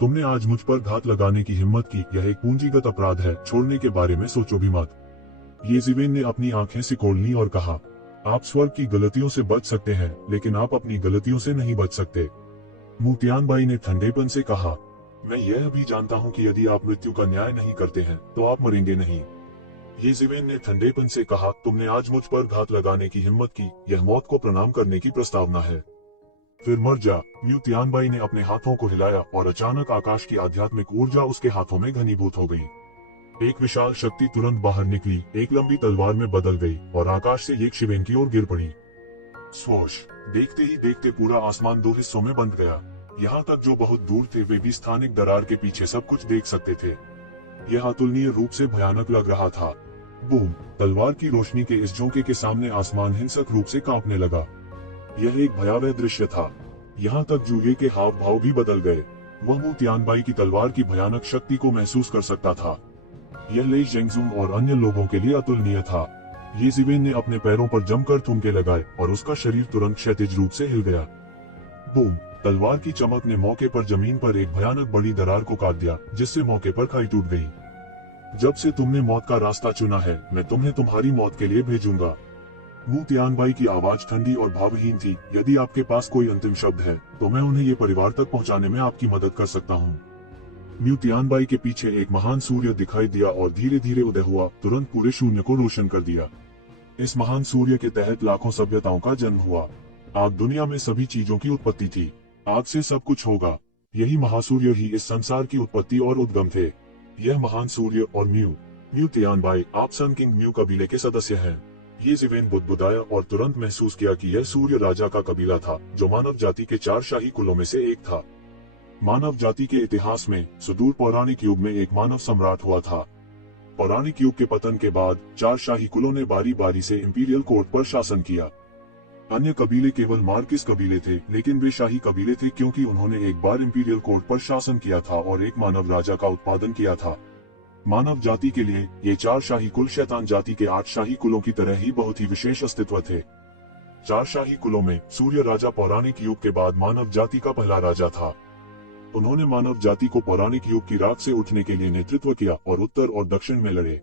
तुमने आज मुझ पर घात लगाने की हिम्मत की, यह एक पूंजीगत अपराध है, छोड़ने के बारे में सोचो भी मत। येज़ेबेल ने अपनी आंखें सिकोड़ ली और कहा, आप स्वर्ग की गलतियों से बच सकते हैं, लेकिन आप अपनी गलतियों से नहीं बच सकते। मू तियानबाई ने ठंडेपन से कहा, मैं यह भी जानता हूँ कि यदि आप मृत्यु का न्याय नहीं करते हैं तो आप मरेंगे नहीं। येज़ेबेल ने ठंडेपन से कहा, तुमने आज मुझ पर घात लगाने की हिम्मत की, यह मौत को प्रणाम करने की प्रस्तावना है। फिर मर जा। म्यू तियानबाई ने अपने हाथों को हिलाया और अचानक आकाश की आध्यात्मिक ऊर्जा उसके हाथों में घनीभूत हो गई। एक विशाल शक्ति तुरंत बाहर निकली, एक लंबी तलवार में बदल गई और आकाश से एक शिवेन की ओर गिर पड़ी। स्वोश! देखते ही देखते पूरा आसमान दो हिस्सों में बंट गया। यहाँ तक जो बहुत दूर थे वे भी स्थानिक दरार के पीछे सब कुछ देख सकते थे। यह अतुलनीय रूप से भयानक लग रहा था। बूम! तलवार की रोशनी के इस झोंके के सामने आसमान हिंसक रूप से कांपने लगा। यह एक भयावह दृश्य था। यहाँ तक जूये के हाव भाव भी बदल गए। वह मू तियानबाई की तलवार की भयानक शक्ति को महसूस कर सकता था। यह लेई जेंगजुंग और अन्य लोगों के लिए अतुलनीय था। येज़ेबेल ने अपने पैरों पर जमकर ठुमके लगाए और उसका शरीर तुरंत क्षैतिज रूप से हिल गया। बूम! तलवार की चमक ने मौके पर जमीन पर एक भयानक बड़ी दरार को काट दिया, जिससे मौके पर खाई टूट गई। जब से तुमने मौत का रास्ता चुना है, मैं तुम्हें तुम्हारी मौत के लिए भेजूंगा। मू तियानबाई की आवाज ठंडी और भावहीन थी। यदि आपके पास कोई अंतिम शब्द है, तो मैं उन्हें ये परिवार तक पहुंचाने में आपकी मदद कर सकता हूँ। म्यू तियानबाई के पीछे एक महान सूर्य दिखाई दिया और धीरे धीरे उदय हुआ, तुरंत पूरे शून्य को रोशन कर दिया। इस महान सूर्य के तहत लाखों सभ्यताओं का जन्म हुआ। आग दुनिया में सभी चीजों की उत्पत्ति थी। आग से सब कुछ होगा। यही महासूर्य ही इस संसार की उत्पत्ति और उद्गम थे। यह महान सूर्य और म्यू तियानबाई, आप सन किंग म्यू कबीले के सदस्य हैं। येज़ेबेल बुदबुदाया और तुरंत महसूस किया कि यह सूर्य राजा का कबीला था, जो मानव जाति के 4 शाही कुलों में से एक था। मानव जाति के इतिहास में सुदूर पौराणिक युग में एक मानव सम्राट हुआ था। पौराणिक युग के पतन के बाद 4 शाही कुलों ने बारी बारी से इंपीरियल कोर्ट पर शासन किया। अन्य कबीले केवल मार्किस कबीले थे, लेकिन वे शाही कबीले थे क्योंकि उन्होंने एक बार इंपीरियल कोर्ट पर शासन किया था और एक मानव राजा का उत्पादन किया था। मानव जाति के लिए ये 4 शाही कुल शैतान जाति के 8 शाही कुलों की तरह ही बहुत ही विशेष अस्तित्व थे। 4 शाही कुलों में सूर्य राजा पौराणिक युग के बाद मानव जाति का पहला राजा था। उन्होंने मानव जाति को पौराणिक युग की राख से उठने के लिए नेतृत्व किया और उत्तर और दक्षिण में लड़े।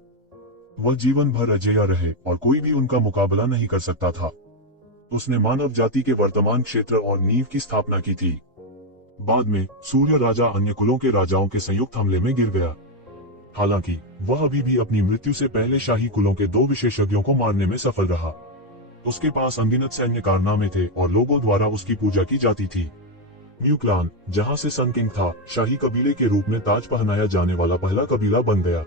वह जीवन भर अजेय रहे और कोई भी उनका मुकाबला नहीं कर सकता था। उसने मानव जाति के वर्तमान क्षेत्र और नींव की स्थापना की थी। बाद में सूर्य राजा अन्य कुलों के राजाओं के संयुक्त हमले में गिर गया। हालांकि वह अभी भी अपनी मृत्यु से पहले शाही कुलों के 2 विशेषज्ञों को मारने में सफल रहा। उसके पास अनगिनत सैन्य कारनामे थे और लोगों द्वारा उसकी पूजा की जाती थी। म्यू क्लान, जहां से सन किंग था, शाही कबीले के रूप में ताज पहनाया जाने वाला पहला कबीला बन गया।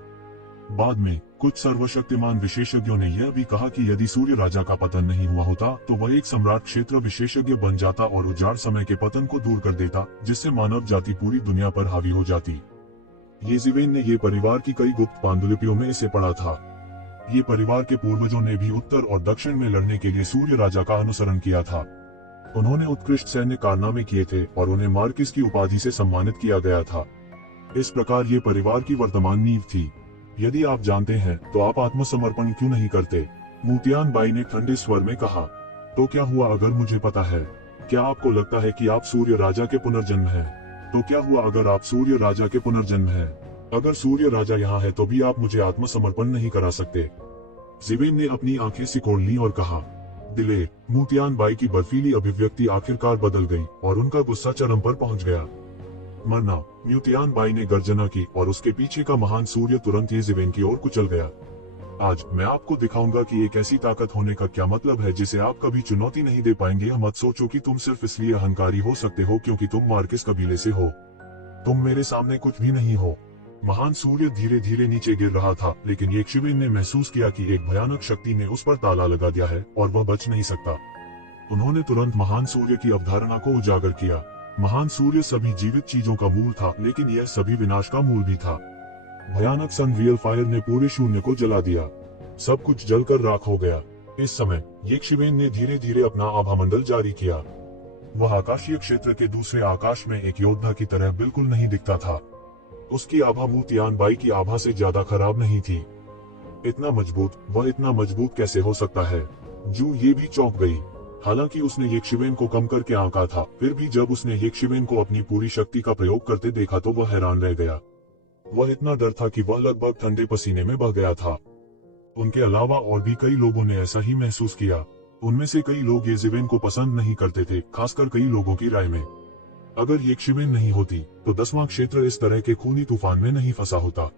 बाद में कुछ सर्वशक्तिमान विशेषज्ञों ने यह भी कहा कि यदि सूर्य राजा का पतन नहीं हुआ होता तो वह एक सम्राट क्षेत्र विशेषज्ञ बन जाता और उजाड़ समय के पतन को दूर कर देता, जिससे मानव जाति पूरी दुनिया पर हावी हो जाती। येज़ेबेल ने ये परिवार की कई गुप्त पांडुलिपियों में इसे पढ़ा था। ये परिवार के पूर्वजों ने भी उत्तर और दक्षिण में लड़ने के लिए सूर्य राजा का अनुसरण किया था। उन्होंने उत्कृष्ट सैन्य कारनामे किए थे और उन्हें मार्किस की उपाधि से सम्मानित किया गया था। इस प्रकार ये परिवार की वर्तमान नींव थी। यदि आप जानते हैं तो आप आत्मसमर्पण क्यों नहीं करते? मू तियानबाई ने ठंडे स्वर में कहा। तो क्या हुआ अगर मुझे पता है? क्या आपको लगता है कि आप सूर्य राजा के पुनर्जन्म हैं? तो क्या हुआ अगर आप सूर्य राजा के पुनर्जन्म हैं? अगर सूर्य राजा यहाँ है तो भी आप मुझे आत्मसमर्पण नहीं करा सकते। ज़ेबेल ने अपनी आंखें सिकोड़ ली और कहा, दिले। मू तियानबाई की बर्फीली अभिव्यक्ति आखिरकार बदल गई और उनका गुस्सा चरम पर पहुंच गया। मरना! मू तियानबाई ने गर्जना की और उसके पीछे का महान सूर्य तुरंत येज़ेबेल की ओर कुचल गया। आज मैं आपको दिखाऊंगा कि एक ऐसी ताकत होने का क्या मतलब है जिसे आप कभी चुनौती नहीं दे पाएंगे। यह मत सोचो कि तुम सिर्फ इसलिए अहंकारी हो सकते हो क्योंकि तुम मार्किस कबीले से हो। तुम मेरे सामने कुछ भी नहीं हो। महान सूर्य धीरे धीरे नीचे गिर रहा था, लेकिन येज़ेबेल ने महसूस किया कि एक भयानक शक्ति ने उस पर ताला लगा दिया है और वह बच नहीं सकता। उन्होंने तुरंत महान सूर्य की अवधारणा को उजागर किया। महान सूर्य सभी जीवित चीजों का मूल था, लेकिन यह सभी विनाश का मूल भी था। भयानक सन रियल फायर ने पूरे शून्य को जला दिया। सब कुछ जलकर राख हो गया। इस समय येज़ेबेल ने धीरे धीरे अपना आभामंडल जारी किया। वह आकाशीय क्षेत्र के दूसरे आकाश में एक योद्धा की तरह बिल्कुल नहीं दिखता था। उसकी आभा मू तियानबाई की आभा से ज्यादा खराब नहीं थी। इतना मजबूत, वह इतना मजबूत कैसे हो सकता है? जू ये भी चौंक गई। हालांकि उसने यक्षिवेन को कम करके आंका था, फिर भी जब उसने यक्षिवेन को अपनी पूरी शक्ति का प्रयोग करते देखा तो वह हैरान रह गया। वह इतना डर था कि वह लगभग ठंडे पसीने में बह गया था। उनके अलावा और भी कई लोगों ने ऐसा ही महसूस किया। उनमें से कई लोग येज़िवेन को पसंद नहीं करते थे, खासकर कई लोगों की राय में अगर यक्षिवेन नहीं होती तो 10वां क्षेत्र इस तरह के खूनी तूफान में नहीं फंसा होता।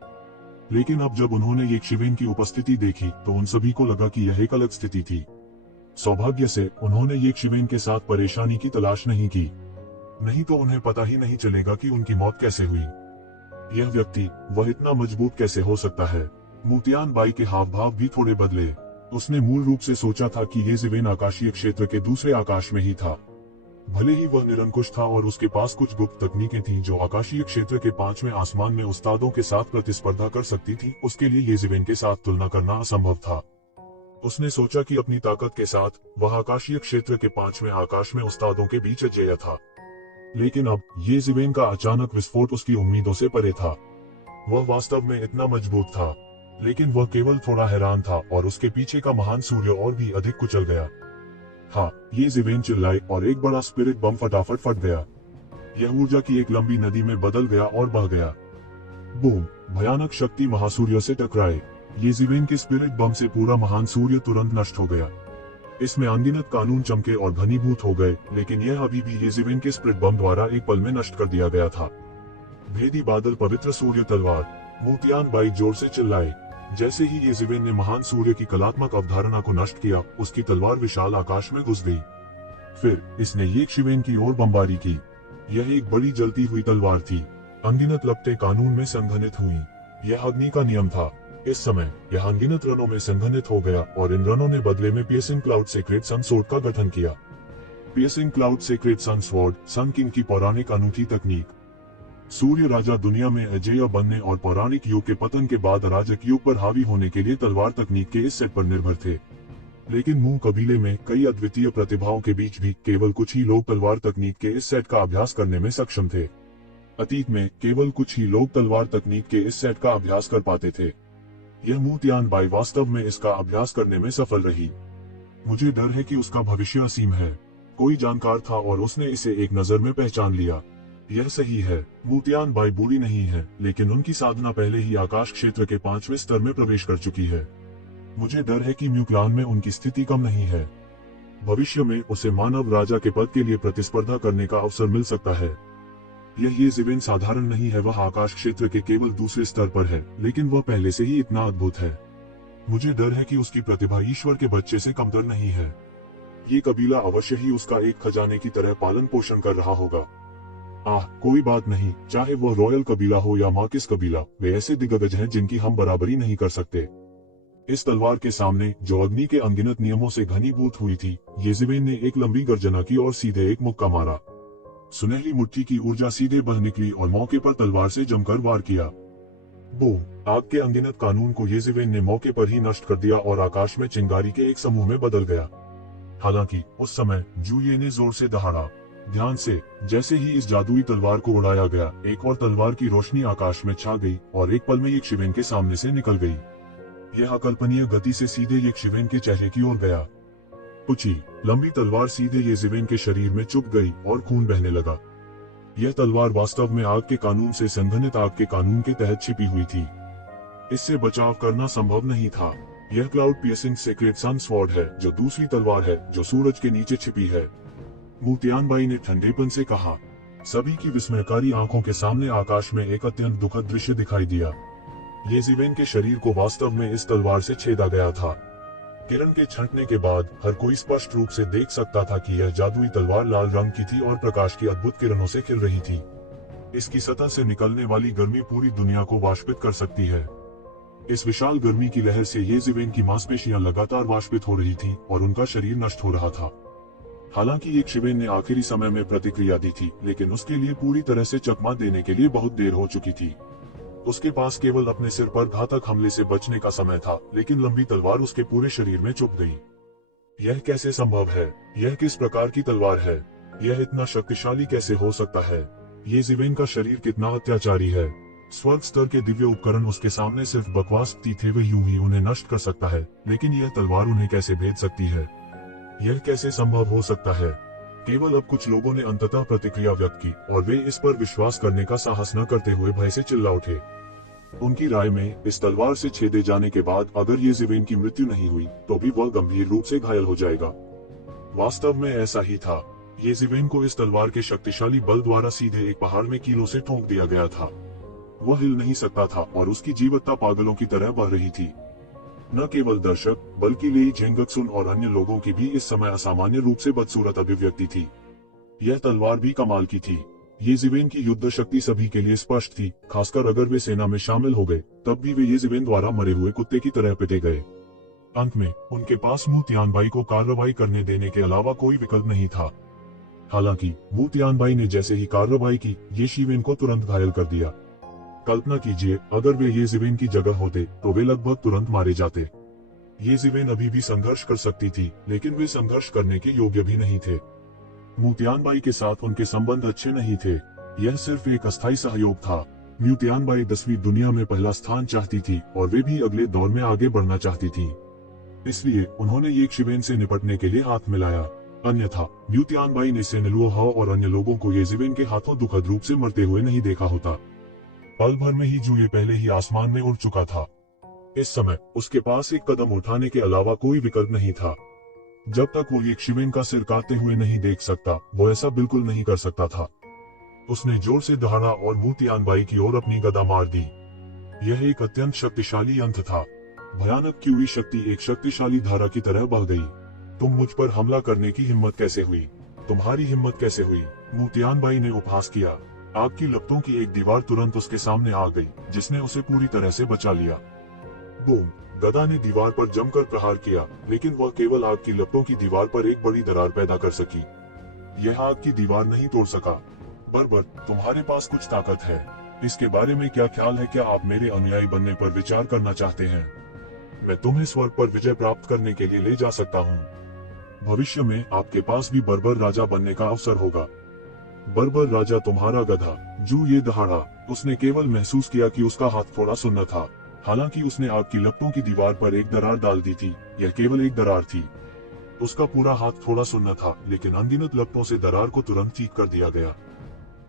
लेकिन अब जब उन्होंने यक्षिवेन की उपस्थिति देखी तो उन सभी को लगा कि यह एक अलग स्थिति थी। सौभाग्य से उन्होंने यक्षिवेन के साथ परेशानी की तलाश नहीं की, नहीं तो उन्हें पता ही नहीं चलेगा कि उनकी मौत कैसे हुई। यह व्यक्ति वह इतना मजबूत कैसे हो सकता है। मुतियान बाई के हाव भाव भी थोड़े बदले। उसने मूल रूप से सोचा था कि येज़िवेन आकाशीय क्षेत्र के दूसरे आकाश में ही था। भले ही वह निरंकुश था और उसके पास कुछ गुप्त तकनीकें थीं जो आकाशीय क्षेत्र के 5वें आसमान में उस्तादों के साथ प्रतिस्पर्धा कर सकती थी, उसके लिए येज़िवेन के साथ तुलना करना असंभव था। उसने सोचा कि अपनी ताकत के साथ वह आकाशीय क्षेत्र के 5वें आकाश में उस्तादों के बीच अजेय था। लेकिन अब येज़िवेन का अचानक विस्फोट उसकी उम्मीदों से परे था। वह वास्तव में इतना मजबूत था, लेकिन वह केवल थोड़ा हैरान था और उसके पीछे का महान सूर्य और भी अधिक कुचल गया। हाँ, येज़िवेन चिल्लाई और एक बड़ा स्पिरिट बम फटाफट फट गया। यह ऊर्जा की एक लंबी नदी में बदल गया और बह गया। बूम! भयानक शक्ति महासूर्य से टकराए। येज़िवेन के स्पिरिट बम से पूरा महान सूर्य तुरंत नष्ट हो गया। इसमें अनगिनत कानून चमके और घनीभूत हो गए, लेकिन यह अभी भी येज़िवेन के स्पिरिट बम द्वारा एक पल में नष्ट कर दिया गया था। भेदी बादल, पवित्र सूर्य तलवार! मुतियान बाई जोर से चिल्लाए। जैसे ही येज़िवेन ने महान सूर्य की कलात्मक अवधारणा को नष्ट किया, उसकी तलवार विशाल आकाश में घुस गई। फिर इसने यक्षिवेन की ओर बमबारी की। यह एक बड़ी जलती हुई तलवार थी। अनगिनत लपटें कानून में संघनित हुई। यह अग्नि का नियम था। इस समय यह अनगिनत रनों में संघनित हो गया और इन रनों ने बदले में पियर्सिंग क्लाउड सेक्रेड सन स्वॉर्ड का गठन किया। पियर्सिंग क्लाउड सेक्रेड सन स्वॉर्ड, सन किंग की पौराणिक अनूठी तकनीक। सूर्य राजा दुनिया में अजेय बनने और पौराणिक युग के पतन के बाद अराजक युग पर हावी होने के लिए तलवार तकनीक के इस सेट पर निर्भर थे। लेकिन मूह कबीले में कई अद्वितीय प्रतिभाओं के बीच भी केवल कुछ ही लोग तलवार तकनीक के इस सेट का अभ्यास करने में सक्षम थे। अतीत में केवल कुछ ही लोग तलवार तकनीक के इस सेट का अभ्यास कर पाते थे। यह मुतियान बाई वास्तव में इसका अभ्यास करने में सफल रही। मुझे डर है कि उसका भविष्य असीम है। कोई जानकार था और उसने इसे एक नजर में पहचान लिया। यह सही है, मुतियान बाई बूढ़ी नहीं है, लेकिन उनकी साधना पहले ही आकाश क्षेत्र के 5वें स्तर में प्रवेश कर चुकी है। मुझे डर है कि म्यूक्लान में उनकी स्थिति कम नहीं है। भविष्य में उसे मानव राजा के पद के लिए प्रतिस्पर्धा करने का अवसर मिल सकता है। यह येज़िवेन साधारण नहीं है, वह आकाश क्षेत्र के केवल दूसरे स्तर पर है, लेकिन वह पहले से ही इतना अद्भुत है। मुझे डर है कि उसकी प्रतिभा ईश्वर के बच्चे से कमतर नहीं है। ये कबीला अवश्य ही उसका एक खजाने की तरह पालन पोषण कर रहा होगा। कोई बात नहीं, चाहे वह रॉयल कबीला हो या मार्किस कबीला, वे ऐसे दिग्गज हैं जिनकी हम बराबरी नहीं कर सकते। इस तलवार के सामने, जो अग्नि के अनगिनत नियमों से घनीभूत हुई थी, येज़िवेन ने एक लंबी गर्जना की और सीधे एक मुक्का मारा। सुनहरी मुट्ठी की ऊर्जा सीधे बह निकली और मौके पर तलवार से जमकर वार किया। बूम! आग के अनगिनत कानून को येज़िवेन ने मौके पर ही नष्ट कर दिया और आकाश में चिंगारी के एक समूह में बदल गया। हालांकि उस समय जूये ने जोर से दहाड़ा। ध्यान से, जैसे ही इस जादुई तलवार को उड़ाया गया, एक और तलवार की रोशनी आकाश में छा गई और एक पल में यक्षिवेन के सामने से निकल गई। यह अकल्पनीय गति से सीधे यक्षिवेन के चेहरे की ओर गया। पुची! लंबी तलवार सीधे येज़िवेन के शरीर में चुभ गई और खून बहने लगा। यह तलवार वास्तव में आग के कानून से संघनित आग के कानून के तहत छिपी हुई थी। इससे बचाव करना संभव नहीं था। यह क्लाउड पियर्सिंग सेक्रेड सन स्वॉर्ड है, जो दूसरी तलवार है जो सूरज के नीचे छिपी है। मुतियान बाई ने ठंडेपन से कहा। सभी की विस्मयकारी आंखों के सामने आकाश में एक अत्यंत दुखद दृश्य दिखाई दिया। येज़िवेन के शरीर को वास्तव में इस तलवार से छेदा गया था। किरण के छंटने के बाद हर कोई स्पष्ट रूप से देख सकता था कि यह जादुई तलवार लाल रंग की थी और प्रकाश की अद्भुत किरणों से खिल रही थी। इसकी सतह से निकलने वाली गर्मी पूरी दुनिया को वाष्पित कर सकती है। इस विशाल गर्मी की लहर से येज़िवेन की मांसपेशियां लगातार वाष्पित हो रही थी और उनका शरीर नष्ट हो रहा था। हालांकि यक्षिवेन ने आखिरी समय में प्रतिक्रिया दी थी, लेकिन उसके लिए पूरी तरह से चकमा देने के लिए बहुत देर हो चुकी थी। उसके पास केवल अपने सिर पर घातक हमले से बचने का समय था, लेकिन लंबी तलवार उसके पूरे शरीर में चुभ गई। यह कैसे संभव है? यह किस प्रकार की तलवार है? यह इतना शक्तिशाली कैसे हो सकता है? येज़िवेन का शरीर कितना अत्याचारी है। स्वर्ग स्तर के दिव्य उपकरण उसके सामने सिर्फ बकवास थे, वह यूं ही उन्हें नष्ट कर सकता है, लेकिन यह तलवार उन्हें कैसे भेद सकती है? यह कैसे संभव हो सकता है? केवल अब कुछ लोगों ने अंततः प्रतिक्रिया व्यक्त की और वे इस पर विश्वास करने का साहस न करते हुए भय से चिल्ला उठे। उनकी राय में इस तलवार से छेदे जाने के बाद अगर येज़ेबेल की मृत्यु नहीं हुई तो भी वह गंभीर रूप से घायल हो जाएगा। वास्तव में ऐसा ही था। येज़ेबेल को इस तलवार के शक्तिशाली बल द्वारा सीधे एक पहाड़ में कीलों से ठोक दिया गया था। वह हिल नहीं सकता था और उसकी जीवत्ता पागलों की तरह बह रही थी। न केवल दर्शक बल्कि ली झेंगक्सुन और अन्य लोगों की भी इस समय असामान्य रूप से बदसूरत अभिव्यक्ति थी। यह तलवार भी कमाल की थी। येज़ेबेल की युद्ध शक्ति सभी के लिए स्पष्ट थी, खासकर अगर वे सेना में शामिल हो गए, तब भी वे येज़ेबेल द्वारा मरे हुए कुत्ते की तरह पिटे गए। अंत में उनके पास मू तियानबाई को कार्रवाई करने देने के अलावा कोई विकल्प नहीं था। हालांकि मू तियानबाई ने जैसे ही कार्रवाई की, ये शिवेन को तुरंत घायल कर दिया। कल्पना कीजिए, अगर वे येज़ेबेल की जगह होते तो वे लगभग तुरंत मारे जाते। येज़ेबेल अभी भी संघर्ष कर सकती थी, लेकिन वे संघर्ष करने के योग्य भी नहीं थे। मू तियानबाई के साथ उनके संबंध अच्छे नहीं थे। यह सिर्फ एक अस्थायी सहयोग था। मू तियानबाई 10वीं दुनिया में पहला स्थान चाहती थी और वे भी अगले दौर में आगे बढ़ना चाहती थी। इसलिए उन्होंने ये शिवेन से निपटने के लिए हाथ मिलाया। अन्यथा मू तियानबाई ने सेनलुओ हाओ और अन्य लोगों को येज़ेबेल के हाथों दुखद रूप से मरते हुए नहीं देखा होता। पल भर में ही जूये पहले ही आसमान में उड़ चुका था। इस समय उसके पास एक कदम उठाने के अलावा कोई विकल्प नहीं था। जब तक वो एक शिवेन का सिर काटते हुए नहीं देख सकता, वो ऐसा बिल्कुल नहीं कर सकता था। उसने जोर से दहाड़ा और मू तियानबाई की ओर अपनी गदा मार दी। यह एक अत्यंत शक्तिशाली यंत्र था। भयानक क्यूरी शक्ति एक शक्तिशाली धारा की तरह बह गई। तुम मुझ पर हमला करने की हिम्मत कैसे हुई? तुम्हारी हिम्मत कैसे हुई? मू तियानबाई ने उपहास किया। आग की लपटों की एक दीवार तुरंत उसके सामने आ गई, जिसने उसे पूरी तरह से बचा लिया। बूम! गदा ने दीवार पर जमकर प्रहार किया, लेकिन वह केवल आग की लपटों की दीवार पर एक बड़ी दरार पैदा कर सकी। यह आग की दीवार नहीं तोड़ सका। बर्बर, तुम्हारे पास कुछ ताकत है। इसके बारे में क्या ख्याल है? क्या आप मेरे अनुयायी बनने पर विचार करना चाहते हैं? मैं तुम्हें स्वर्ग पर विजय प्राप्त करने के लिए ले जा सकता हूँ। भविष्य में आपके पास भी बर्बर राजा बनने का अवसर होगा। बर्बर राजा तुम्हारा गधा। जू ये दहाड़ा। उसने केवल महसूस किया कि उसका हाथ थोड़ा सुन्ना था। हालांकि उसने आग की लपटों की दीवार पर एक दरार डाल दी थी। यह केवल एक दरार थी। उसका पूरा हाथ थोड़ा सुन्ना था, लेकिन अनगिनत लपटों से दरार को तुरंत ठीक कर दिया गया।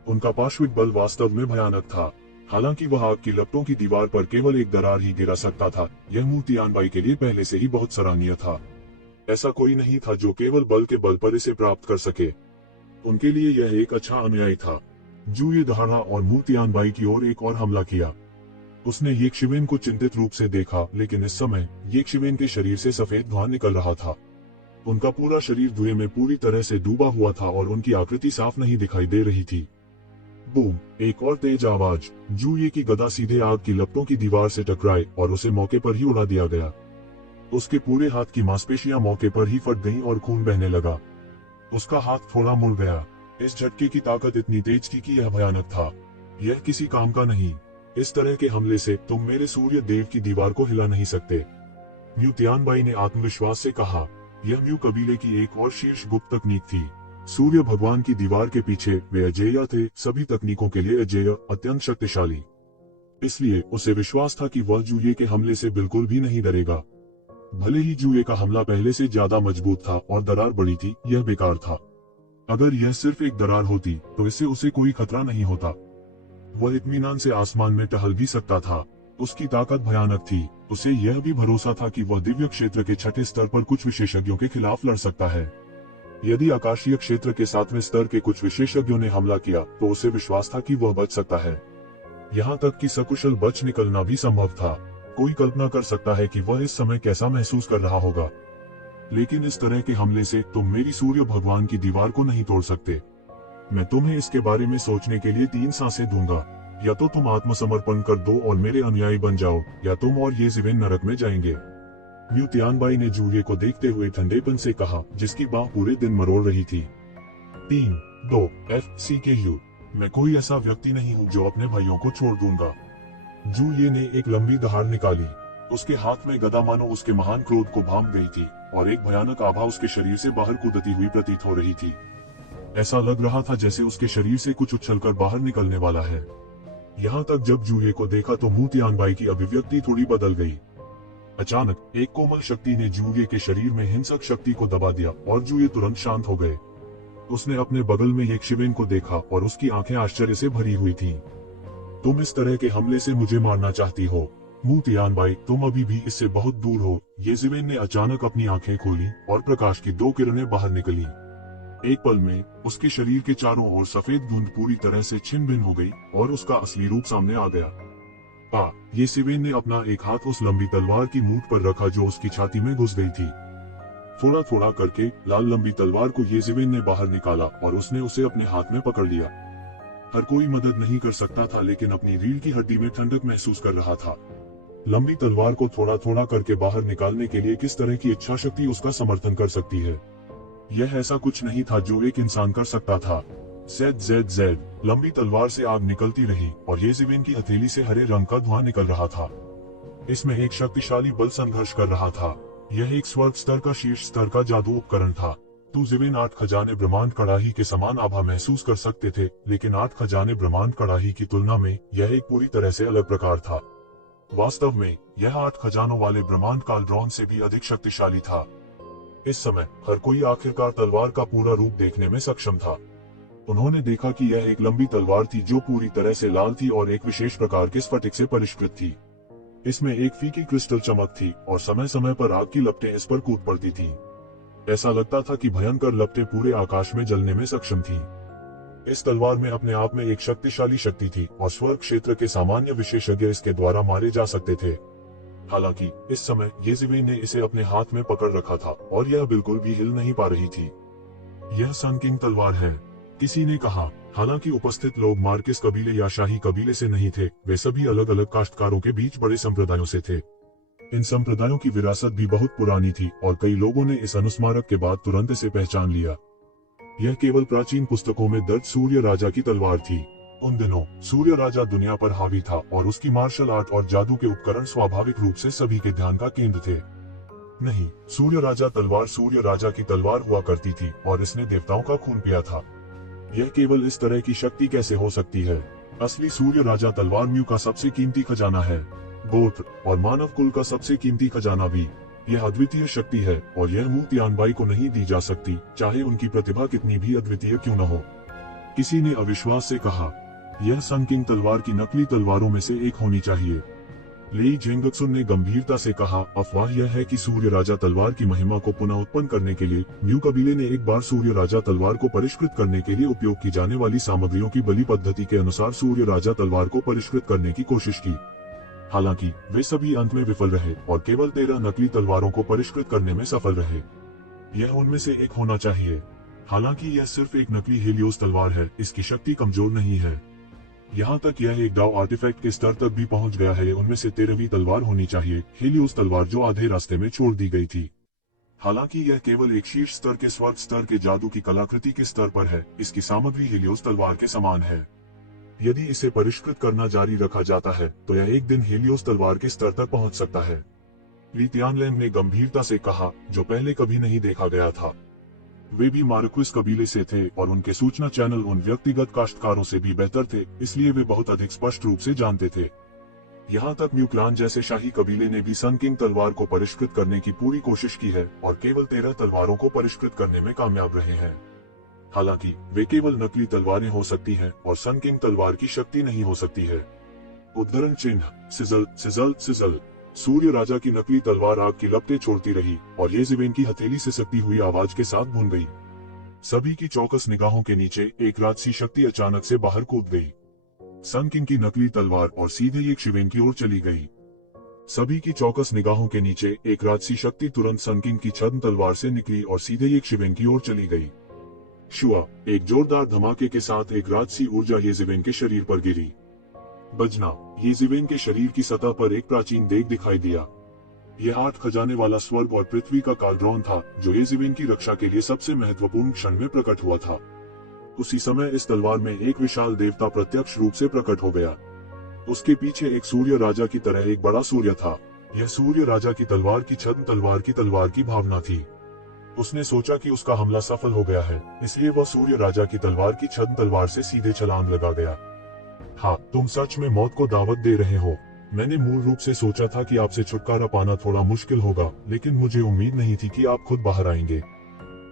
उनका पार्श्विक बल वास्तव में भयानक था। हालांकि वह आग की लपटों की दीवार पर केवल एक दरार ही गिरा सकता था। यह मू तियानबाई के लिए पहले से ही बहुत सराहनीय था। ऐसा कोई नहीं था जो केवल बल के बल पर इसे प्राप्त कर सके। उनके लिए यह एक अच्छा अनुयायी था। जू ये दहाड़ा और मू तियानबाई की ओर एक और हमला किया। उसने ये शिवेन को चिंतित रूप से देखा, लेकिन इस समय ये शिवेन के शरीर से सफेद धुआं निकल रहा था। उनका पूरा शरीर धुएं में पूरी तरह से डूबा हुआ था और उनकी आकृति साफ नहीं दिखाई दे रही थी। बूम! एक और तेज आवाज। जू ये की गदा सीधे आग की लपटों की दीवार से टकराई और उसे मौके पर ही उड़ा दिया गया। उसके पूरे हाथ की मांसपेशियां मौके पर ही फट गईं और खून बहने लगा। उसका हाथ थोड़ा मुड़ गया। इस झटके की ताकत इतनी तेज थी कि यह भयानक था। यह किसी काम का नहीं। इस तरह के हमले से तुम मेरे सूर्य देव की दीवार को हिला नहीं सकते। मू तियानबाई ने आत्मविश्वास से कहा। यह म्यू कबीले की एक और शीर्ष गुप्त तकनीक थी। सूर्य भगवान की दीवार के पीछे वे अजेय थे, सभी तकनीकों के लिए अजेय, अत्यंत शक्तिशाली। इसलिए उसे विश्वास था कि वह जूये के हमले से बिल्कुल भी नहीं डरेगा। भले ही जूये का हमला पहले से ज्यादा मजबूत था और दरार बड़ी थी, यह बेकार था। अगर यह सिर्फ एक दरार होती तो इससे उसे कोई खतरा नहीं होता। वह इत्मीनान से आसमान में टहल भी सकता था। उसकी ताकत भयानक थी। उसे यह भी भरोसा था कि वह दिव्य क्षेत्र के छठे स्तर पर कुछ विशेषज्ञों के खिलाफ लड़ सकता है। यदि आकाशीय क्षेत्र के 7वें स्तर के कुछ विशेषज्ञों ने हमला किया तो उसे विश्वास था कि वह बच सकता है। यहाँ तक कि सकुशल बच निकलना भी संभव था। कोई कल्पना कर सकता है कि वह इस समय कैसा महसूस कर रहा होगा। लेकिन इस तरह के हमले से तुम मेरी सूर्य भगवान की दीवार को नहीं तोड़ सकते। मैं तुम्हें इसके बारे में सोचने के लिए 3 सांसें दूंगा। या तो तुम आत्मसमर्पण कर दो और मेरे अनुयायी बन जाओ, या तुम और येज़ेबेल नरक में जाएंगे। म्यू तियानबाई ने जूये को देखते हुए ठंडेपन से कहा, जिसकी बाह पूरे दिन मरोड़ रही थी। 3, 2, FCKU। मैं कोई ऐसा व्यक्ति नहीं हूँ जो अपने भाइयों को छोड़ दूंगा। जूये ने एक लंबी दहाड़ निकाली। उसके हाथ में गदा मानो उसके महान क्रोध को भांप गई थी और एक भयानक आभा उसके शरीर से बाहर कूदती हुई प्रतीत हो रही थी। ऐसा लग रहा था जैसे उसके शरीर से कुछ उछलकर बाहर निकलने वाला है। यहाँ तक जब जूये को देखा तो मू तियानबाई की अभिव्यक्ति थोड़ी बदल गई। अचानक एक कोमल शक्ति ने जूये के शरीर में हिंसक शक्ति को दबा दिया और जूये तुरंत शांत हो गए। उसने अपने बगल में एक शिवेन को देखा और उसकी आंखें आश्चर्य से भरी हुई थीं। तुम इस तरह के हमले से मुझे मारना चाहती हो? मू तियानबाई, तुम अभी भी इससे बहुत दूर हो। ये शिवेन ने अचानक अपनी आंखें खोली और प्रकाश की 2 किरणें बाहर निकली। एक पल में उसके शरीर के चारों ओर सफेद धुंध पूरी तरह से छिन्न भिन्न हो गई और उसका असली रूप सामने आ गया। ये शिवेन ने अपना एक हाथ उस लंबी तलवार की मूठ पर रखा जो उसकी छाती में घुस गई थी। थोड़ा थोड़ा करके लाल लंबी तलवार को ये शिवेन ने बाहर निकाला और उसने उसे अपने हाथ में पकड़ लिया। हर कोई मदद नहीं कर सकता था, लेकिन अपनी रीढ़ की हड्डी में ठंडक महसूस कर रहा था। लंबी तलवार को थोड़ा थोड़ा करके बाहर निकालने के लिए किस तरह की इच्छा शक्ति उसका समर्थन कर सकती है? यह ऐसा कुछ नहीं था जो एक इंसान कर सकता था। ZZZ लंबी तलवार से आग निकलती रही और ये शिवेन की हथेली से हरे रंग का धुआं निकल रहा था। इसमें एक शक्तिशाली बल संघर्ष कर रहा था। यह एक स्वर्ग स्तर का शीर्ष स्तर का जादू उपकरण था। तू शिवेन 8 खजाने ब्रह्मांड कड़ाही के समान आभा महसूस कर सकते थे, लेकिन 8 खजाने ब्रह्मांड कड़ाही की तुलना में यह एक पूरी तरह से अलग प्रकार था। वास्तव में यह 8 खजानों वाले ब्रह्मांड कालड्रॉन से भी अधिक शक्तिशाली था। इस समय हर कोई आखिरकार तलवार का पूरा रूप देखने में सक्षम था। उन्होंने देखा कि यह एक लंबी तलवार थी जो पूरी तरह से लाल थी और एक विशेष प्रकार के स्फटिक से परिष्कृत थी। इसमें एक फीकी क्रिस्टल चमक थी और समय समय पर आग की लपटें इस पर कूद पड़ती थीं। ऐसा लगता था कि भयंकर लपटें पूरे आकाश में जलने में सक्षम थीं। इस तलवार में अपने आप में एक शक्तिशाली शक्ति थी और स्वर्ग क्षेत्र के सामान्य विशेषज्ञ इसके द्वारा मारे जा सकते थे। हालांकि इस समय ये शिवेन ने इसे अपने हाथ में पकड़ रखा था और यह बिल्कुल भी हिल नहीं पा रही थी। यह सन किंग तलवार है, किसी ने कहा। हालांकि उपस्थित लोग मार्केस कबीले या शाही कबीले से नहीं थे, वे सभी अलग अलग काश्तकारों के बीच बड़े संप्रदायों से थे। इन संप्रदायों की विरासत भी बहुत पुरानी थी और कई लोगों ने इस अनुस्मारक के बाद तुरंत इसे पहचान लिया। यह केवल प्राचीन पुस्तकों में दर्ज सूर्य राजा की तलवार थी। उन दिनों सूर्य राजा दुनिया पर हावी था और उसकी मार्शल आर्ट और जादू के उपकरण स्वाभाविक रूप से सभी के ध्यान का केंद्र थे। नहीं, सूर्य राजा तलवार सूर्य राजा की तलवार हुआ करती थी और इसने देवताओं का खून पिया था। यह केवल इस तरह की शक्ति कैसे हो सकती है? असली सूर्य राजा तलवार म्यू का सबसे कीमती खजाना है, गोत्र और मानव कुल का सबसे कीमती खजाना भी। यह अद्वितीय शक्ति है और यह मू तियानबाई को नहीं दी जा सकती, चाहे उनकी प्रतिभा कितनी भी अद्वितीय क्यों न हो। किसी ने अविश्वास से कहा, यह सन किंग तलवार की नकली तलवारों में से एक होनी चाहिए। लेई जेंगक्सुन ने गंभीरता से कहा, अफवाह यह है कि सूर्य राजा तलवार की महिमा को पुनः उत्पन्न करने के लिए म्यू कबीले ने एक बार सूर्य राजा तलवार को परिष्कृत करने के लिए उपयोग की जाने वाली सामग्रियों की बलि पद्धति के अनुसार सूर्य राजा तलवार को परिष्कृत करने की कोशिश की। हालांकि वे सभी अंत में विफल रहे और केवल 13 नकली तलवारों को परिष्कृत करने में सफल रहे। यह उनमें से एक होना चाहिए। हालांकि यह सिर्फ एक नकली हेलियोस तलवार है, इसकी शक्ति कमजोर नहीं है। यहाँ तक यह एक डाउ आर्टिफैक्ट के स्तर तक भी पहुंच गया है। उनमें से 13वीं तलवार होनी चाहिए, हेलियोस तलवार जो आधे रास्ते में छोड़ दी गई थी। हालांकि यह केवल एक शीर्ष स्तर के स्वर्ग स्तर के जादू की कलाकृति के स्तर पर है, इसकी सामग्री हेलियोस तलवार के समान है। यदि इसे परिष्कृत करना जारी रखा जाता है तो यह एक दिन हेलियोस तलवार के स्तर तक पहुंच सकता है। ली तियानलैंग ने गंभीरता से कहा, जो पहले कभी नहीं देखा गया था। वे भी मार्क्विस कबीले से थे और उनके सूचना चैनल उन व्यक्तिगत काश्तकारों से भी बेहतर थे, इसलिए वे बहुत अधिक स्पष्ट रूप से जानते थे। यहाँ तक म्यू क्लान जैसे शाही कबीले ने भी सन किंग तलवार को परिष्कृत करने की पूरी कोशिश की है और केवल 13 तलवारों को परिष्कृत करने में कामयाब रहे हैं। हालांकि वे केवल नकली तलवारें हो सकती हैं और सन किंग तलवार की शक्ति नहीं हो सकती है। उद्धरण चिन्ह सिजल सिजल सिजल। सूर्य राजा की नकली तलवार आग की लपटें छोड़ती रही और ये शिवेन की हथेली से सकती हुई आवाज के साथ भून गई। सभी की चौकस निगाहों के नीचे एक राजसी शक्ति अचानक से बाहर कूद गई। सन किंग की नकली तलवार और सीधे एक शिवेन की ओर चली गई। सभी की चौकस निगाहों के नीचे एक राजसी शक्ति तुरंत सन किंग की छद्म तलवार से निकली और सीधे एक शिवेन की ओर चली गई। शुआ, एक जोरदार धमाके के साथ एक राजसी ऊर्जा ये शिवेन के शरीर पर गिरी। बजना, ये शिवेन के शरीर की सतह पर एक प्राचीन देग दिखाई दिया। यह 8 खजाने वाला स्वर्ग और पृथ्वी का कालड्रॉन था जो ये शिवेन की रक्षा के लिए सबसे महत्वपूर्ण क्षण में प्रकट हुआ था। उसी समय इस तलवार में एक विशाल देवता प्रत्यक्ष रूप से प्रकट हो गया। उसके पीछे एक सूर्य राजा की तरह एक बड़ा सूर्य था। यह सूर्य राजा की तलवार की छद्म तलवार की भावना थी। उसने सोचा कि उसका हमला सफल हो गया है, इसलिए वह सूर्य राजा की तलवार की छद्म तलवार से सीधे छलांग लगा गया। हाँ, तुम सच में मौत को दावत दे रहे हो। मैंने मूल रूप से सोचा था कि आपसे छुटकारा पाना थोड़ा मुश्किल होगा, लेकिन मुझे उम्मीद नहीं थी कि आप खुद बाहर आएंगे।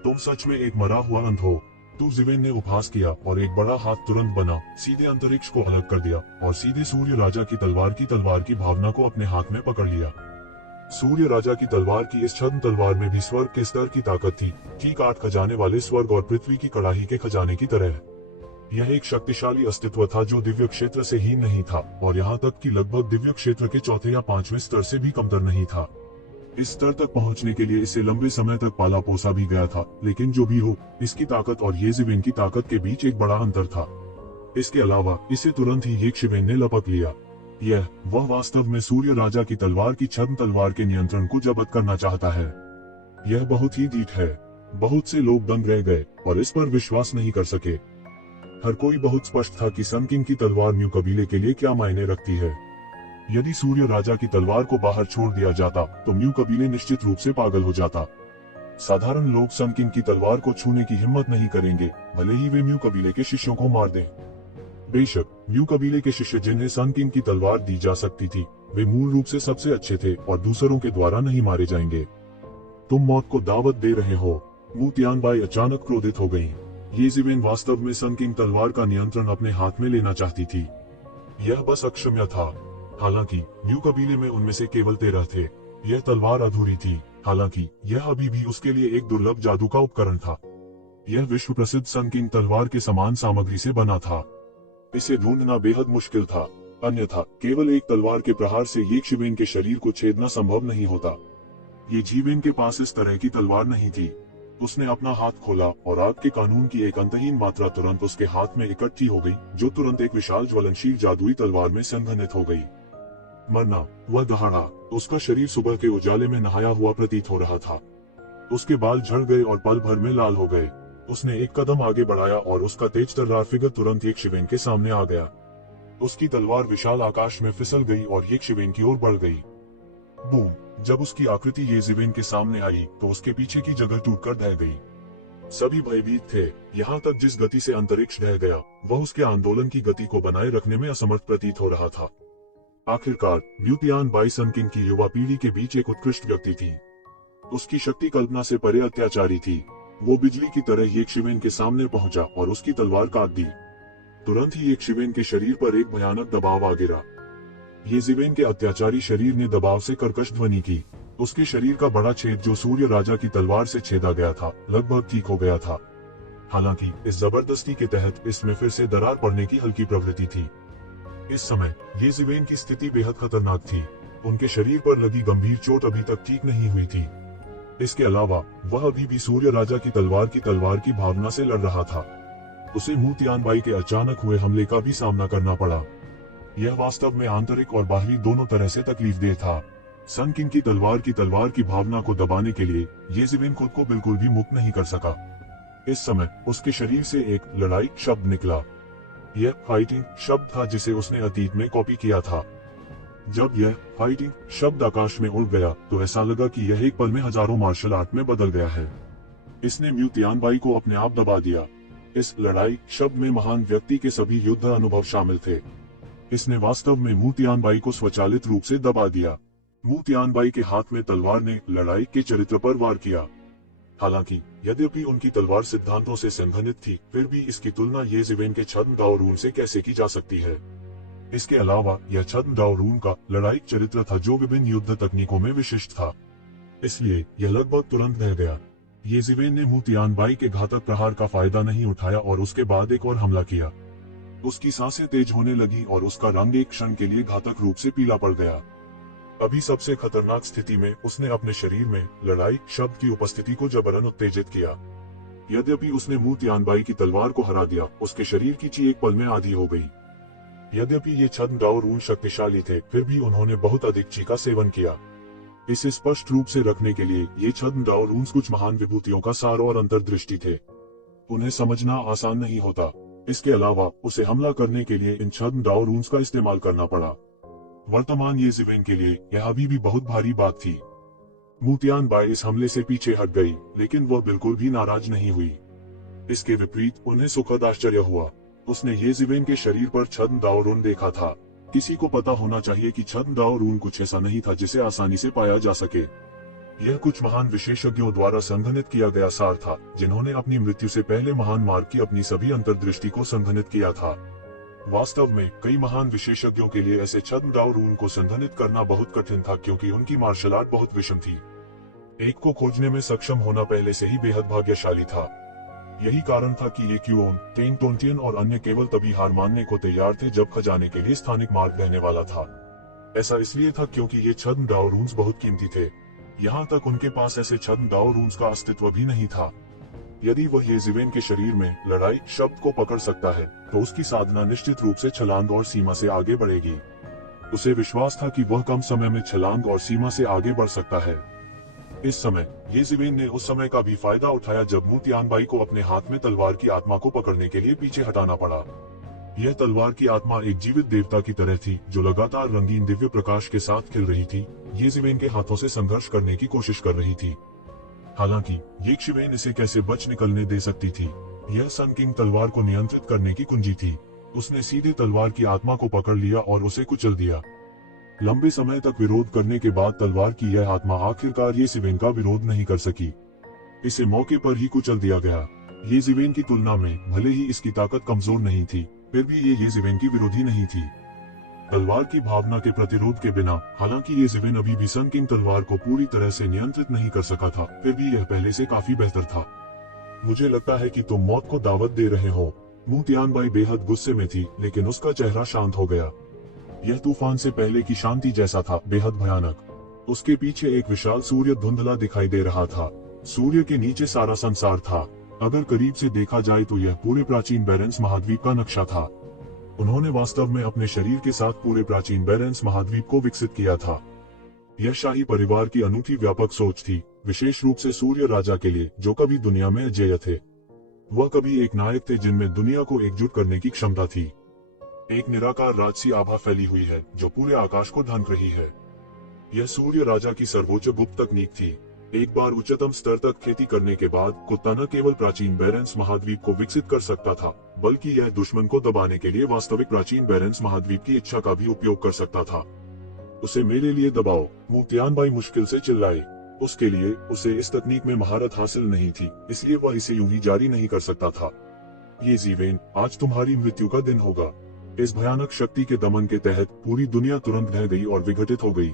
तुम सच में एक मरा हुआ अंध हो। तुर्जिवेन ने उपहास किया और एक बड़ा हाथ तुरंत बना, सीधे अंतरिक्ष को अलग कर दिया और सीधे सूर्य राजा की तलवार की भावना को अपने हाथ में पकड़ लिया। सूर्य राजा की तलवार की इस छद्म तलवार में भी स्वर्ग के स्तर की ताकत थी, ठीक 8 खजाने वाले स्वर्ग और पृथ्वी की कड़ाही के खजाने की तरह। यह एक शक्तिशाली अस्तित्व था जो दिव्य क्षेत्र से ही नहीं था, और यहाँ तक कि लगभग दिव्य क्षेत्र के चौथे या 5वें स्तर से भी कमतर नहीं था। इस स्तर तक पहुंचने के लिए इसे लंबे समय तक पाला पोसा भी गया था, लेकिन जो भी हो, इसकी ताकत और येज़िवेन की ताकत के बीच एक बड़ा अंतर था। इसके अलावा इसे तुरंत ही येज़िवेन ने लपक लिया। वह वास्तव में सूर्य राजा की तलवार की छद्म तलवार के नियंत्रण को जब्त करना चाहता है। यह बहुत ही ढीठ है। बहुत से लोग दंग रह गए और इस पर विश्वास नहीं कर सके। हर कोई बहुत स्पष्ट था कि सन किंग की तलवार म्यू कबीले के लिए क्या मायने रखती है। यदि सूर्य राजा की तलवार को बाहर छोड़ दिया जाता तो म्यू कबीले निश्चित रूप से पागल हो जाता। साधारण लोग सन किंग की तलवार को छूने की हिम्मत नहीं करेंगे, भले ही वे म्यू कबीले के शिष्यों को मार दें। बेशक म्यू कबीले के शिष्य जिन्हें सन किंग की तलवार दी जा सकती थी, वे मूल रूप से सबसे अच्छे थे और दूसरों के द्वारा नहीं मारे जाएंगे। तुम मौत को दावत दे रहे हो। मू तियानबाई अचानक क्रोधित हो गयी। येज़िवेन वास्तव में सन किंग तलवार का नियंत्रण अपने हाथ में लेना चाहती थी। यह बस अक्षम्य था। हालांकि म्यू कबीले में उनमें से केवल 13 थे। यह तलवार अधूरी थी, हालांकि यह अभी भी उसके लिए एक दुर्लभ जादू का उपकरण था। यह विश्व प्रसिद्ध सन किंग तलवार के समान सामग्री से बना था। इसे ढूंढना बेहद मुश्किल था, अन्यथा केवल एक तलवार के प्रहार से येज़िवेन के शरीर को छेदना संभव नहीं होता। येज़िवेन के पास इस तरह की तलवार नहीं थी। उसने अपना हाथ खोला और आग के कानून की एक अंतहीन मात्रा तुरंत उसके हाथ में इकट्ठी हो गई, जो तुरंत एक विशाल ज्वलनशील जादुई तलवार में संघनित हो गई। मरना, वह दहाड़ा। उसका शरीर सुबह के उजाले में नहाया हुआ प्रतीत हो रहा था। उसके बाल झड़ गए और पल भर में लाल हो गए। उसने एक कदम आगे बढ़ाया और उसका तेज तर्रार फिगर तुरंत येज़िवेन के सामने आ गया। उसकी तलवार विशाल आकाश में फिसल गई और येज़िवेन की ओर बढ़ गई। बूम! जब उसकी आकृति येज़िवेन के सामने आई तो उसके पीछे की जगह टूटकर ढह गई। सभी भयभीत थे, यहाँ तक जिस गति से अंतरिक्ष ढह गया, वह उसके आंदोलन की गति को बनाए रखने में असमर्थ प्रतीत हो रहा था। आखिरकार म्यू तियानबाई सन किंग की युवा पीढ़ी के बीच एक उत्कृष्ट व्यक्ति थी। उसकी शक्ति कल्पना से परे अत्याचारी थी। वो बिजली की तरह येज़िवेन के सामने पहुंचा और उसकी तलवार काट दी। तुरंत ही येज़िवेन के शरीर पर एक भयानक दबाव आ गिरा। येज़िवेन के अत्याचारी शरीर ने दबाव से कर्कश ध्वनि की। उसके शरीर का बड़ा छेद जो सूर्य राजा की तलवार से छेदा गया था, लगभग ठीक हो गया था। हालांकि इस जबरदस्ती के तहत इसमें फिर से दरार पड़ने की हल्की प्रवृत्ति थी। इस समय येज़िवेन की स्थिति बेहद खतरनाक थी। उनके शरीर पर लगी गंभीर चोट अभी तक ठीक नहीं हुई थी। इसके अलावा वह अभी भी सूर्य राजा की तलवार की भावना से लड़ रहा था। उसे मू तियानबाई के अचानक हुए हमले का भी सामना करना पड़ा। यह वास्तव में आंतरिक और बाहरी दोनों तरह से तकलीफदेह था। सन किंग की तलवार की भावना को दबाने के लिए येज़िवेन खुद को बिल्कुल भी मुक्त नहीं कर सका। इस समय उसके शरीर से एक लड़ाई शब्द निकला। यह फाइटिंग शब्द था जिसे उसने अतीत में कॉपी किया था। जब यह फाइटिंग शब्द आकाश में उड़ गया तो ऐसा लगा कि यह एक पल में हजारों मार्शल आर्ट में बदल गया है। इसने म्यू तियानबाई को अपने आप दबा दिया। इस लड़ाई शब्द में महान व्यक्ति के सभी युद्ध अनुभव शामिल थे। इसने वास्तव में मू तियानबाई को स्वचालित रूप से दबा दिया। मू तियानबाई के हाथ में तलवार ने लड़ाई के चरित्र पर वार किया। हालांकि यद्यपि उनकी तलवार सिद्धांतों से संघनित थी, फिर भी इसकी तुलना येज़िवेन के छद्म दाओरून से कैसे की जा सकती है। इसके अलावा यह छद्म दाओरून का लड़ाई चरित्र था जो विभिन्न युद्ध तकनीकों में विशिष्ट था, इसलिए यह लगभग तुरंत बह गया। येज़िवेन ने मू तियानबाई के घातक प्रहार का फायदा नहीं उठाया और उसके बाद एक और हमला किया। उसकी सांसें तेज होने लगी और उसका रंग एक क्षण के लिए घातक रूप से पीला पड़ गया। अभी सबसे खतरनाक स्थिति में उसने अपने शरीर में लड़ाई शब्द की उपस्थिति को जबरन उत्तेजित किया। यद्यपि उसने मू तियानबाई की तलवार को हरा दिया, उसके शरीर की ची एक पल में आधी हो गई। यद्यपि ये छद्म दाओरून शक्तिशाली थे, फिर भी उन्होंने बहुत अधिक ची का सेवन किया। इसे स्पष्ट रूप से रखने के लिए ये छद्म दाओरून कुछ महान विभूतियों का सार और अंतर्दृष्टि थे। उन्हें समझना आसान नहीं होता। इसके अलावा उसे हमला करने के लिए इन छद्म दाओरून का इस्तेमाल करना पड़ा। वर्तमान येज़िवेन के लिए यह अभी भी बहुत भारी बात थी। मू तियानबाई इस हमले से पीछे हट गई, लेकिन वह बिल्कुल भी नाराज नहीं हुई। इसके विपरीत उन्हें सुखद आश्चर्य हुआ। उसने येज़िवेन के शरीर पर छद्म दाओरून देखा था। किसी को पता होना चाहिए कि छद्म दाओ रून कुछ ऐसा नहीं था जिसे आसानी से पाया जा सके। यह कुछ महान विशेषज्ञों द्वारा संघनित किया गया सार था, जिन्होंने अपनी मृत्यु से पहले महान मार्ग की अपनी सभी अंतर्दृष्टि को संघनित किया था। वास्तव में कई महान विशेषज्ञों के लिए ऐसे छद्म दाओ रून को संघनित करना बहुत कठिन था, क्योंकि उनकी मार्शल आर्ट बहुत विषम थी। एक को खोजने में सक्षम होना पहले से ही बेहद भाग्यशाली था। यही कारण था कि ये क्यूओन, टेंग टोंटियन और अन्य केवल तभी हार मानने को तैयार थे जब खजाने के लिए स्थानिक मार्ग रहने वाला था। ऐसा इसलिए था क्योंकि ये छद्म दाओ रून्स बहुत कीमती थे। यहाँ तक उनके पास ऐसे छद्म दाओ रून्स का अस्तित्व भी नहीं था। यदि वह येज़िवेन के शरीर में लड़ाई शब्द को पकड़ सकता है, तो उसकी साधना निश्चित रूप से छलांग और सीमा से आगे बढ़ेगी। उसे विश्वास था कि वह कम समय में छलांग और सीमा से आगे बढ़ सकता है। इस समय येज़िवेन ने उस समय का भी फायदा उठाया जब मू तियानबाई को अपने हाथ में तलवार की आत्मा को पकड़ने के लिए पीछे हटाना पड़ा। यह तलवार की आत्मा एक जीवित देवता की तरह थी, जो लगातार रंगीन दिव्य प्रकाश के साथ खिल रही थी, येज़िवेन के हाथों से संघर्ष करने की कोशिश कर रही थी। हालांकि येज़िवेन इसे कैसे बच निकलने दे सकती थी? यह सन किंग तलवार को नियंत्रित करने की कुंजी थी। उसने सीधे तलवार की आत्मा को पकड़ लिया और उसे कुचल दिया। लंबे समय तक विरोध करने के बाद तलवार की यह आत्मा आखिरकार येज़िवेन का विरोध नहीं कर सकी। इसे मौके पर ही कुचल दिया गया। येज़िवेन की तुलना में भले ही इसकी ताकत कमजोर नहीं थी, फिर भी ये येज़िवेन की विरोधी नहीं थी। तलवार की भावना के प्रतिरोध के बिना, हालांकि येज़िवेन अभी भी सन किंग तलवार को पूरी तरह से नियंत्रित नहीं कर सका था, फिर भी यह पहले से काफी बेहतर था। मुझे लगता है कि तुम मौत को दावत दे रहे हो। मू तियानबाई बेहद गुस्से में थी, लेकिन उसका चेहरा शांत हो गया। यह तूफान से पहले की शांति जैसा था, बेहद भयानक। उसके पीछे एक विशाल सूर्य धुंधला दिखाई दे रहा था। सूर्य के नीचे सारा संसार था। अगर करीब से देखा जाए तो यह पूरे प्राचीन बेरेंस महाद्वीप का नक्शा था। उन्होंने वास्तव में अपने शरीर के साथ पूरे प्राचीन बेरेंस महाद्वीप को विकसित किया था। यह शाही परिवार की अनूठी व्यापक सोच थी, विशेष रूप से सूर्य राजा के लिए, जो कभी दुनिया में अजेय थे। वह कभी एक नायक थे जिनमें दुनिया को एकजुट करने की क्षमता थी। एक निराकार राजसी आभा फैली हुई है जो पूरे आकाश को ढांक रही है। यह सूर्य राजा की सर्वोच्च गुप्त तकनीक थी। एक बार उच्चतम स्तर तक खेती करने के बाद कुत्ता न केवल प्राचीन बेरेंस महाद्वीप को विकसित कर सकता था, बल्कि यह दुश्मन को दबाने के लिए वास्तविक प्राचीन बेरेंस महाद्वीप की इच्छा का भी उपयोग कर सकता था। उसे मेरे लिए दबाओ, मू तियानबाई मुश्किल से चिल्लाई। उसके लिए उसे इस तकनीक में महारत हासिल नहीं थी, इसलिए वह इसे यूं ही जारी नहीं कर सकता था। येज़िवेन, आज तुम्हारी मृत्यु का दिन होगा। इस भयानक शक्ति के दमन के तहत पूरी दुनिया तुरंत ढह गई और विघटित हो गई।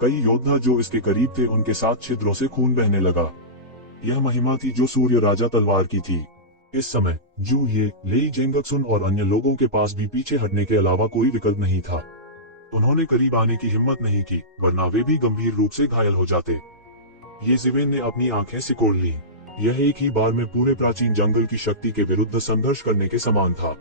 कई योद्धा जो इसके करीब थे, उनके साथ छिद्रों से खून बहने लगा। यह महिमा थी जो सूर्य राजा तलवार की थी। इस समय जू ये, लेई जेंगक्सुन और अन्य लोगों के पास भी पीछे हटने के अलावा कोई विकल्प नहीं था। उन्होंने करीब आने की हिम्मत नहीं की, वरना वे भी गंभीर रूप से घायल हो जाते। येज़िवेन ने अपनी आंखें सिकोड़ ली। यह एक ही बार में पूरे प्राचीन जंगल की शक्ति के विरुद्ध संघर्ष करने के समान था।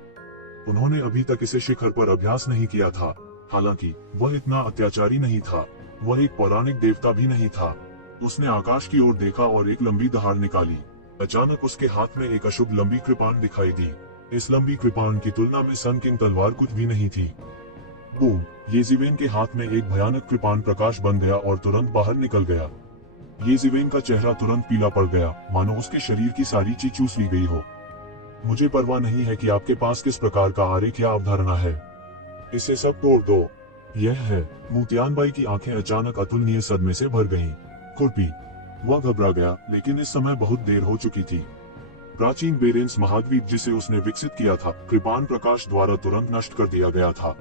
उन्होंने अभी तक इसे शिखर पर अभ्यास नहीं किया था। हालांकि वह इतना अत्याचारी नहीं था। वह एक पौराणिक देवता भी नहीं था। उसने आकाश की ओर देखा और एक लंबी दहाड़ निकाली। अचानक उसके हाथ में एक अशुभ लंबी कृपाण दिखाई दी। इस लंबी कृपाण की तुलना में सन किंग तलवार कुछ भी नहीं थी। बूम! येज़िवेन के हाथ में एक भयानक कृपाण प्रकाश बन गया और तुरंत बाहर निकल गया। येज़िवेन का चेहरा तुरंत पीला पड़ गया, मानो उसके शरीर की सारी चीज चूस ली गई हो। मुझे परवाह नहीं है कि आपके पास किस प्रकार का आरेख या अवधारणा है। इसे सब तोड़ दो। यह है। मू तियानबाई की आंखें अचानक अतुलनीय सदमे से भर गईं। खुरपी! वह घबरा गया, लेकिन इस समय बहुत देर हो चुकी थी। प्राचीन बेरेंस महाद्वीप जिसे उसने विकसित किया था, कृपाण प्रकाश द्वारा तुरंत नष्ट कर दिया गया था।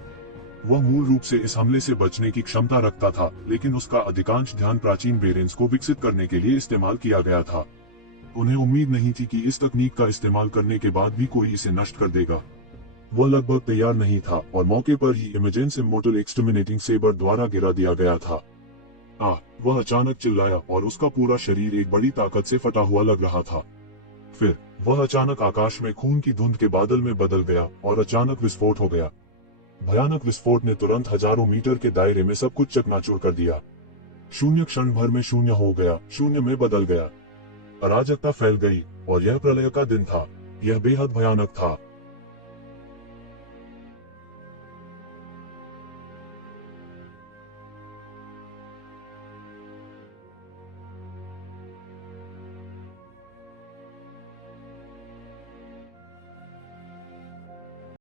वह मूल रूप से इस हमले से बचने की क्षमता रखता था, लेकिन उसका अधिकांश ध्यान प्राचीन बेरेंस को विकसित करने के लिए इस्तेमाल किया गया था। उन्हें उम्मीद नहीं थी कि इस तकनीक का इस्तेमाल करने के बाद भी कोई इसे नष्ट कर देगा। वह लगभग तैयार नहीं था और मौके पर ही इमेजेंस इमोर्टल एक्सटर्मिनेटिंग सेबर द्वारा गिरा दिया गया था। वह अचानक चिल्लाया और उसका पूरा शरीर एक बड़ी ताकत से फटा हुआ लग रहा था। फिर वह अचानक आकाश में खून की धुंध के बादल में बदल गया और अचानक विस्फोट हो गया। भयानक विस्फोट ने तुरंत हजारों मीटर के दायरे में सब कुछ चकनाचूर कर दिया। शून्य क्षण भर में शून्य हो गया, शून्य में बदल गया। अराजकता फैल गई और यह प्रलय का दिन था। यह बेहद भयानक था।